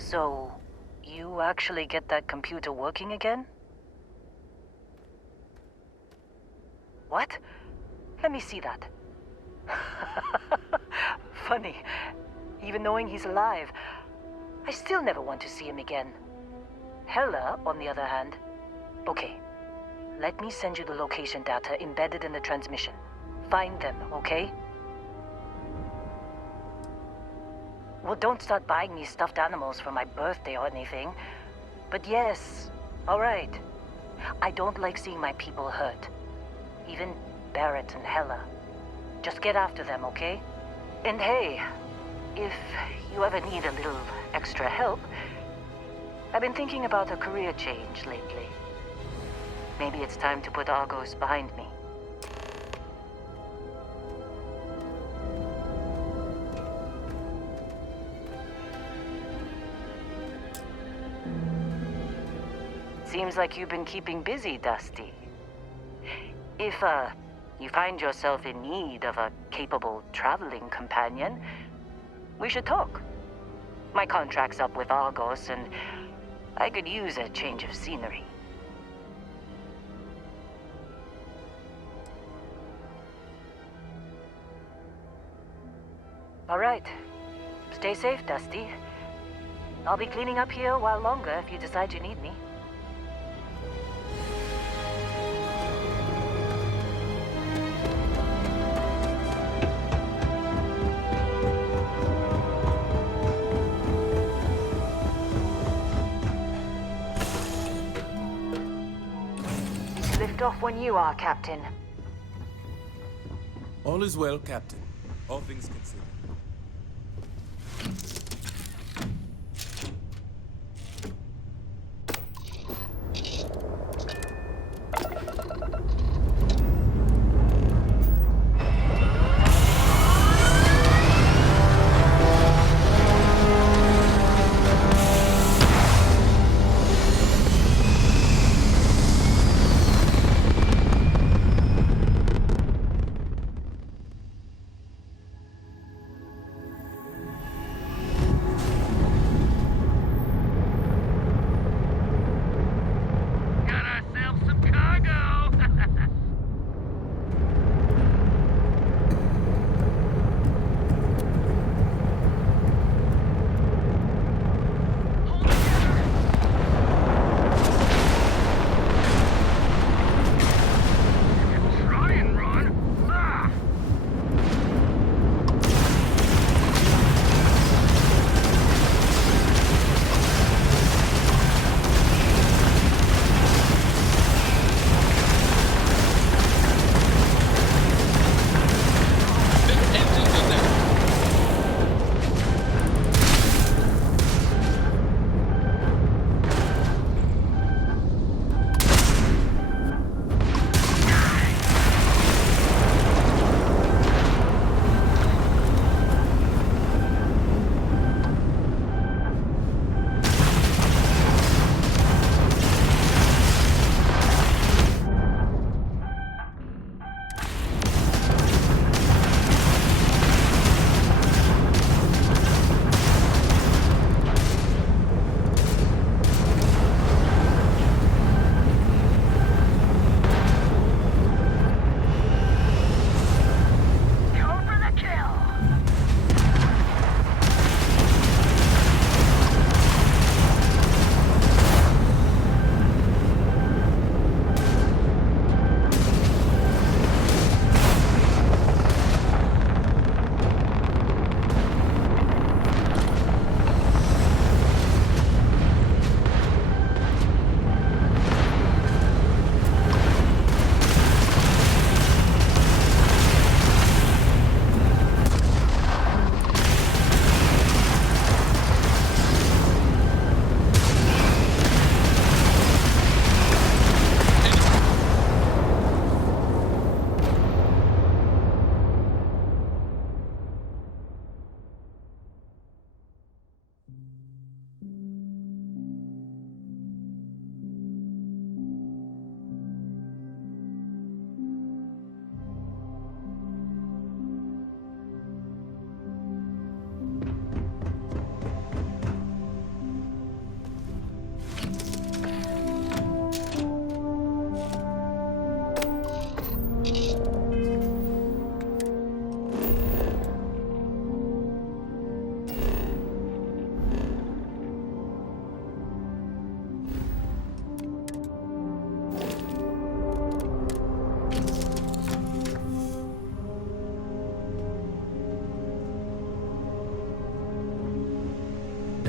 So, you actually get that computer working again? What? Let me see that. Funny. Even knowing he's alive, I still never want to see him again. Hella, on the other hand. Okay. Let me send you the location data embedded in the transmission. Find them, okay? Well, don't start buying me stuffed animals for my birthday or anything. But yes, alright. I don't like seeing my people hurt. Even Barrett and Hella. Just get after them, okay? And hey, if you ever need a little extra help, I've been thinking about a career change lately. Maybe it's time to put Argos behind me. Seems like you've been keeping busy, Dusty. If, you find yourself in need of a capable traveling companion, we should talk. My contract's up with Argos, and I could use a change of scenery. All right. Stay safe, Dusty. I'll be cleaning up here a while longer if you decide you need me. Lift off when you are, Captain. All is well, Captain. All things considered.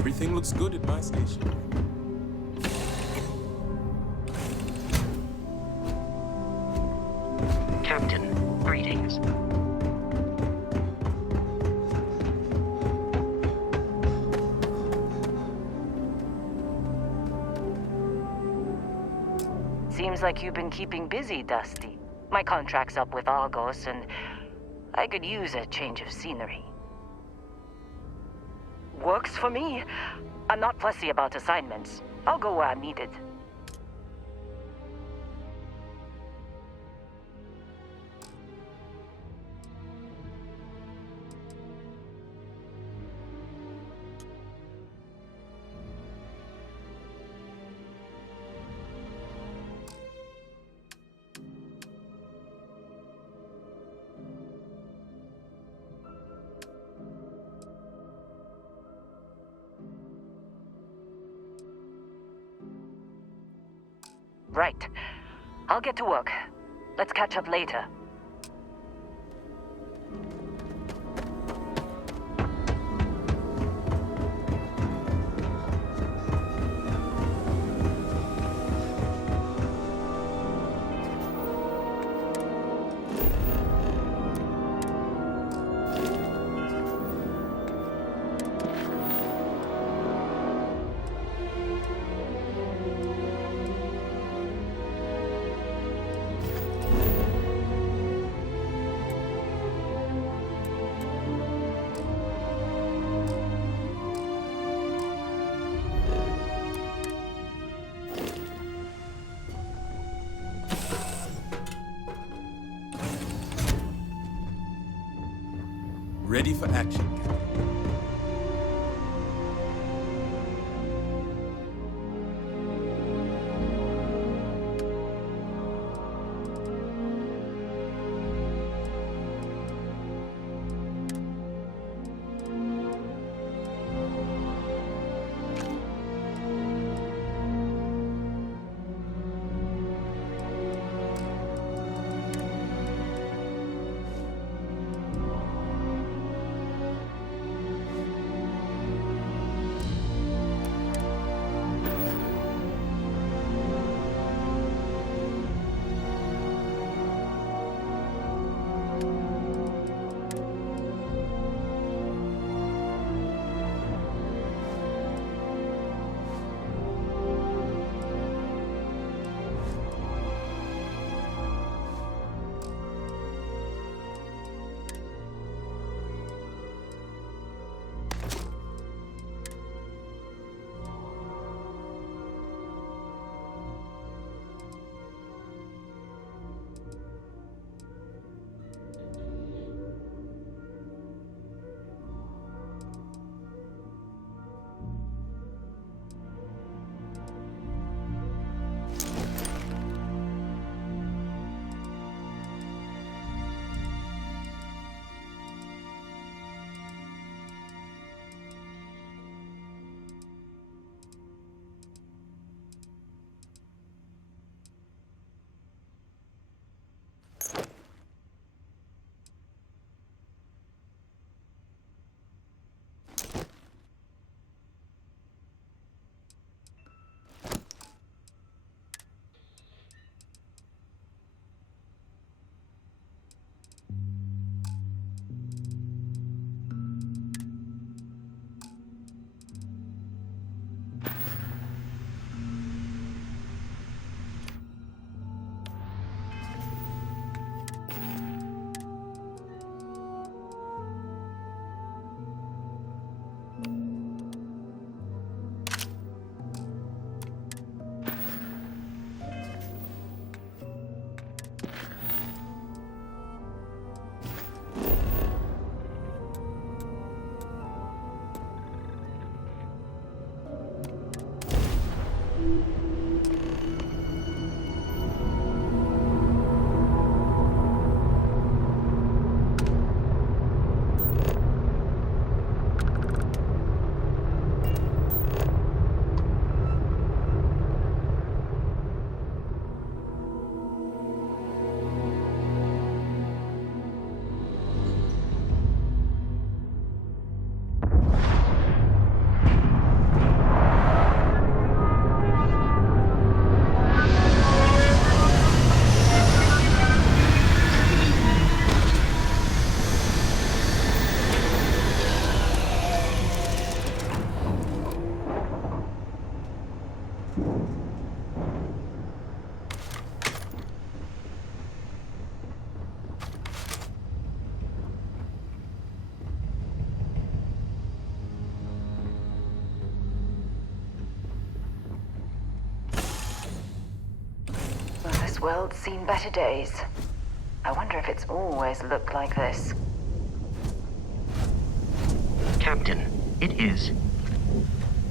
Everything looks good at my station. Captain, greetings. Seems like you've been keeping busy, Dusty. My contract's up with Argos, and I could use a change of scenery. Works for me. I'm not fussy about assignments. I'll go where I'm needed. Right. I'll get to work. Let's catch up later. Ready for action, Captain. world's seen better days. I wonder if it's always looked like this. Captain, it is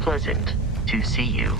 pleasant to see you.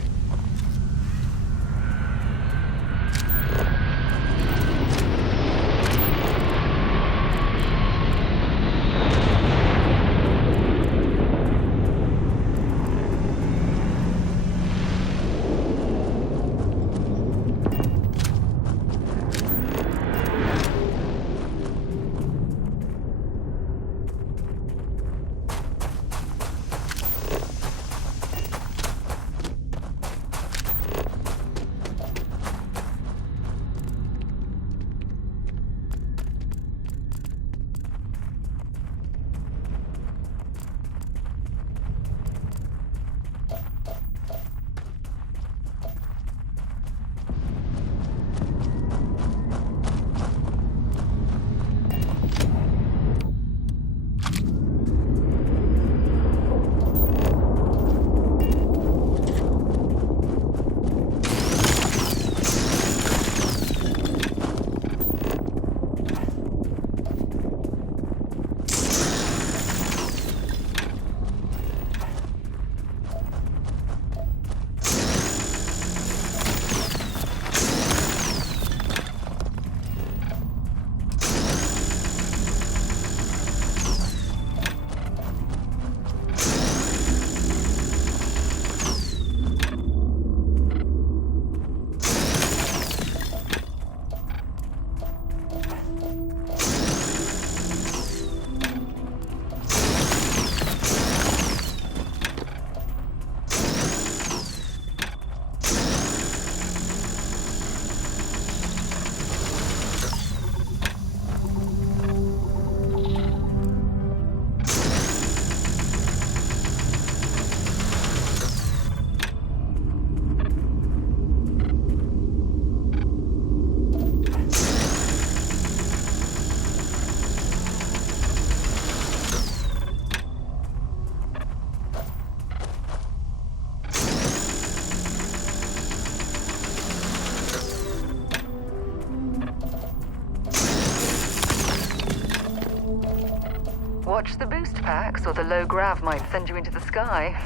Watch the boost packs, or the low grav might send you into the sky.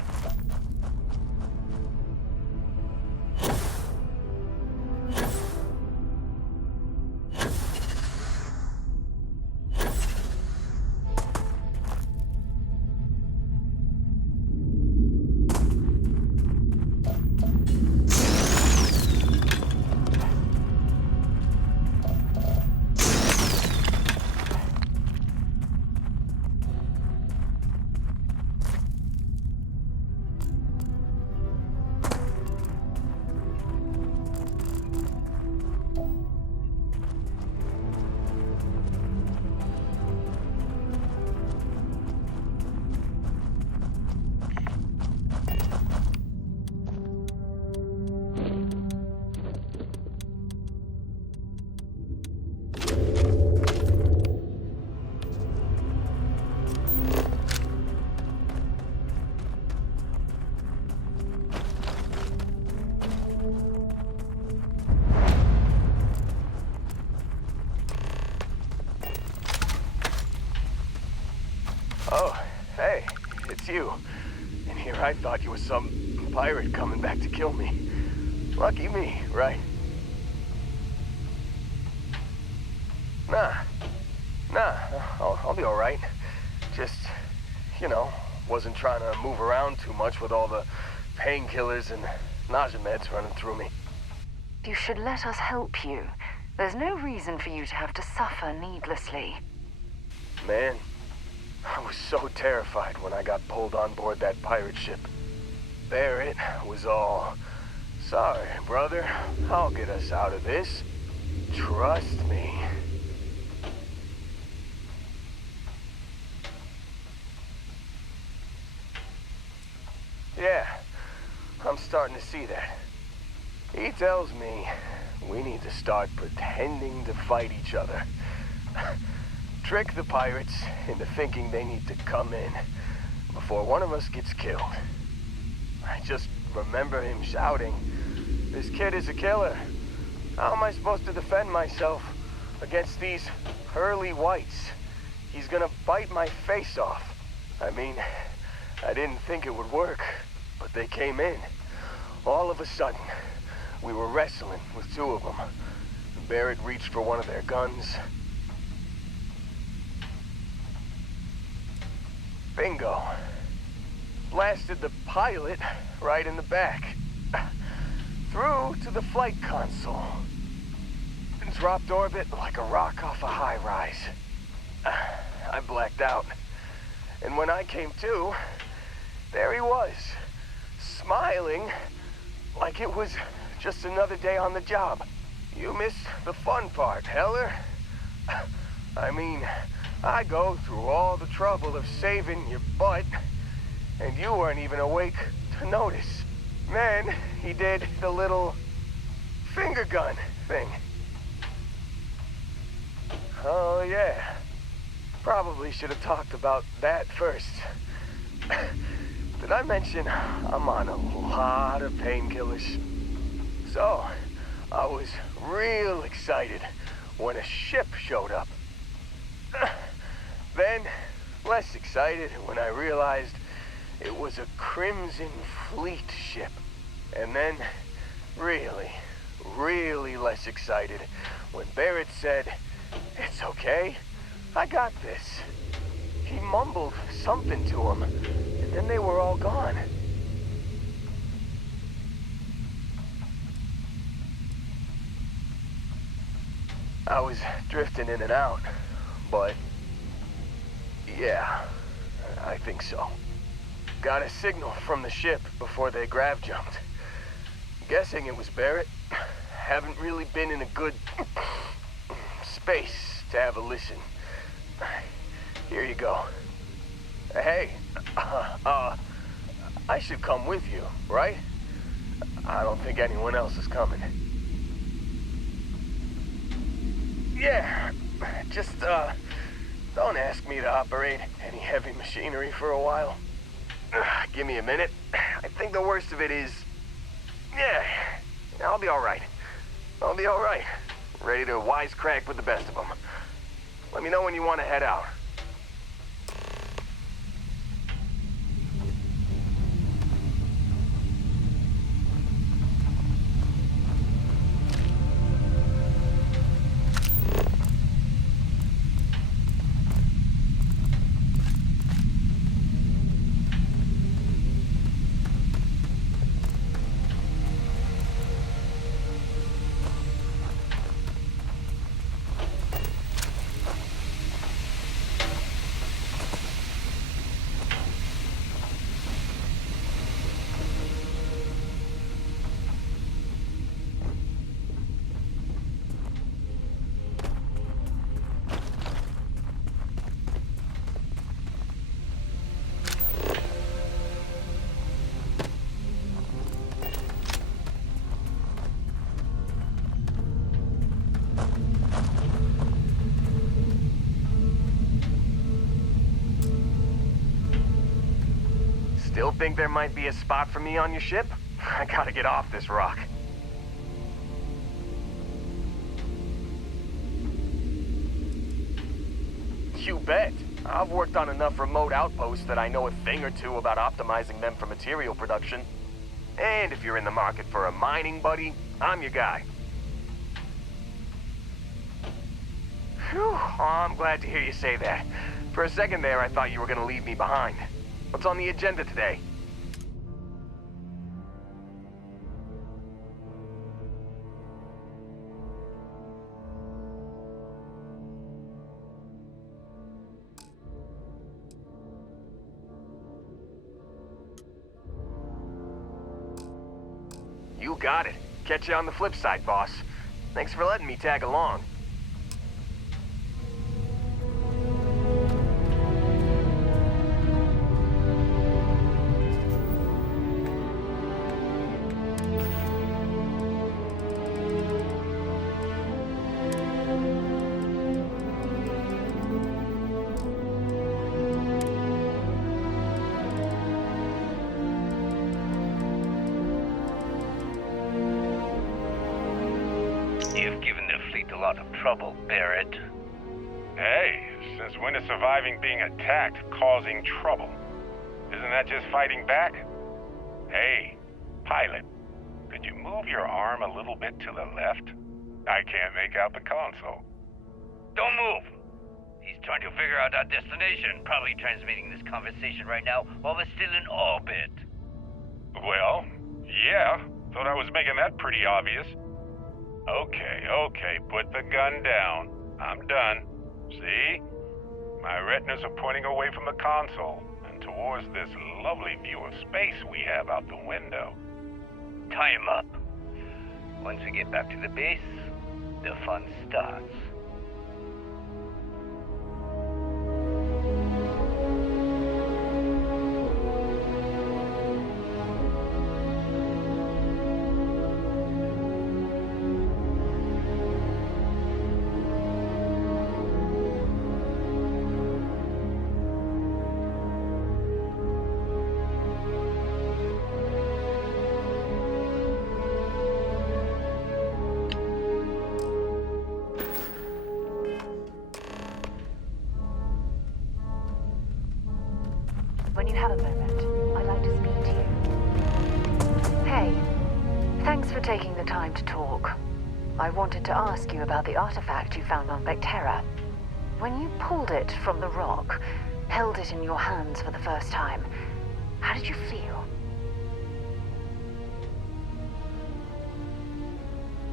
Oh, hey, it's you. And here I thought you were some pirate coming back to kill me. Lucky me, right? Nah, I'll be alright. Just, wasn't trying to move around too much with all the painkillers and nausea meds running through me. You should let us help you. There's no reason for you to have to suffer needlessly. Man, I was so terrified when I got pulled on board that pirate ship. Barrett was all, "Sorry, brother, I'll get us out of this. Trust me." Yeah, I'm starting to see that. He tells me we need to start pretending to fight each other. Trick the pirates into thinking they need to come in before one of us gets killed. I just remember him shouting, "This kid is a killer. How am I supposed to defend myself against these pearly whites? He's gonna bite my face off. I mean, I didn't think it would work, but they came in. All of a sudden, we were wrestling with two of them. Barrett reached for one of their guns. Bingo. Blasted the pilot right in the back. Through to the flight console. And dropped orbit like a rock off a high rise. I blacked out. And when I came to, there he was, smiling like it was just another day on the job. You missed the fun part, Heller. I mean, I go through all the trouble of saving your butt, and you weren't even awake to notice. Then he did the little finger gun thing. Oh yeah, probably should have talked about that first. Did I mention I'm on a lot of painkillers? So, I was real excited when a ship showed up. Then, less excited when I realized it was a Crimson Fleet ship. And then, really, really less excited when Barrett said, "It's okay, I got this." He mumbled something to him, and then they were all gone. I was drifting in and out, but yeah, I think so. Got a signal from the ship before they grav jumped. Guessing it was Barrett. Haven't really been in a good space to have a listen. Here you go. Hey, I should come with you, right? I don't think anyone else is coming. Yeah, just, don't ask me to operate any heavy machinery for a while. Give me a minute. I think the worst of it is... Yeah, I'll be alright. I'll be alright. Ready to wisecrack with the best of them. Let me know when you want to head out. Still think there might be a spot for me on your ship? I gotta get off this rock. You bet. I've worked on enough remote outposts that I know a thing or two about optimizing them for material production. And if you're in the market for a mining buddy, I'm your guy. Whew, oh, I'm glad to hear you say that. For a second there, I thought you were gonna leave me behind. What's on the agenda today? You got it. Catch you on the flip side, boss. Thanks for letting me tag along. a lot of trouble, Barrett. Hey, since when is surviving being attacked causing trouble? Isn't that just fighting back? Hey, pilot, could you move your arm a little bit to the left? I can't make out the console. Don't move! He's trying to figure out our destination, probably transmitting this conversation right now while we're still in orbit. Well, yeah, thought I was making that pretty obvious. Okay, put the gun down. I'm done. See? My retinas are pointing away from the console and towards this lovely view of space we have out the window. Tie him up. Once we get back to the base, the fun starts. When you have a moment, I'd like to speak to you. Hey, thanks for taking the time to talk. I wanted to ask you about the artifact you found on Vectera. When you pulled it from the rock, held it in your hands for the first time, how did you feel?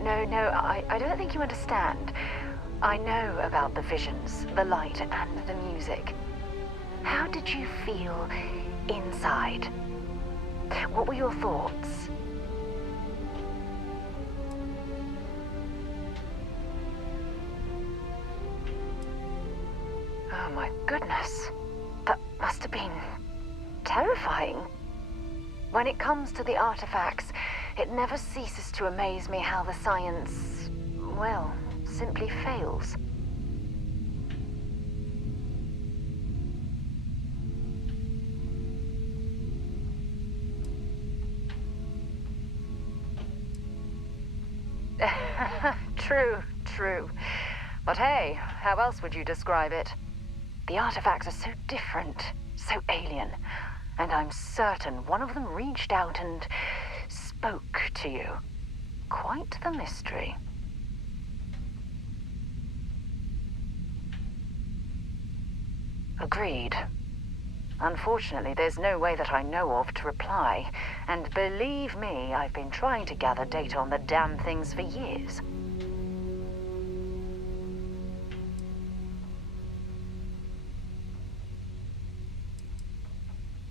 No, I don't think you understand. I know about the visions, the light, and the music. How did you feel inside? What were your thoughts? Oh my goodness. That must have been terrifying. When it comes to the artifacts, it never ceases to amaze me how the science, well, simply fails. True. But hey, how else would you describe it? The artifacts are so different, so alien, and I'm certain one of them reached out and spoke to you. Quite the mystery. Agreed. Unfortunately, there's no way that I know of to reply, and believe me, I've been trying to gather data on the damn things for years.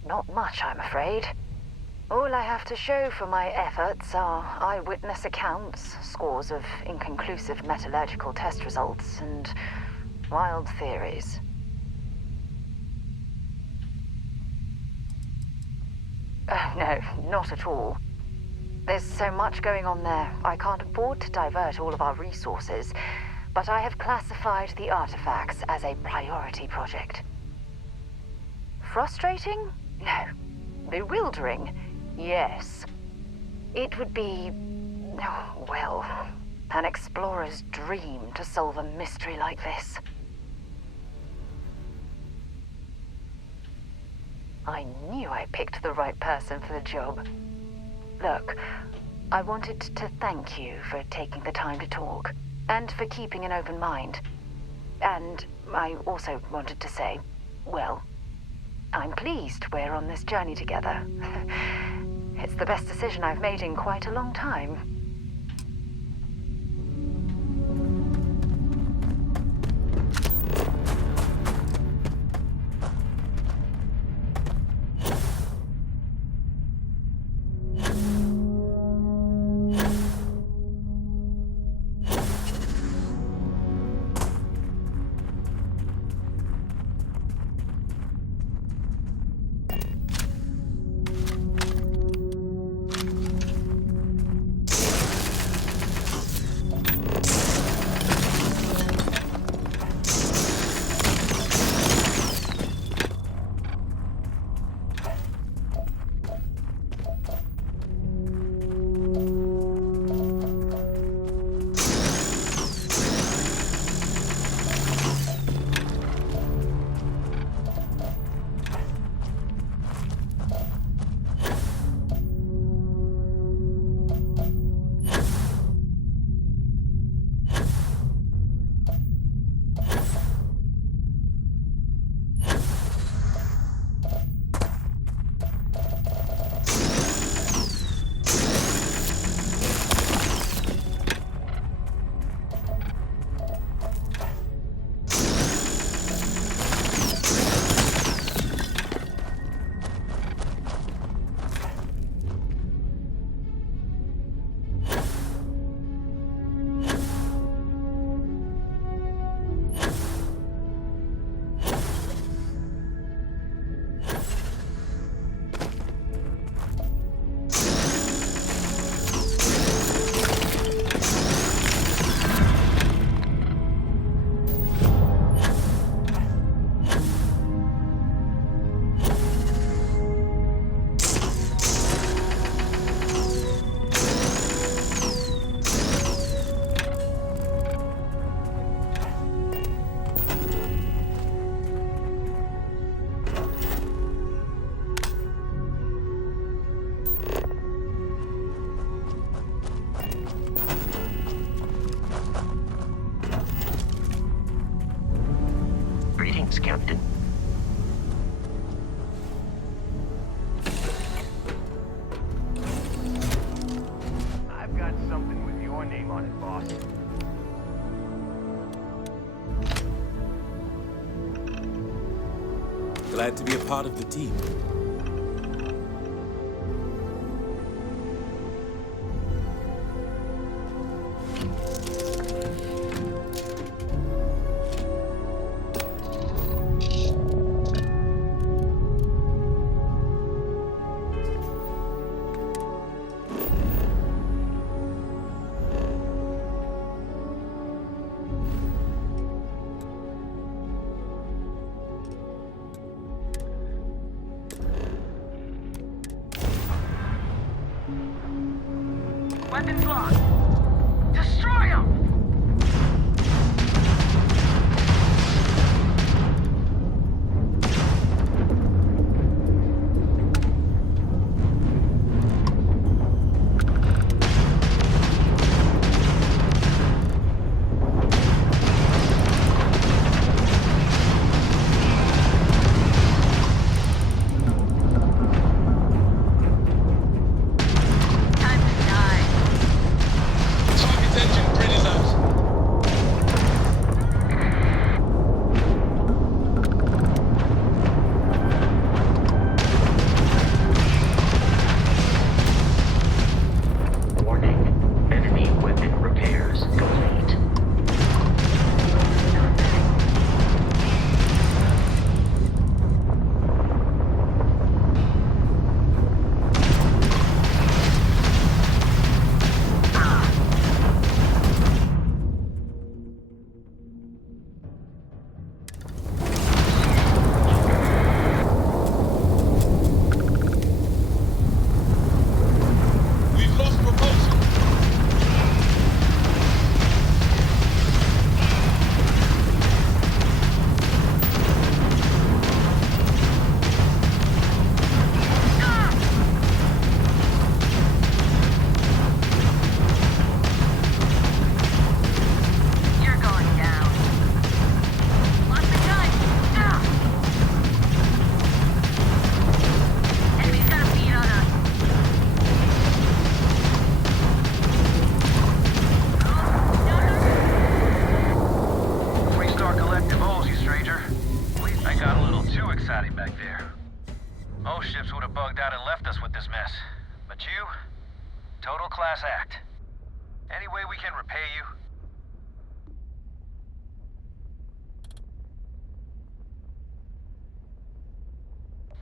Not much, I'm afraid. All I have to show for my efforts are eyewitness accounts, scores of inconclusive metallurgical test results, and wild theories. No, not at all. There's so much going on there, I can't afford to divert all of our resources, but I have classified the artifacts as a priority project. Frustrating? No. Bewildering? Yes. It would be, well, an explorer's dream to solve a mystery like this. I knew I picked the right person for the job. Look, I wanted to thank you for taking the time to talk, and for keeping an open mind. And I also wanted to say, well, I'm pleased we're on this journey together. It's the best decision I've made in quite a long time. Thanks, Captain. I've got something with your name on it, boss. Glad to be a part of the team. Weapons locked. Destroy them!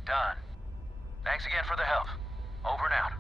Done. Thanks again for the help. Over and out.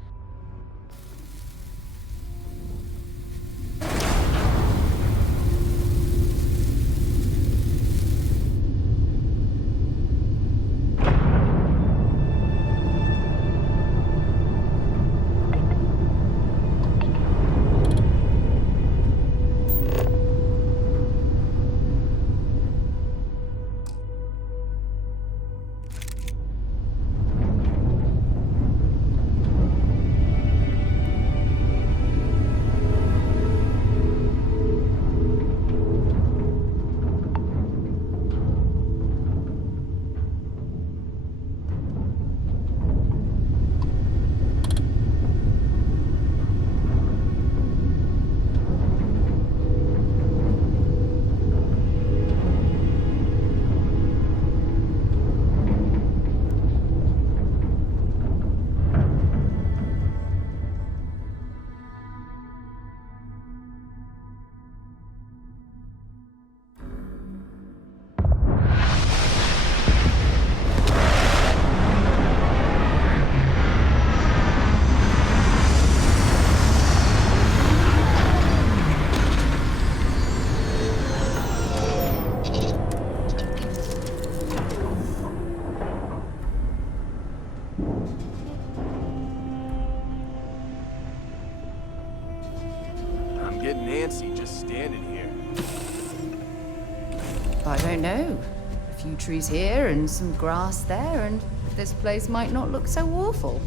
Getting antsy just standing here. I don't know. A few trees here and some grass there, and this place might not look so awful.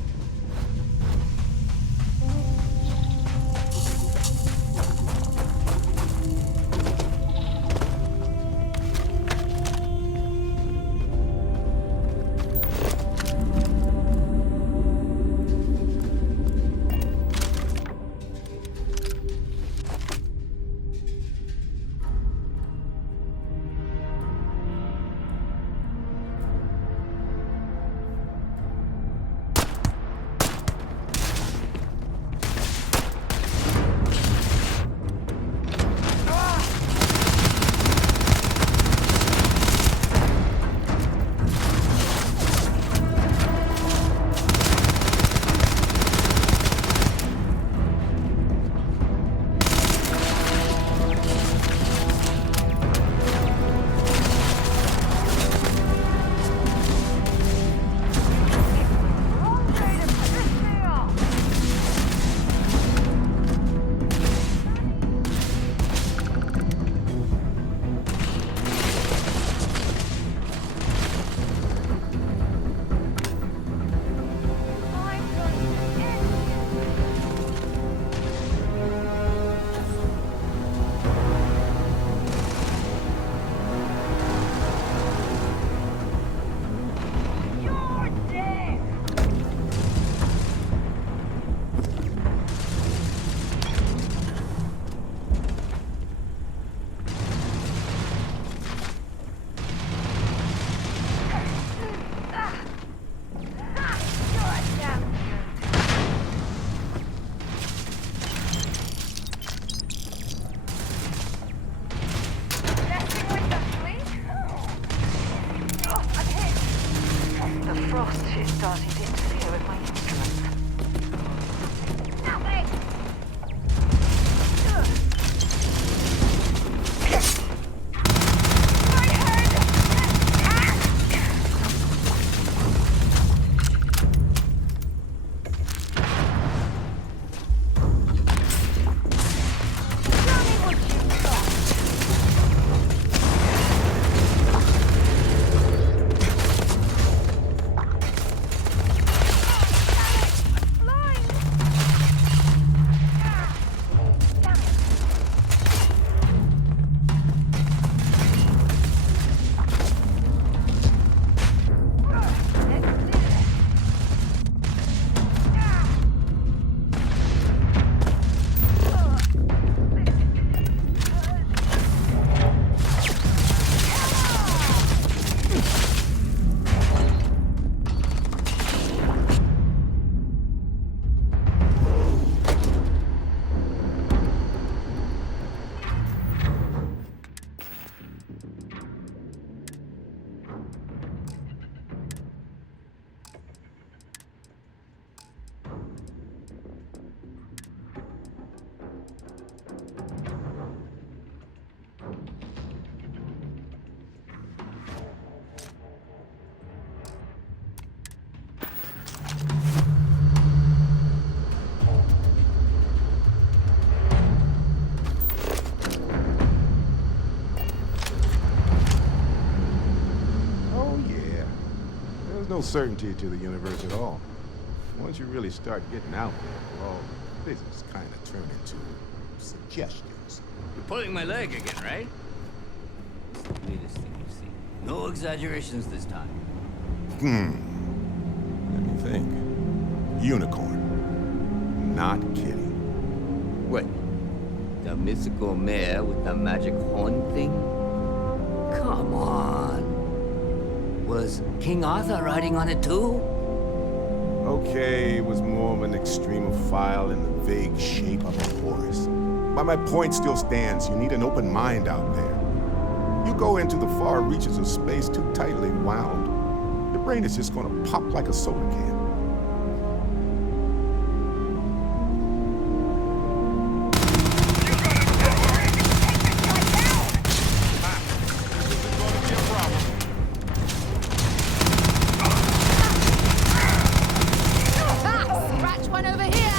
certainty to the universe at all. Once you really start getting out there, well, physics kind of turn into suggestions. You're pulling my leg again, right? It's the weirdest thing you've seen. No exaggerations this time. Let me think. Unicorn. Not kidding. What? The mythical mare with the magic horn thing? Come on. Was King Arthur riding on it too? Okay, it was more of an extremophile in the vague shape of a horse. But my point still stands. You need an open mind out there. You go into the far reaches of space too tightly wound, your brain is just gonna pop like a soda can. Scratch one over here!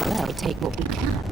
Well, take what we can.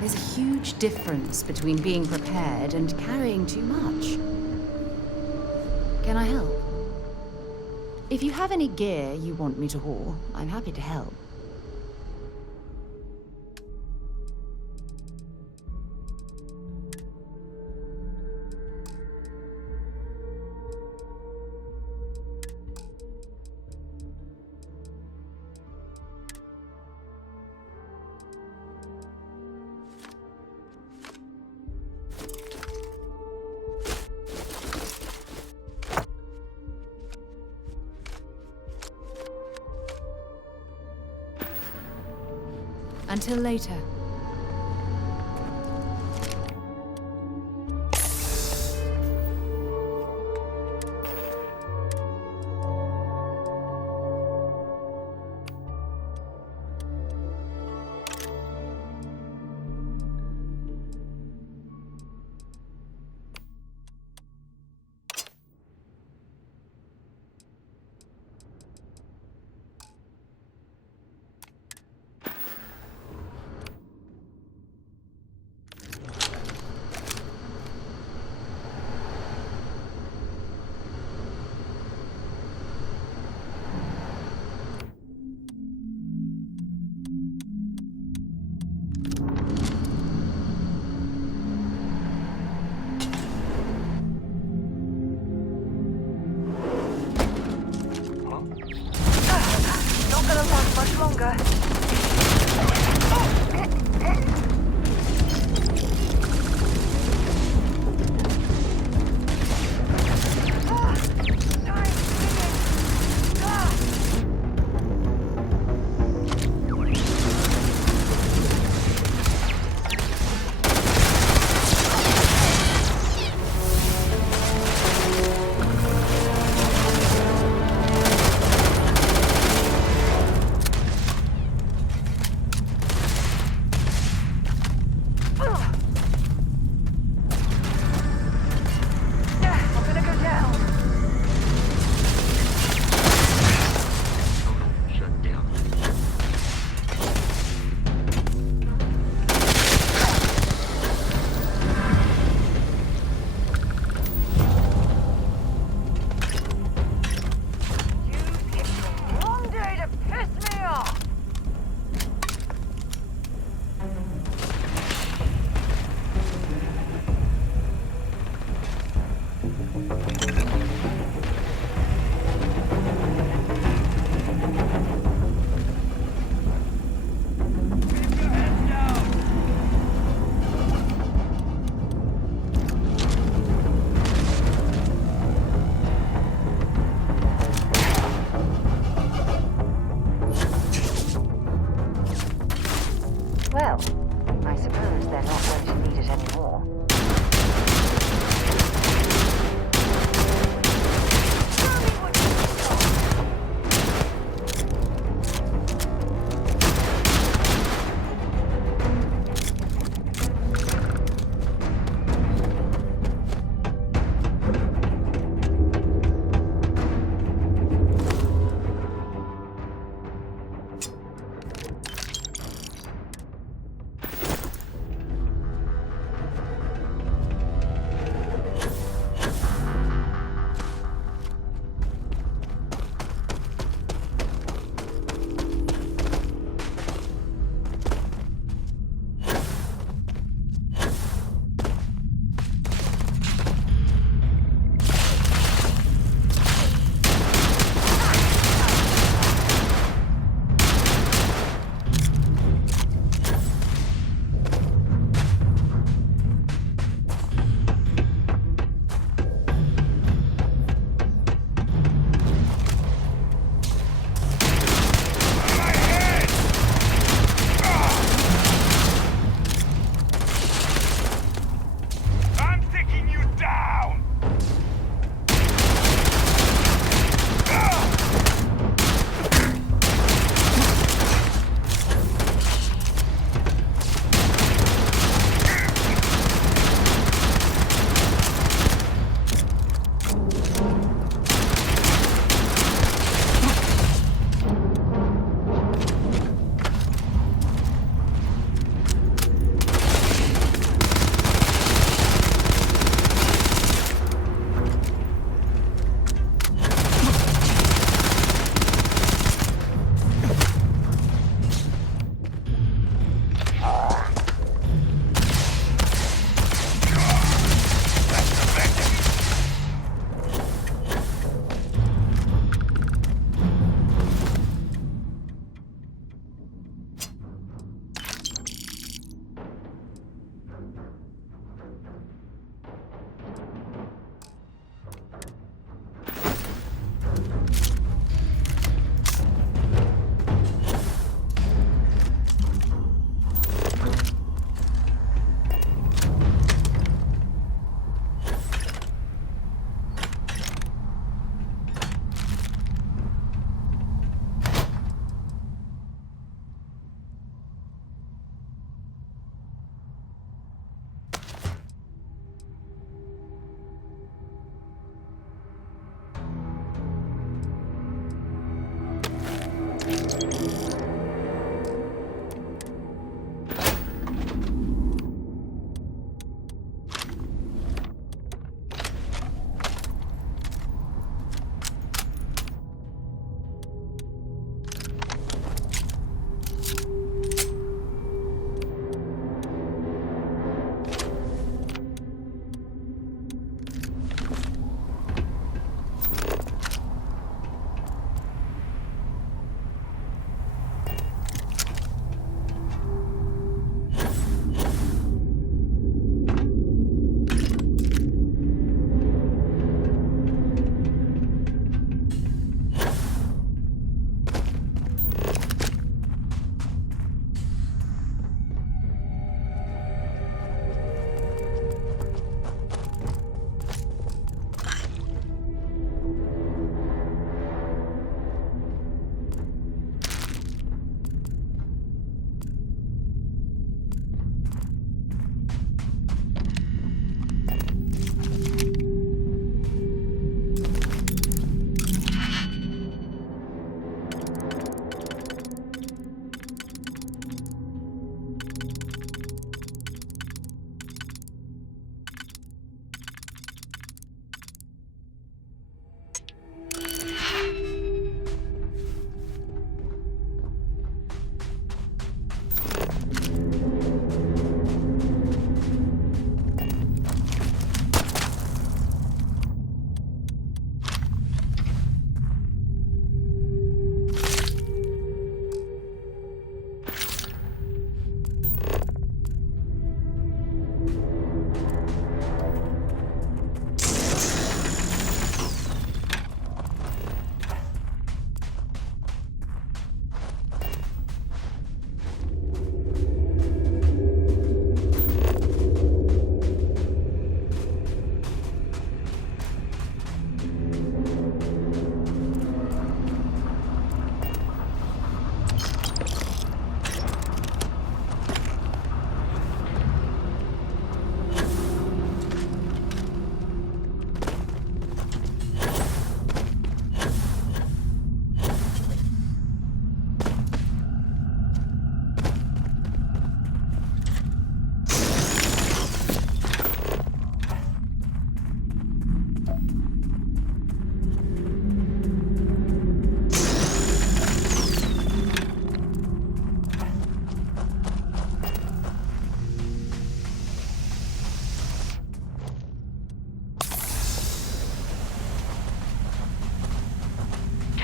There's a huge difference between being prepared and carrying too much. Can I help? If you have any gear you want me to haul, I'm happy to help. Until later. Not gonna last much longer.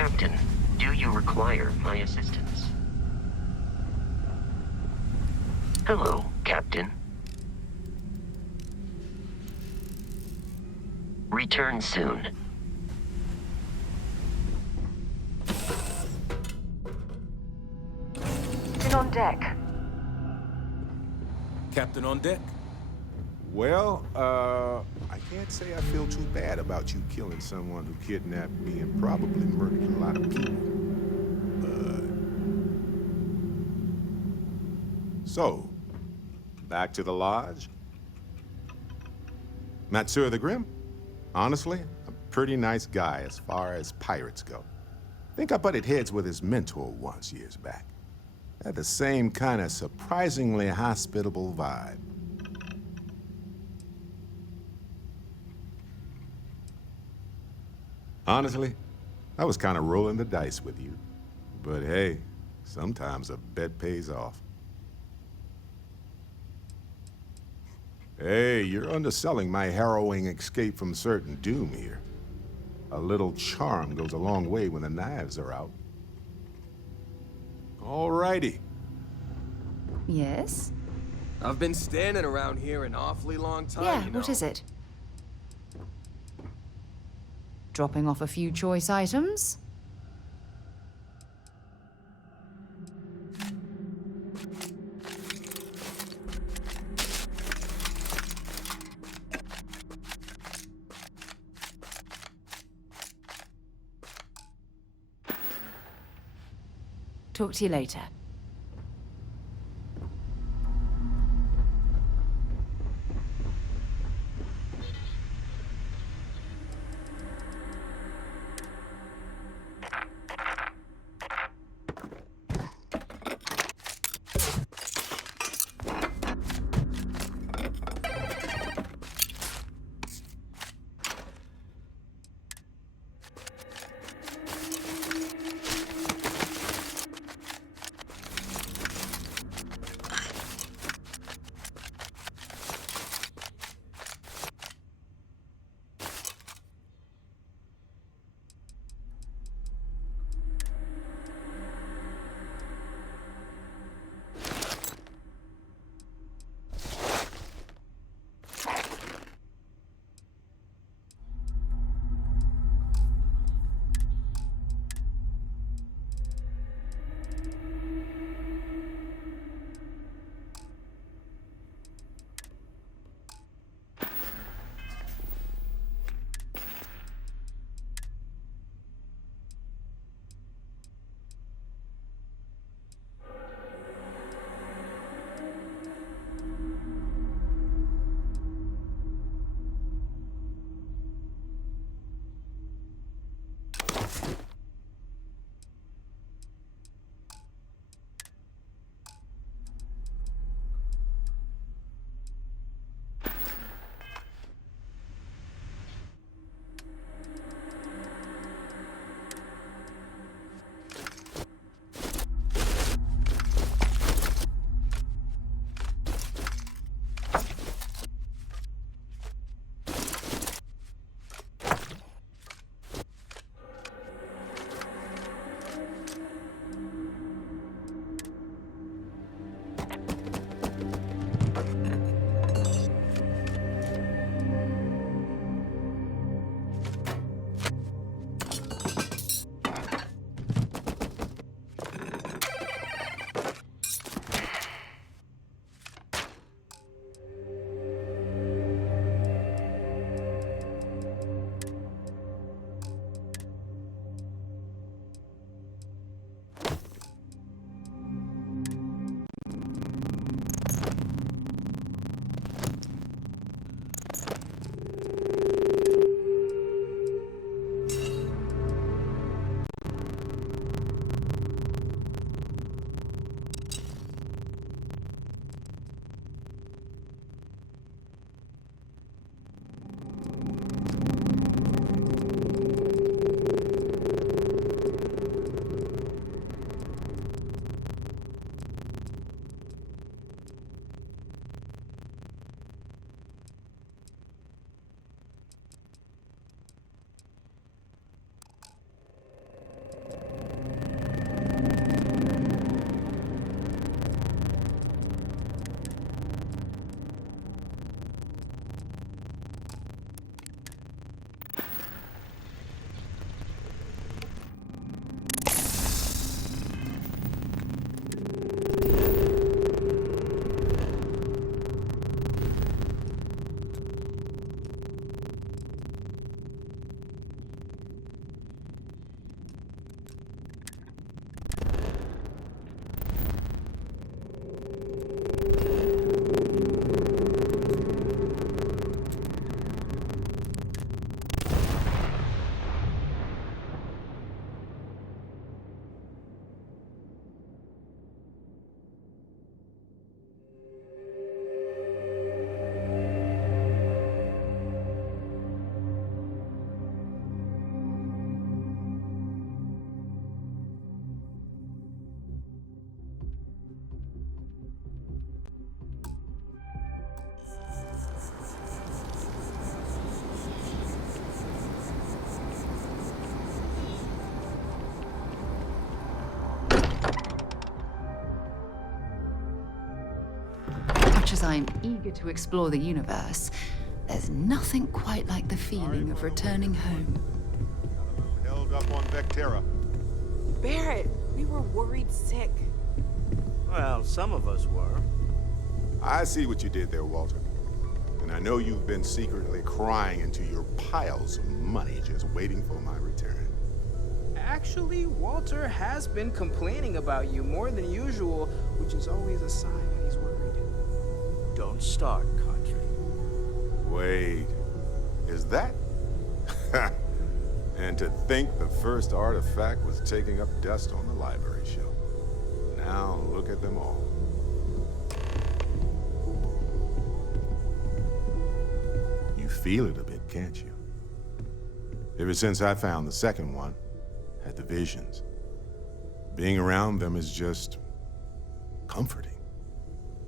Captain, do you require my assistance? Hello, Captain. Return soon. In on deck. Captain on deck. Well, I can't say I feel too bad about you killing someone who kidnapped me and probably murdered a lot of people. So, back to the lodge? Matsur the Grim? Honestly, a pretty nice guy as far as pirates go. Think I butted heads with his mentor once years back. Had the same kind of surprisingly hospitable vibe. Honestly, I was kind of rolling the dice with you. But hey, sometimes a bet pays off. Hey, you're underselling my harrowing escape from certain doom here. A little charm goes a long way when the knives are out. Alrighty. Yes? I've been standing around here an awfully long time, Yeah, you know. what is it? Dropping off a few choice items? Talk to you later. much as I'm eager to explore the universe, there's nothing quite like the feeling of returning home. Held up on Vectera. Barrett, we were worried sick. Well, some of us were. I see what you did there, Walter. And I know you've been secretly crying into your piles of money just waiting for my return. Actually, Walter has been complaining about you more than usual, which is always a sign that he's worried. Don't start, Country. Wait, is that? And to think the first artifact was taking up dust on the library shelf. Now look at them all. You feel it a bit, can't you? Ever since I found the second one, had the visions. Being around them is just comforting.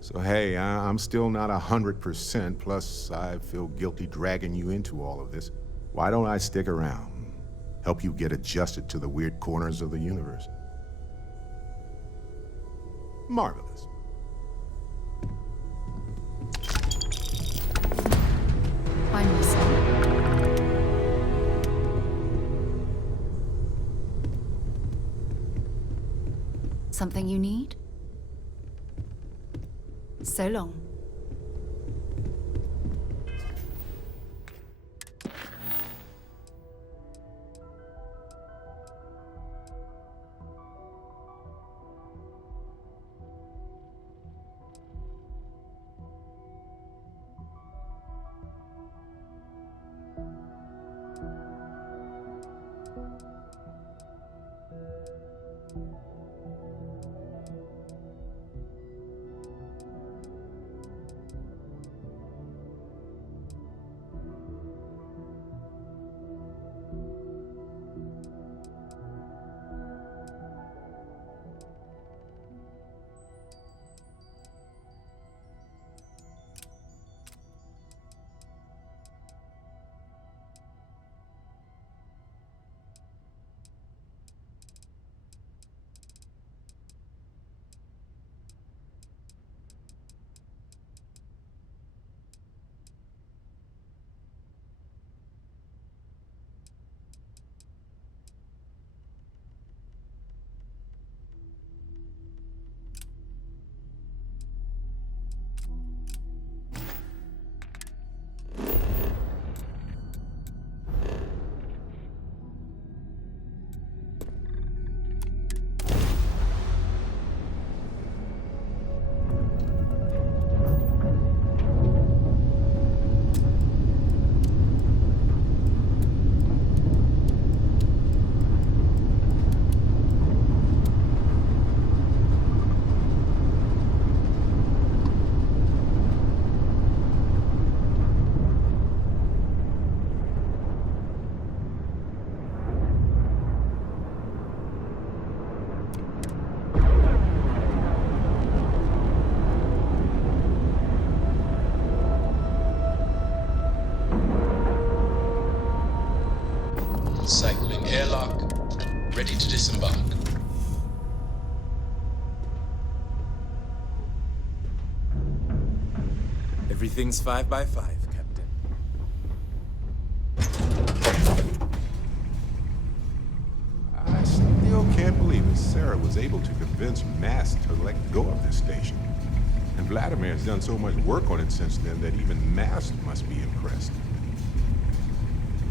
So hey, I'm still not 100%, plus I feel guilty dragging you into all of this. Why don't I stick around? Help you get adjusted to the weird corners of the universe. Marvelous. I'm listening. Something you need? So long. Cycling airlock, ready to disembark. Everything's 5 by 5, Captain. I still can't believe it. Sarah was able to convince Mast to let go of this station. And Vladimir has done so much work on it since then that even Mast must be impressed.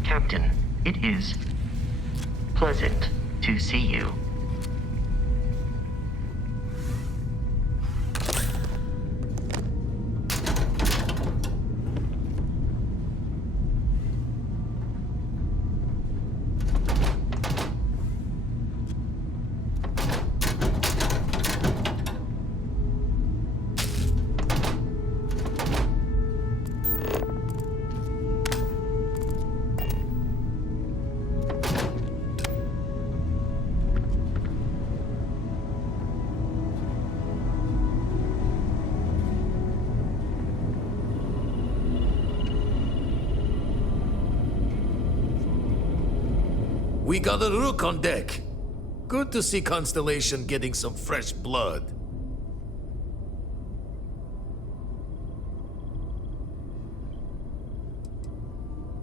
Captain, it is pleasant to see you. We got a rook on deck. Good to see Constellation getting some fresh blood.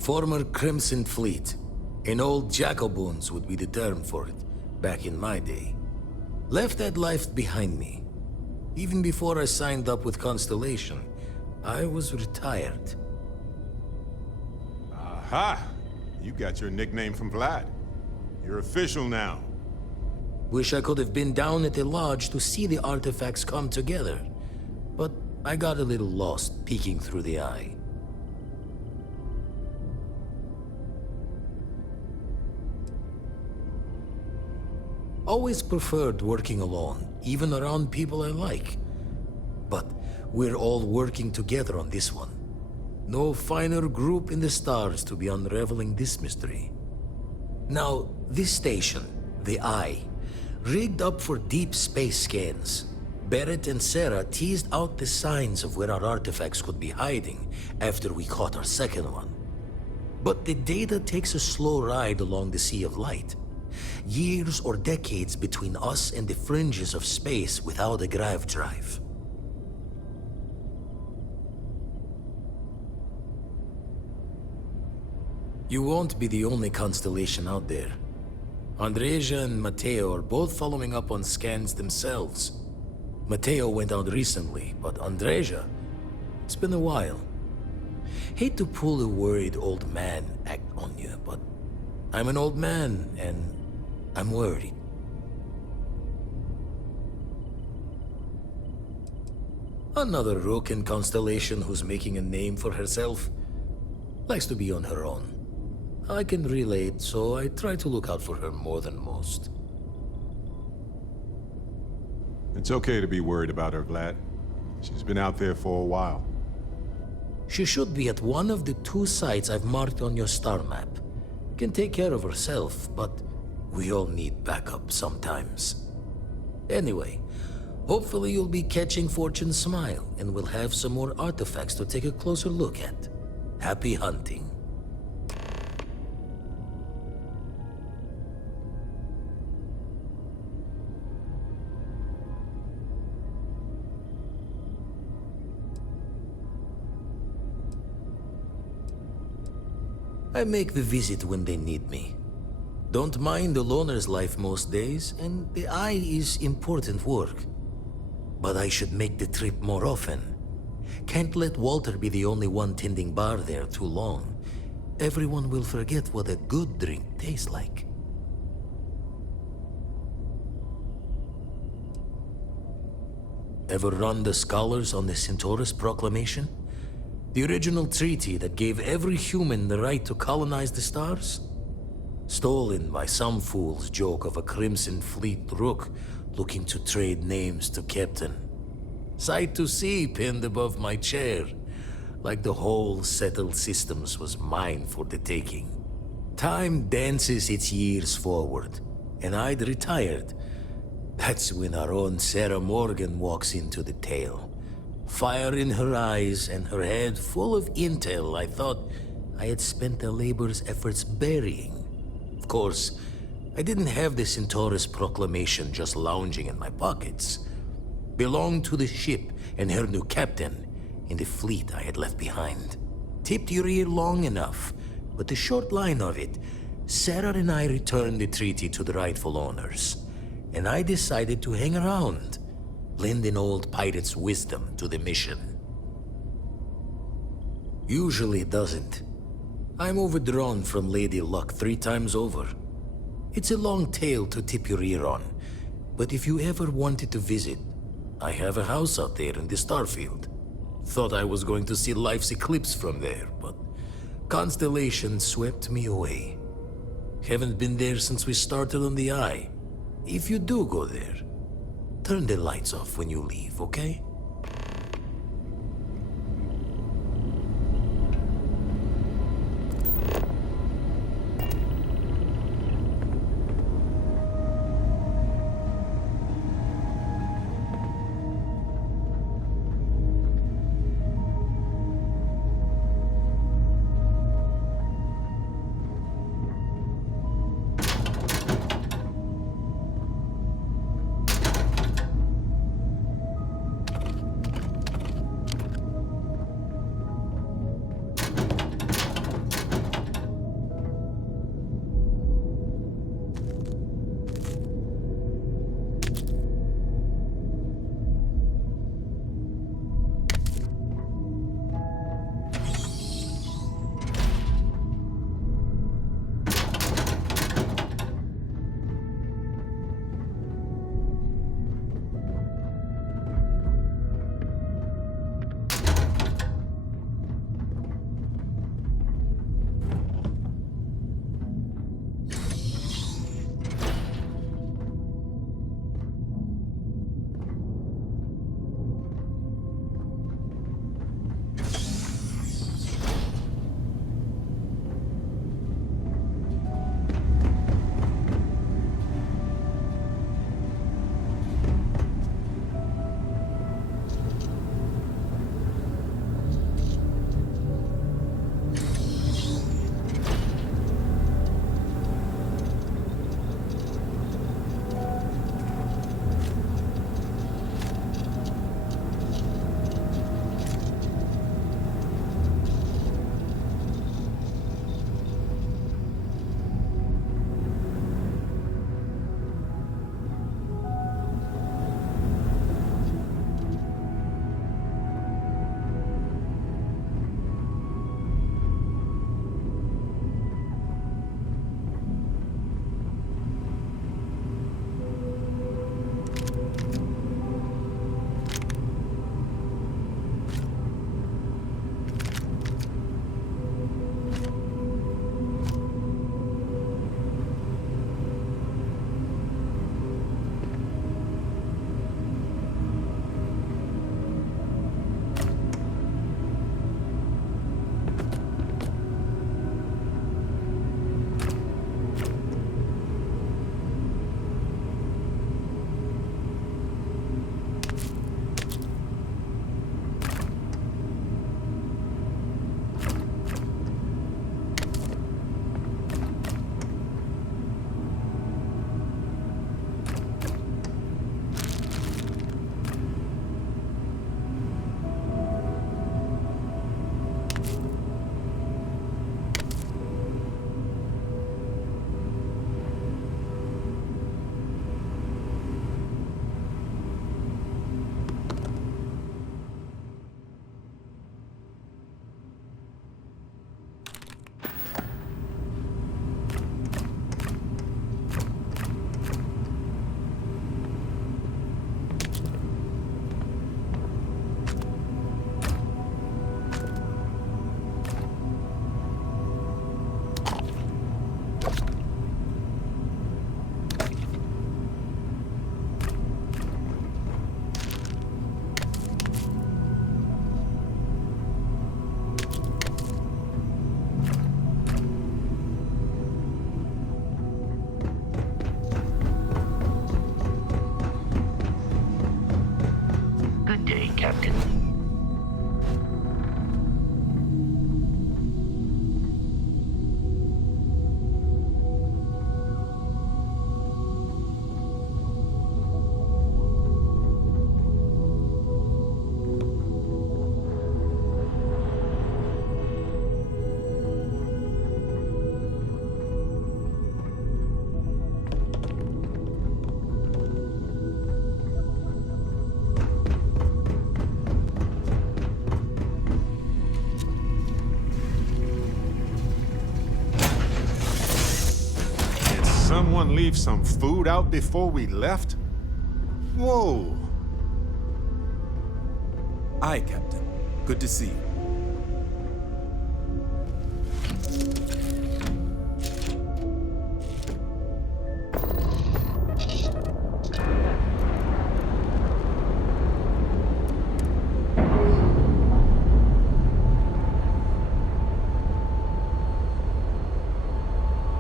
Former Crimson Fleet. An old Jacoboons would be the term for it, back in my day. Left that life behind me. Even before I signed up with Constellation, I was retired. Aha! You got your nickname from Vlad. You're official now. Wish I could have been down at the lodge to see the artifacts come together. But I got a little lost peeking through the eye. Always preferred working alone, even around people I like. But we're all working together on this one. No finer group in the stars to be unraveling this mystery. Now, this station, the Eye, rigged up for deep space scans. Barrett and Sarah teased out the signs of where our artifacts could be hiding after we caught our second one. But the data takes a slow ride along the Sea of Light. Years or decades between us and the fringes of space without a grav drive. You won't be the only constellation out there. Andreja and Matteo are both following up on scans themselves. Matteo went out recently, but Andreja, it's been a while. Hate to pull a worried old man act on you, but I'm an old man, and I'm worried. Another rook in Constellation who's making a name for herself. Likes to be on her own. I can relate, so I try to look out for her more than most. It's okay to be worried about her, Vlad. She's been out there for a while. She should be at one of the 2 sites I've marked on your star map. Can take care of herself, but we all need backup sometimes. Anyway, hopefully you'll be catching Fortune's smile, and we'll have some more artifacts to take a closer look at. Happy hunting. I make the visit when they need me. Don't mind the loner's life most days, and the Eye is important work. But I should make the trip more often. Can't let Walter be the only one tending bar there too long. Everyone will forget what a good drink tastes like. Ever run the scholars on the Centaurus Proclamation? The original treaty that gave every human the right to colonize the stars? Stolen by some fool's joke of a Crimson Fleet rook looking to trade names to Captain. Sight to see pinned above my chair, like the whole settled systems was mine for the taking. Time dances its years forward, and I'd retired. That's when our own Sarah Morgan walks into the tale. Fire in her eyes and her head full of intel I thought I had spent the labor's efforts burying. Of course, I didn't have the Centaurus Proclamation just lounging in my pockets. Belonged to the ship and her new captain in the fleet I had left behind. Tipped your ear long enough, but the short line of it, Sarah and I returned the treaty to the rightful owners, and I decided to hang around. Lend an old pirate's wisdom to the mission. Usually it doesn't. I'm overdrawn from Lady Luck 3 times over. It's a long tale to tip your ear on, but if you ever wanted to visit, I have a house out there in the Starfield. Thought I was going to see life's eclipse from there, but Constellation swept me away. Haven't been there since we started on the Eye. If you do go there, turn the lights off when you leave, okay? someone leave some food out before we left? Whoa. Aye, Captain. Good to see you.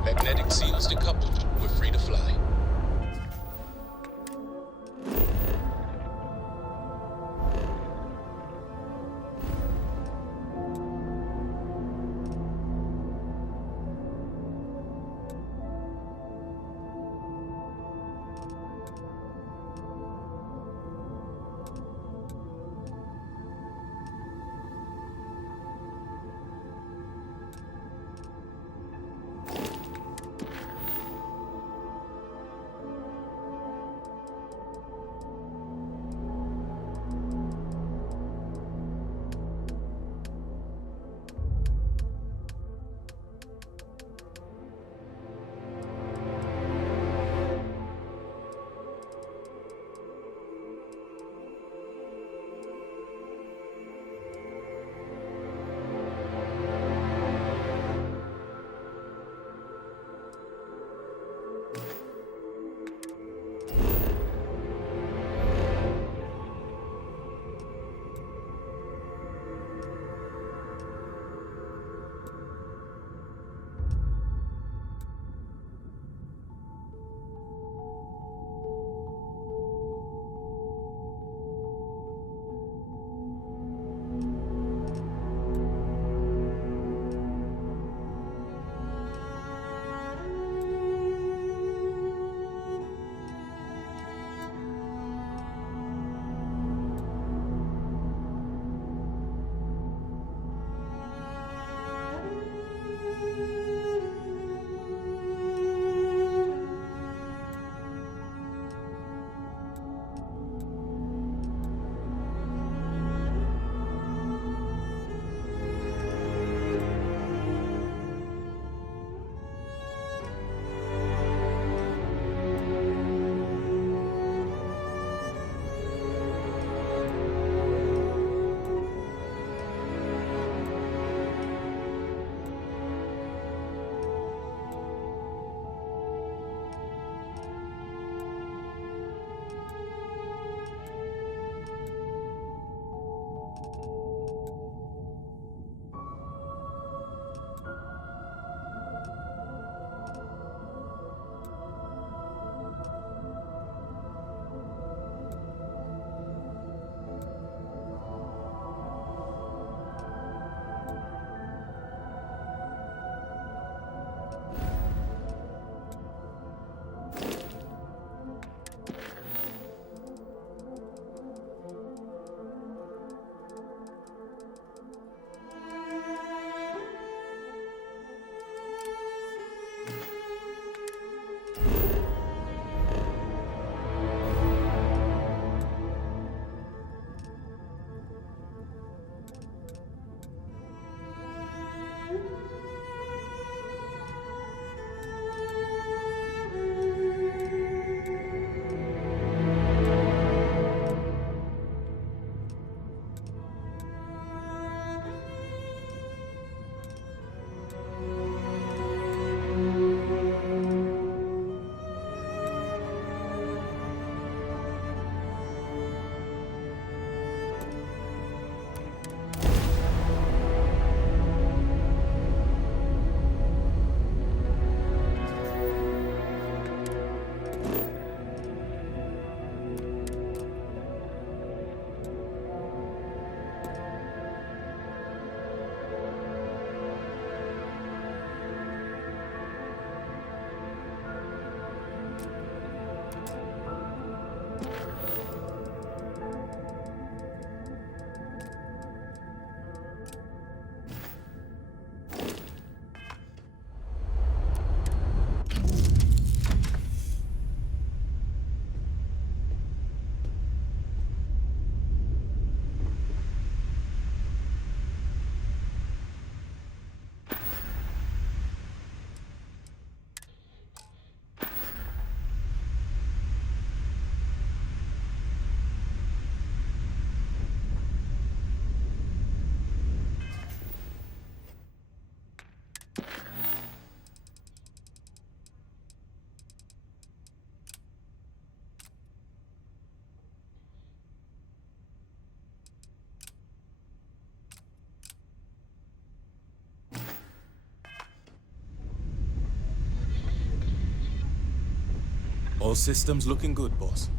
Magnetic seals decoupled. We're free to fly. All systems looking good, boss.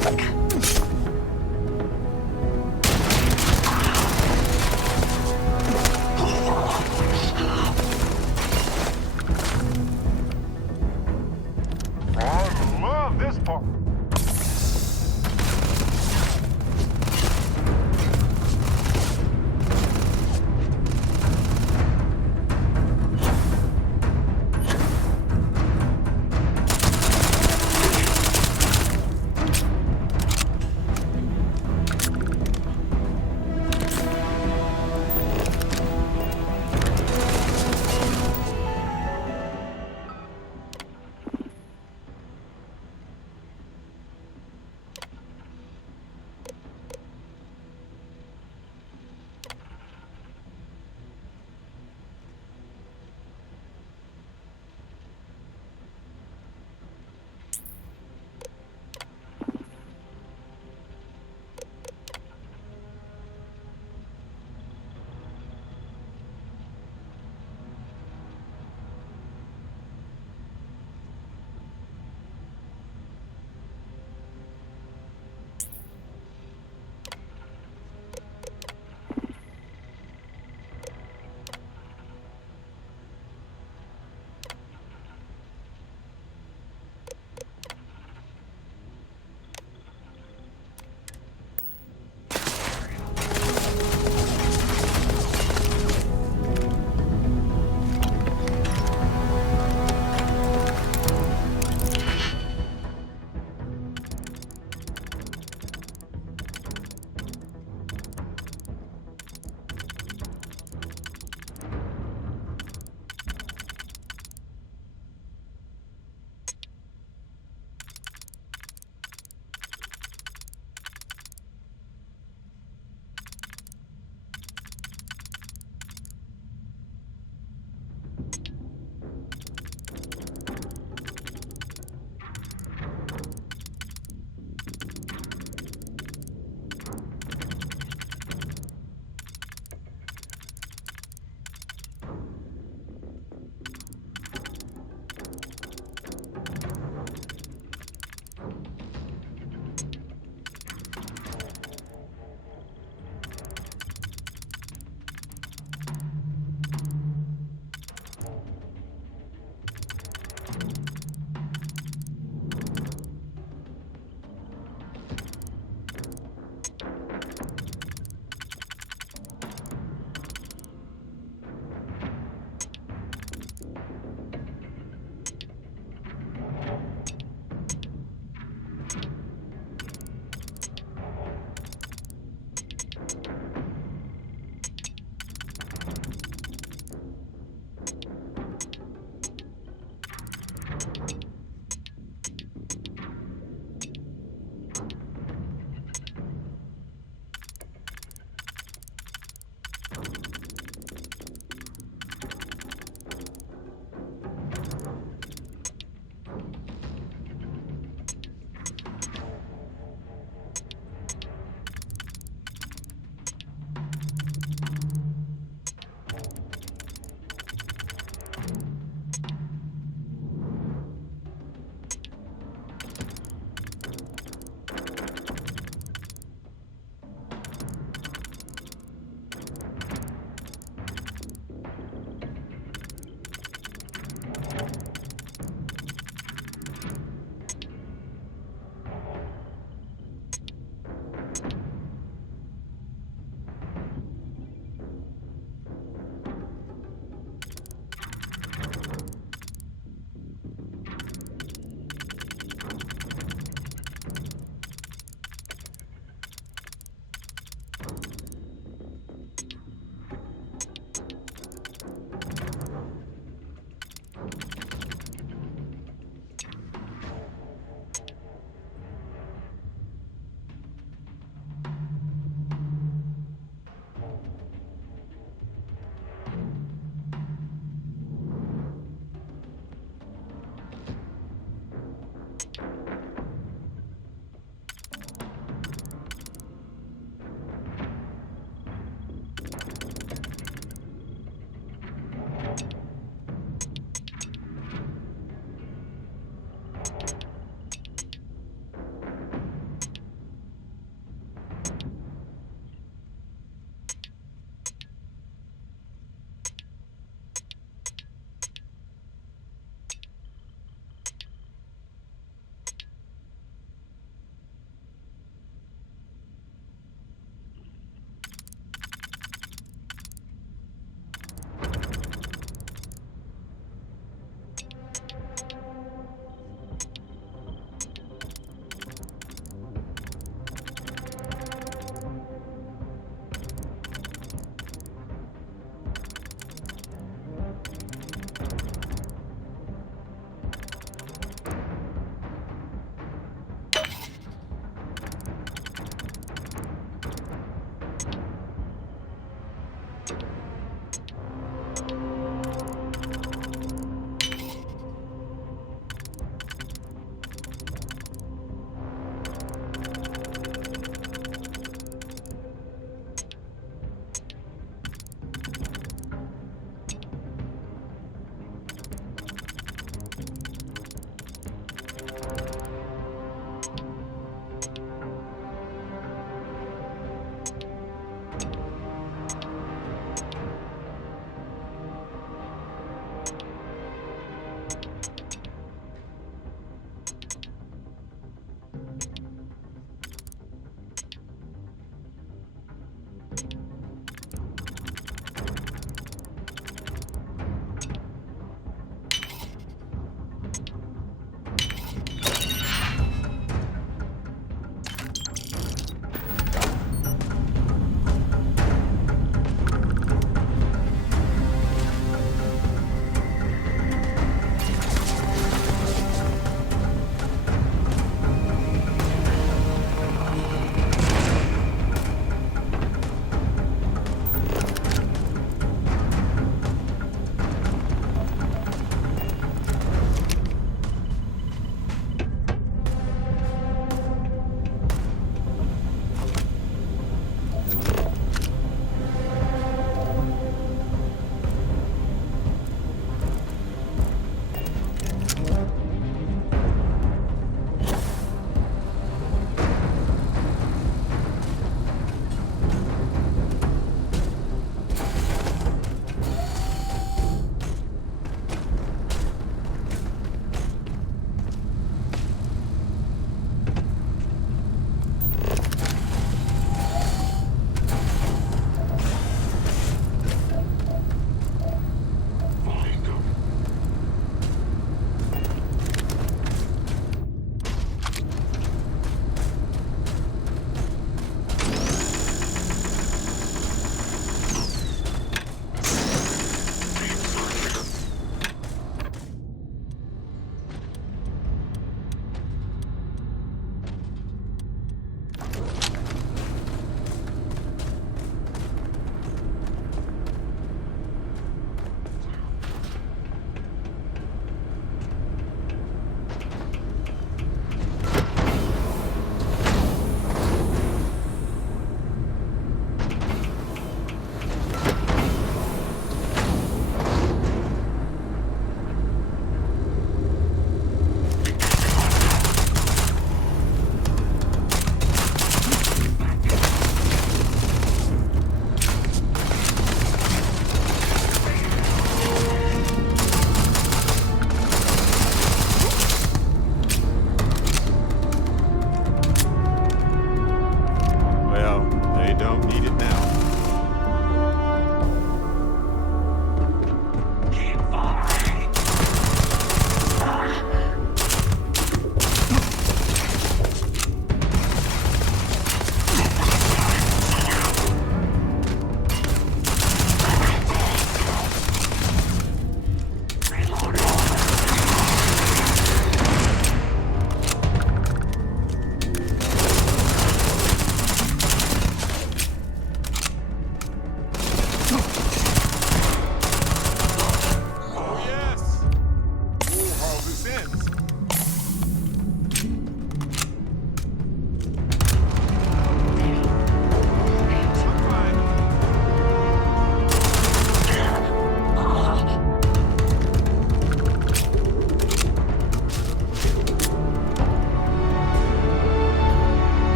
I love this part.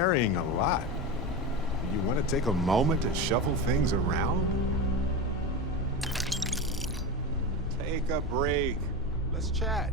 carrying a lot. You want to take a moment to shuffle things around? Take a break. Let's chat.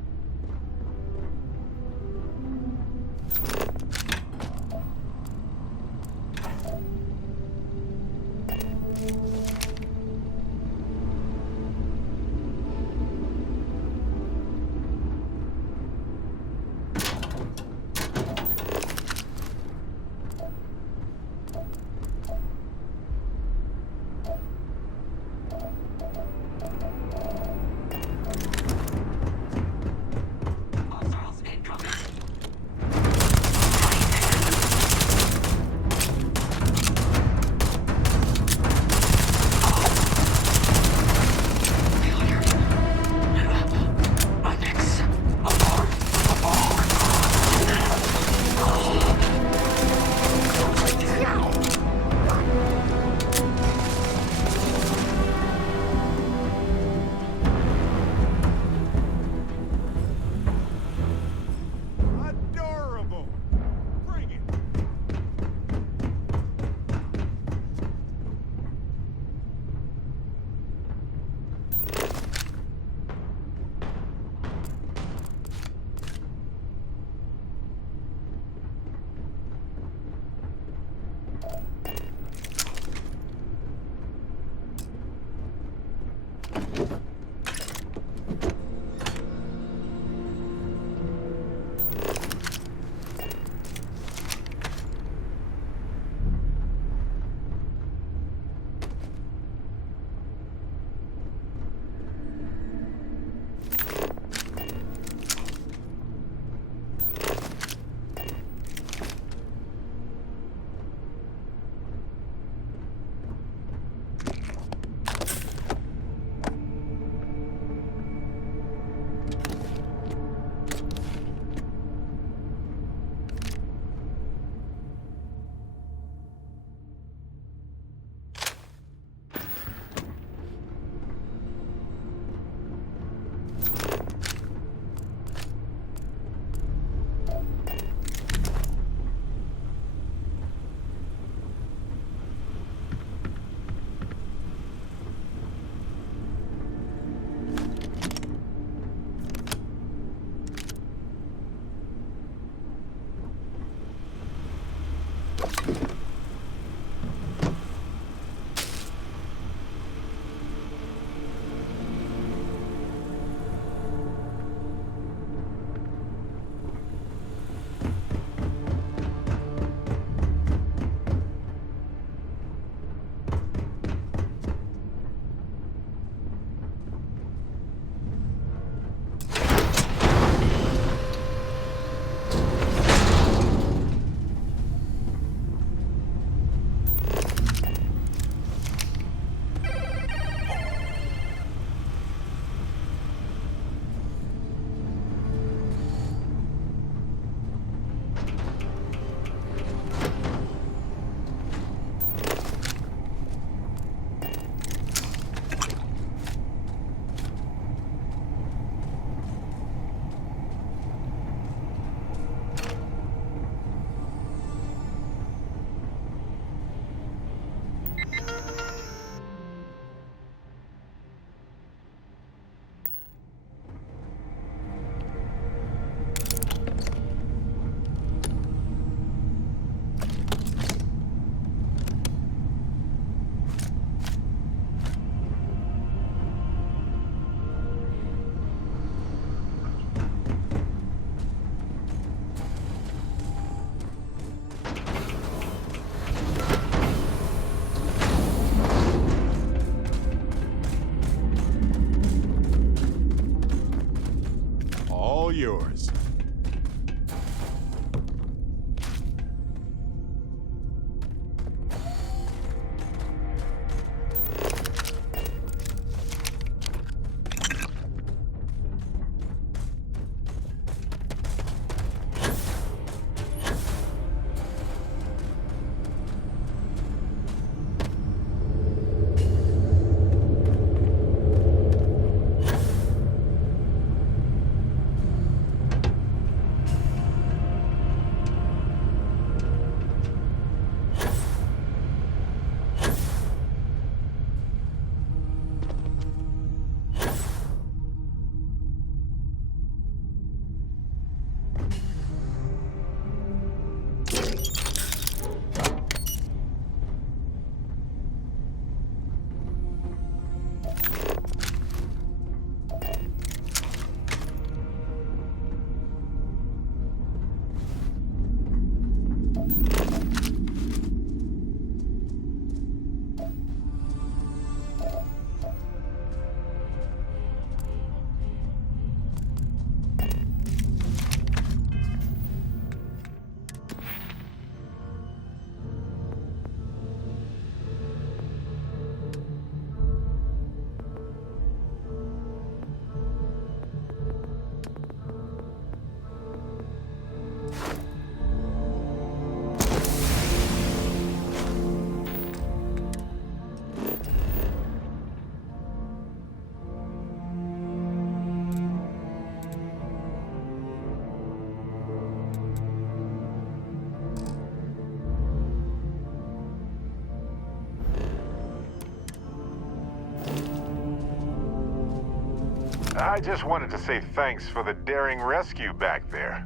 I just wanted to say thanks for the daring rescue back there.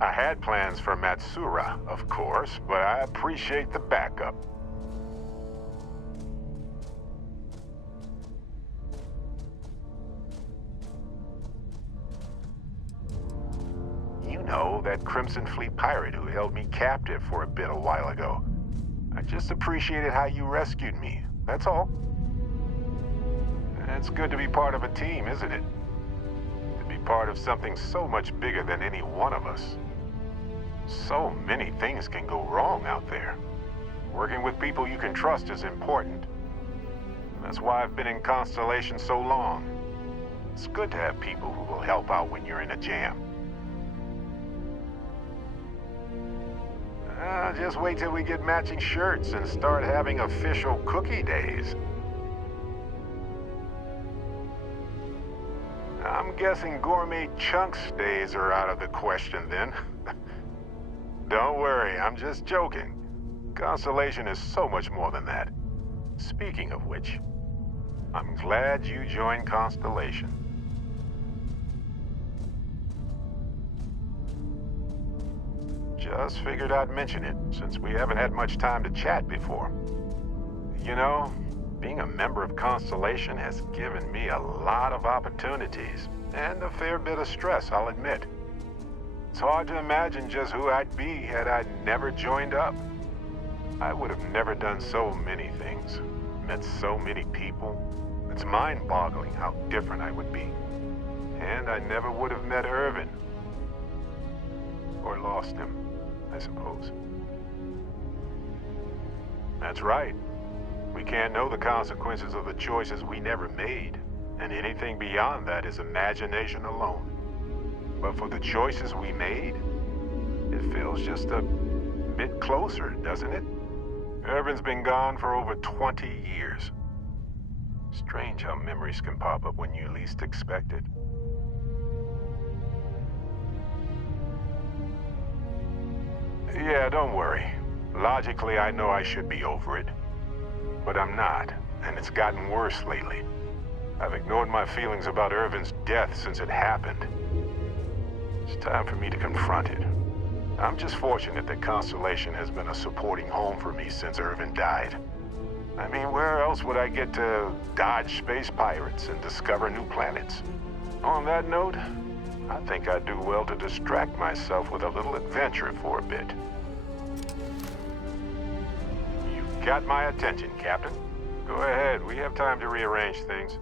I had plans for Matsura, of course, but I appreciate the backup. You know, that Crimson Fleet pirate who held me captive for a bit a while ago. I just appreciated how you rescued me, that's all. It's good to be part of a team, isn't it? To be part of something so much bigger than any one of us. So many things can go wrong out there. Working with people you can trust is important. That's why I've been in Constellation so long. It's good to have people who will help out when you're in a jam. Just wait till we get matching shirts and start having official cookie days. I'm guessing gourmet chunks days are out of the question then. Don't worry, I'm just joking. Constellation is so much more than that. Speaking of which, I'm glad you joined Constellation. Just figured I'd mention it, since we haven't had much time to chat before. You know, being a member of Constellation has given me a lot of opportunities, and a fair bit of stress, I'll admit. It's hard to imagine just who I'd be had I never joined up. I would have never done so many things, met so many people. It's mind-boggling how different I would be. And I never would have met Irvin. Or lost him, I suppose. That's right. We can't know the consequences of the choices we never made, and anything beyond that is imagination alone. But for the choices we made, it feels just a bit closer, doesn't it? Irvin's been gone for over 20 years. Strange how memories can pop up when you least expect it. Yeah, don't worry. Logically, I know I should be over it. But I'm not, and it's gotten worse lately. I've ignored my feelings about Irvin's death since it happened. It's time for me to confront it. I'm just fortunate that Constellation has been a supporting home for me since Irvin died. I mean, where else would I get to dodge space pirates and discover new planets? On that note, I think I'd do well to distract myself with a little adventure for a bit. You've got my attention, Captain. Go ahead, we have time to rearrange things.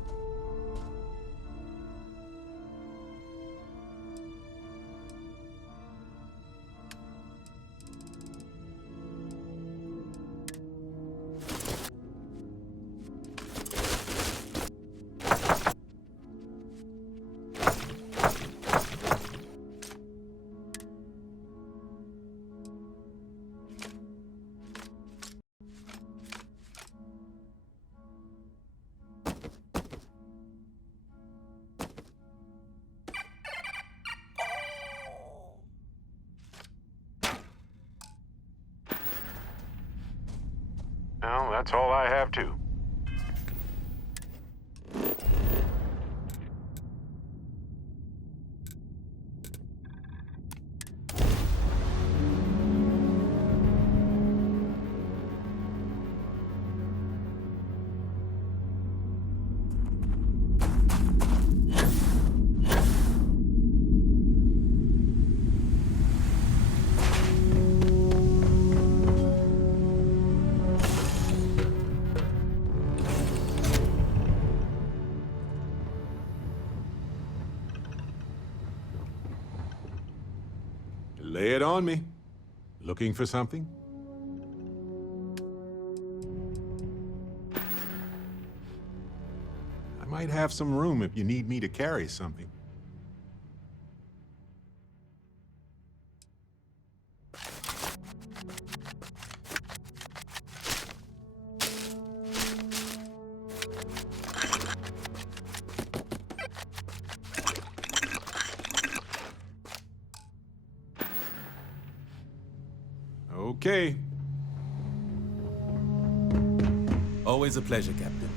Well, that's all I have to. Lay it on me. Looking for something? I might have some room if you need me to carry something. Okay. Always a pleasure, Captain.